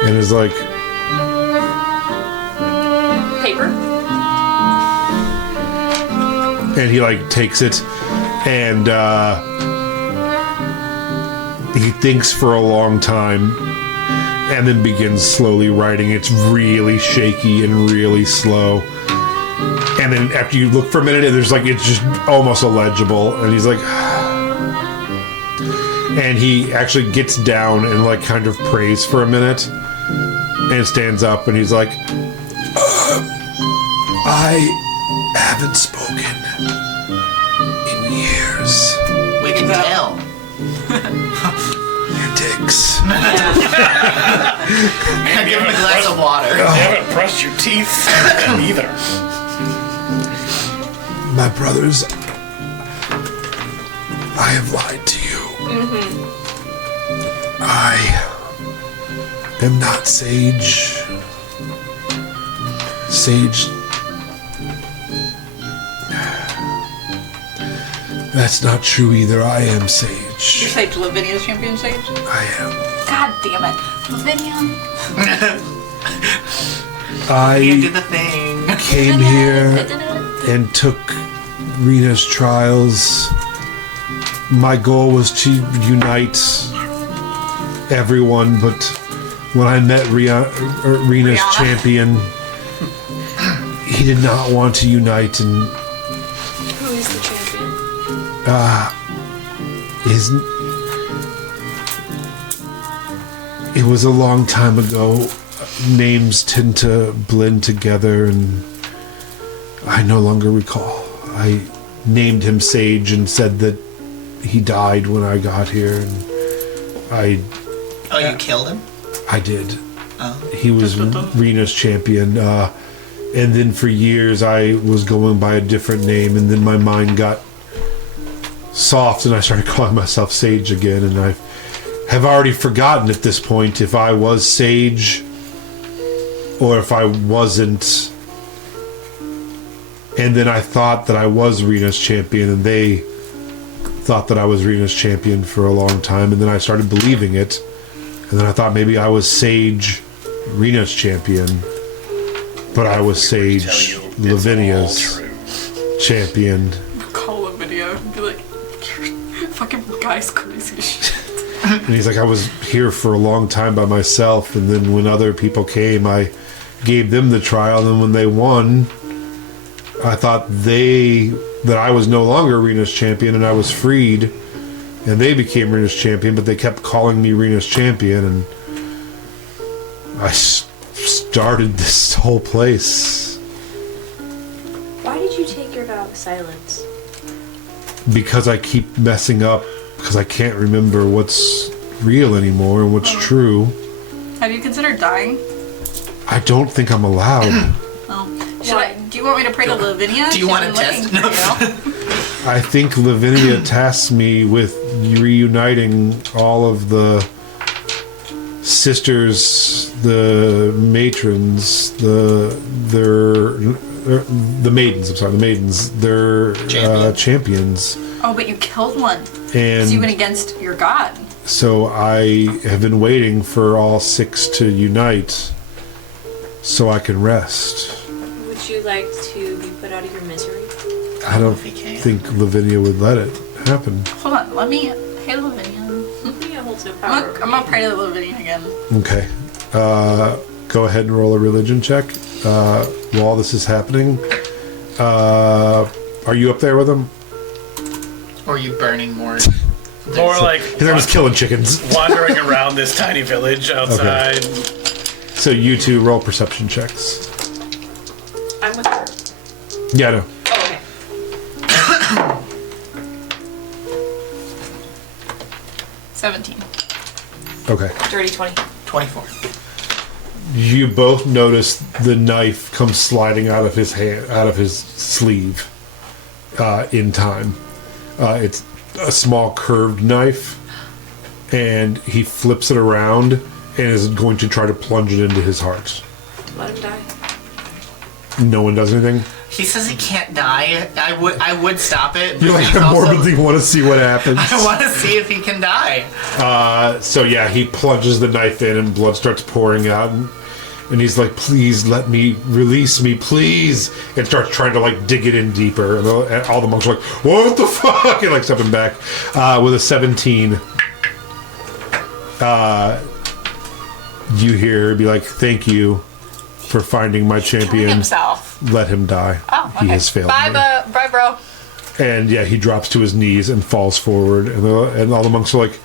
and is like, Paper? and he like takes it, and he thinks for a long time, and then begins slowly writing. It's really shaky and really slow. And then after you look for a minute, and there's like, it's just almost illegible. And he's like, and he actually gets down and like kind of prays for a minute and stands up and he's like, I haven't spoken in years. We can tell. Your dicks. And give him a glass of water. You haven't brushed your teeth either. My brothers, I have lied to you. I am not Sage. Sage. That's not true either. I am You're Sage. Sage, Lavinia's champion Sage? I am. God damn it. Lavinia. You did I the thing. came here and took Rena's trials. My goal was to unite everyone, but when I met Rena's Rihanna. champion, he did not want to unite, and Who is the champion? it was a long time ago. Names tend to blend together, and I no longer recall. I named him Sage and said that he died when I got here, and Oh, you killed him? I did. Oh. He was Rena's champion, and then for years I was going by a different name, and then my mind got soft and I started calling myself Sage again, and I have already forgotten at this point if I was Sage or if I wasn't. And then I thought that I was Rena's champion, and they thought that I was Rena's champion for a long time, and then I started believing it. And then I thought maybe I was Sage, Rena's champion, but I was Sage, Lavinia's champion. Call Lavinia and be like, fucking guy's crazy as shit. And he's like, I was here for a long time by myself, and then when other people came, I gave them the trial, and then when they won, I thought that I was no longer Rena's champion, and I was freed. And they became Rena's champion, but they kept calling me Rena's champion, and I started this whole place. Why did you take your vow of silence? Because I keep messing up, because I can't remember what's real anymore and what's true. Have you considered dying? I don't think I'm allowed. Oh. Do you want me to pray to Lavinia? Do you She's want been to test? looking No. for you. I think Lavinia tasks me with reuniting all of the sisters, the matrons, the maidens. I'm sorry, the maidens. They're champions. Oh, but you killed one. And So you went against your god. so I have been waiting for all 6 to unite so I can rest. Would you like to be put out of your misery? I don't If he can. think Lavinia would let it happen. Hold on, let me. Hey, Lavinia. Lavinia holds no I'm power. gonna pray to Lavinia again. Okay. Go ahead and roll a religion check while this is happening. Are you up there with him? Or are you burning more? More like They're just killing chickens. wandering around this tiny village outside. So you two roll perception checks. I'm with her. Yeah, no. Oh, okay. 17. Okay. Dirty 20. 24. You both notice the knife come sliding out of his hand, out of his sleeve, in time. It's a small curved knife, and he flips it around and is going to try to plunge it into his heart. Let him die. No one does anything. He says he can't die. I would stop it. You but like he's also- morbidly want to see what happens. I want to see if he can die. So yeah, he plunges the knife in and blood starts pouring out, and he's like, please let me, release me, please, and starts trying to like dig it in deeper, and all the monks are like, what the fuck, and like stepping back. With a 17, you hear be like, thank you for finding my Killing champion. himself. Let him die. Oh, okay. He has failed Bye, me. bye, bro. And yeah, he drops to his knees and falls forward, and all the monks are like,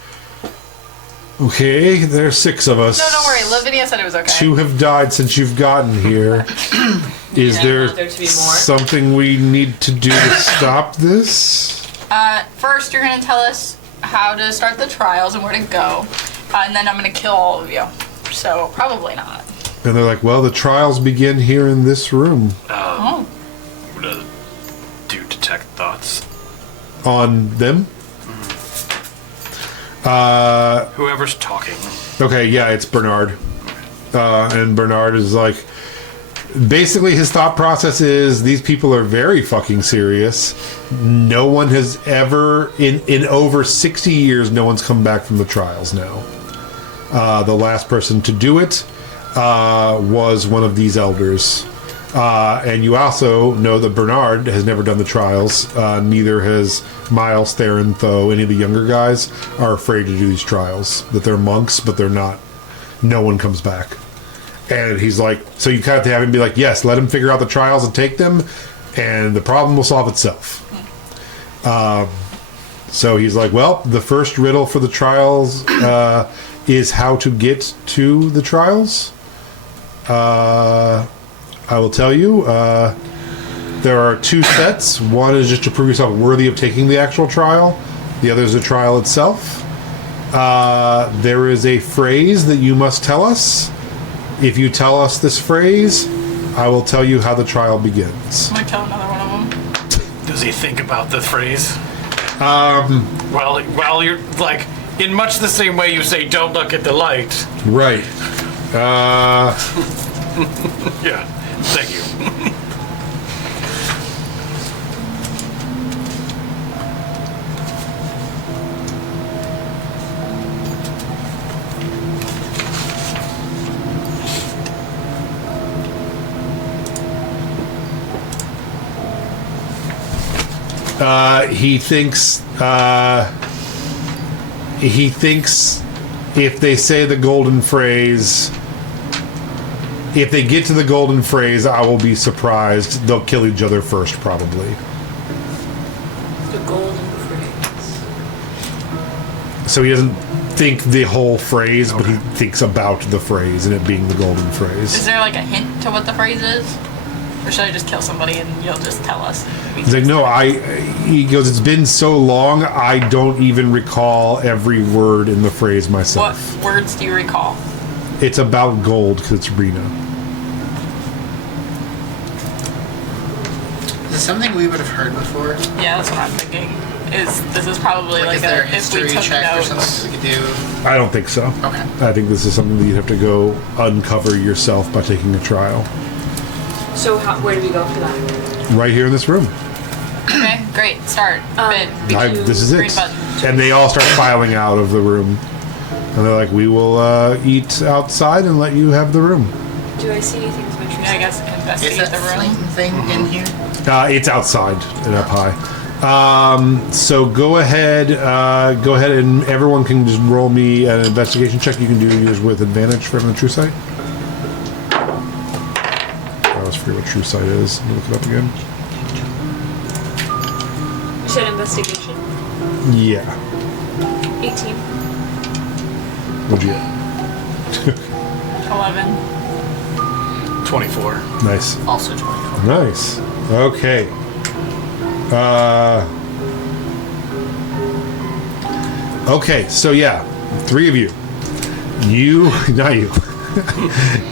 okay, there's 6 of us. No, don't worry. Lavinia said it was okay. 2 have died since you've gotten here. Is I there want there to be more. something we need to do to stop this? First, you're going to tell us how to start the trials and where to go. And then I'm going to kill all of you. So, probably not. And they're like, well, the trials begin here in this room. Oh. Do detect thoughts. On them? Whoever's talking. Okay, yeah, it's Bernard. And Bernard is like, basically his thought process is these people are very fucking serious. No one has ever, in over 60 years, no one's come back from the trials now. The last person to do it was one of these elders. And you also know that Bernard has never done the trials. Neither has Miles, Theron, Tho. Any of the younger guys are afraid to do these trials. That they're monks, but they're not. No one comes back. And he's like, so you kind of have him be like, yes, let him figure out the trials and take them, and the problem will solve itself. So he's like, well, the first riddle for the trials is how to get to the trials. I will tell you, there are two sets. One is just to prove yourself worthy of taking the actual trial. The other is the trial itself. There is a phrase that you must tell us. If you tell us this phrase, I will tell you how the trial begins. I'm gonna tell another one of them. Does he think about the phrase? Well, you're like, in much the same way you say, don't look at the light. Right. Yeah, thank you. He thinks if they say the golden phrase, if they get to the golden phrase, I will be surprised. They'll kill each other first, probably. The golden phrase. So he doesn't think the whole phrase, but he thinks about the phrase and it being the golden Is phrase. there like a hint to what the phrase is? Or should I just kill somebody and you'll just tell us? He's like, no, he goes, it's been so long, I don't even recall every word in the phrase myself. What words do you recall? It's about gold because it's Rena. Is this something we would have heard before? Yeah, that's what I'm thinking. This is probably Like, like is there a if we history took check or notes. something we could do? I don't think so. Okay. I think this is something that you'd have to go uncover yourself by taking a trial. So where do we go for that? Right here in this room. Okay, great. Start. Bid. This is Green it. button. And they all start filing out of the room. And they're like, we will eat outside and let you have the room. Do I see anything with my tree? Yeah, I guess Is investigate that the room. flame thing in here? It's outside and up high. So go ahead and everyone can just roll me an investigation check. You can do yours with advantage for having a true sight. I always forget what true sight is. Let me look it up again. You said investigation. Yeah. 18. What'd you get? 11. 24. Nice. Also 24. Nice. Okay. Okay, so yeah, three of you. You, not you.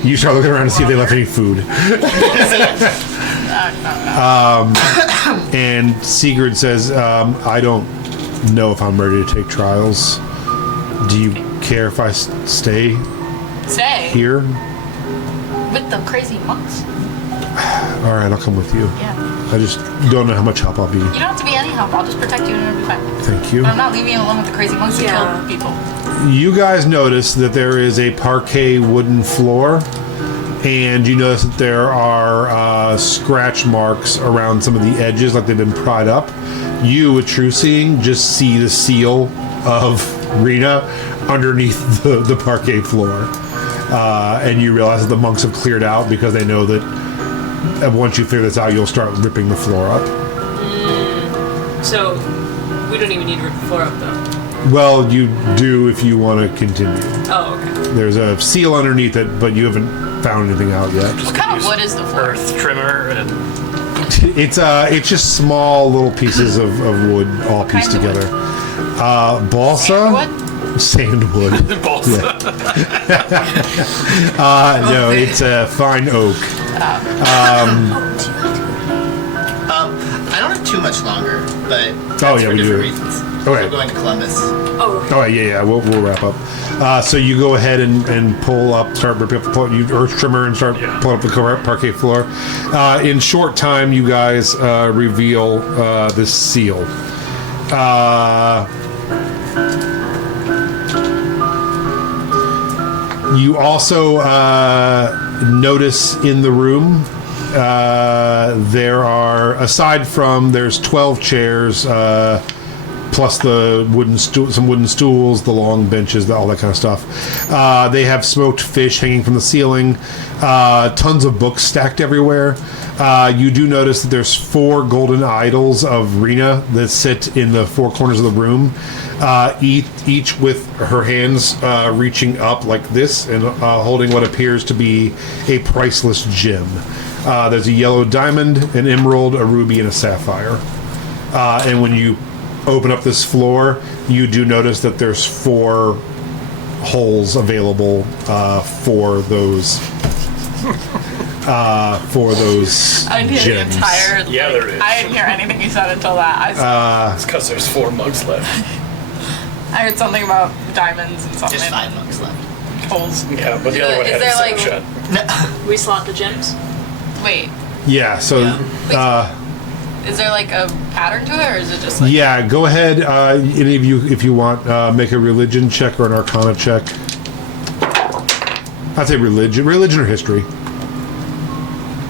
You start looking around to see if they left any food. And Sigurd says, I don't know if I'm ready to take trials. Do you care if I stay Say. here? With the crazy monks. All right, I'll come with you. Yeah. I just don't know how much help I'll be. You don't have to be any help. I'll just protect you and it'll be fine. Thank you. But I'm not leaving you alone with the crazy monks who Yeah. kill people. You guys notice that there is a parquet wooden floor, and you notice that there are scratch marks around some of the edges, like they've been pried up. You, with true seeing, just see the seal of Rena underneath the parquet floor. And you realize that the monks have cleared out because they know that once you figure this out, you'll start ripping the floor up. So we don't even need to rip the floor up though. Well, you do if you want to continue. Oh, okay. There's a seal underneath it, but you haven't found anything out yet. What kind of wood is the floor? Earth trimmer and It's just small little pieces of wood all pieced kind of together. Balsa? Sandwood. balsa. No, it's a fine oak. I don't have too much longer, but that's yeah, for we different do. reasons. Okay. We're going to Columbus. Oh, Oh yeah, we'll wrap up. So you go ahead and pull up, start ripping up the you earth trimmer and start pulling up the parquet floor. In short time, you guys reveal this seal. You also notice in the room there are, aside from, there's 12 chairs. Plus the some wooden stools, the long benches, all that kind of stuff. They have smoked fish hanging from the ceiling. Tons of books stacked everywhere. You do notice that there's 4 golden idols of Rena that sit in the 4 corners of the room, each with her hands reaching up like this and holding what appears to be a priceless gem. There's a yellow diamond, an emerald, a ruby, and a sapphire. And when you open up this floor, you do notice that there's 4 holes available for those I didn't hear gems. the entire. Yeah, there is. I didn't hear anything you said until that. It's because there's 4 mugs left. I heard something about diamonds and something. There's 5 months left. Holes. Yeah, but the other one Is had there, a like- shut. we slot the gems. Wait, Yeah, so is there like a pattern to it, or is it just like? yeah, go ahead, any of you, if you want, make a religion check or an arcana check. I'd say religion or history.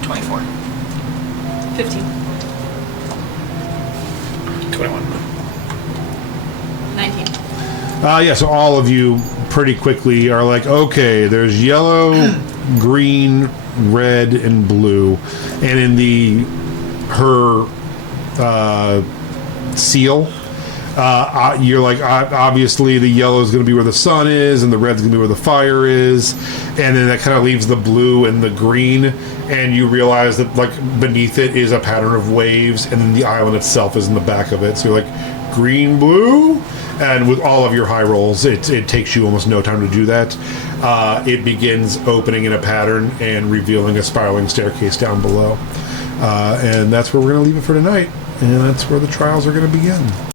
24. 15. 21. 19. Yeah, so all of you pretty quickly are like, okay, there's yellow, green, red, and blue, and in her seal, you're like, obviously the yellow is going to be where the sun is, and the red's going to be where the fire is, and then that kind of leaves the blue and the green, and you realize that like beneath it is a pattern of waves, and then the island itself is in the back of it. So you're like, green, blue, and with all of your high rolls, it takes you almost no time to do that. It begins opening in a pattern and revealing a spiraling staircase down below. And that's where we're going to leave it for tonight. And that's where the trials are going to begin.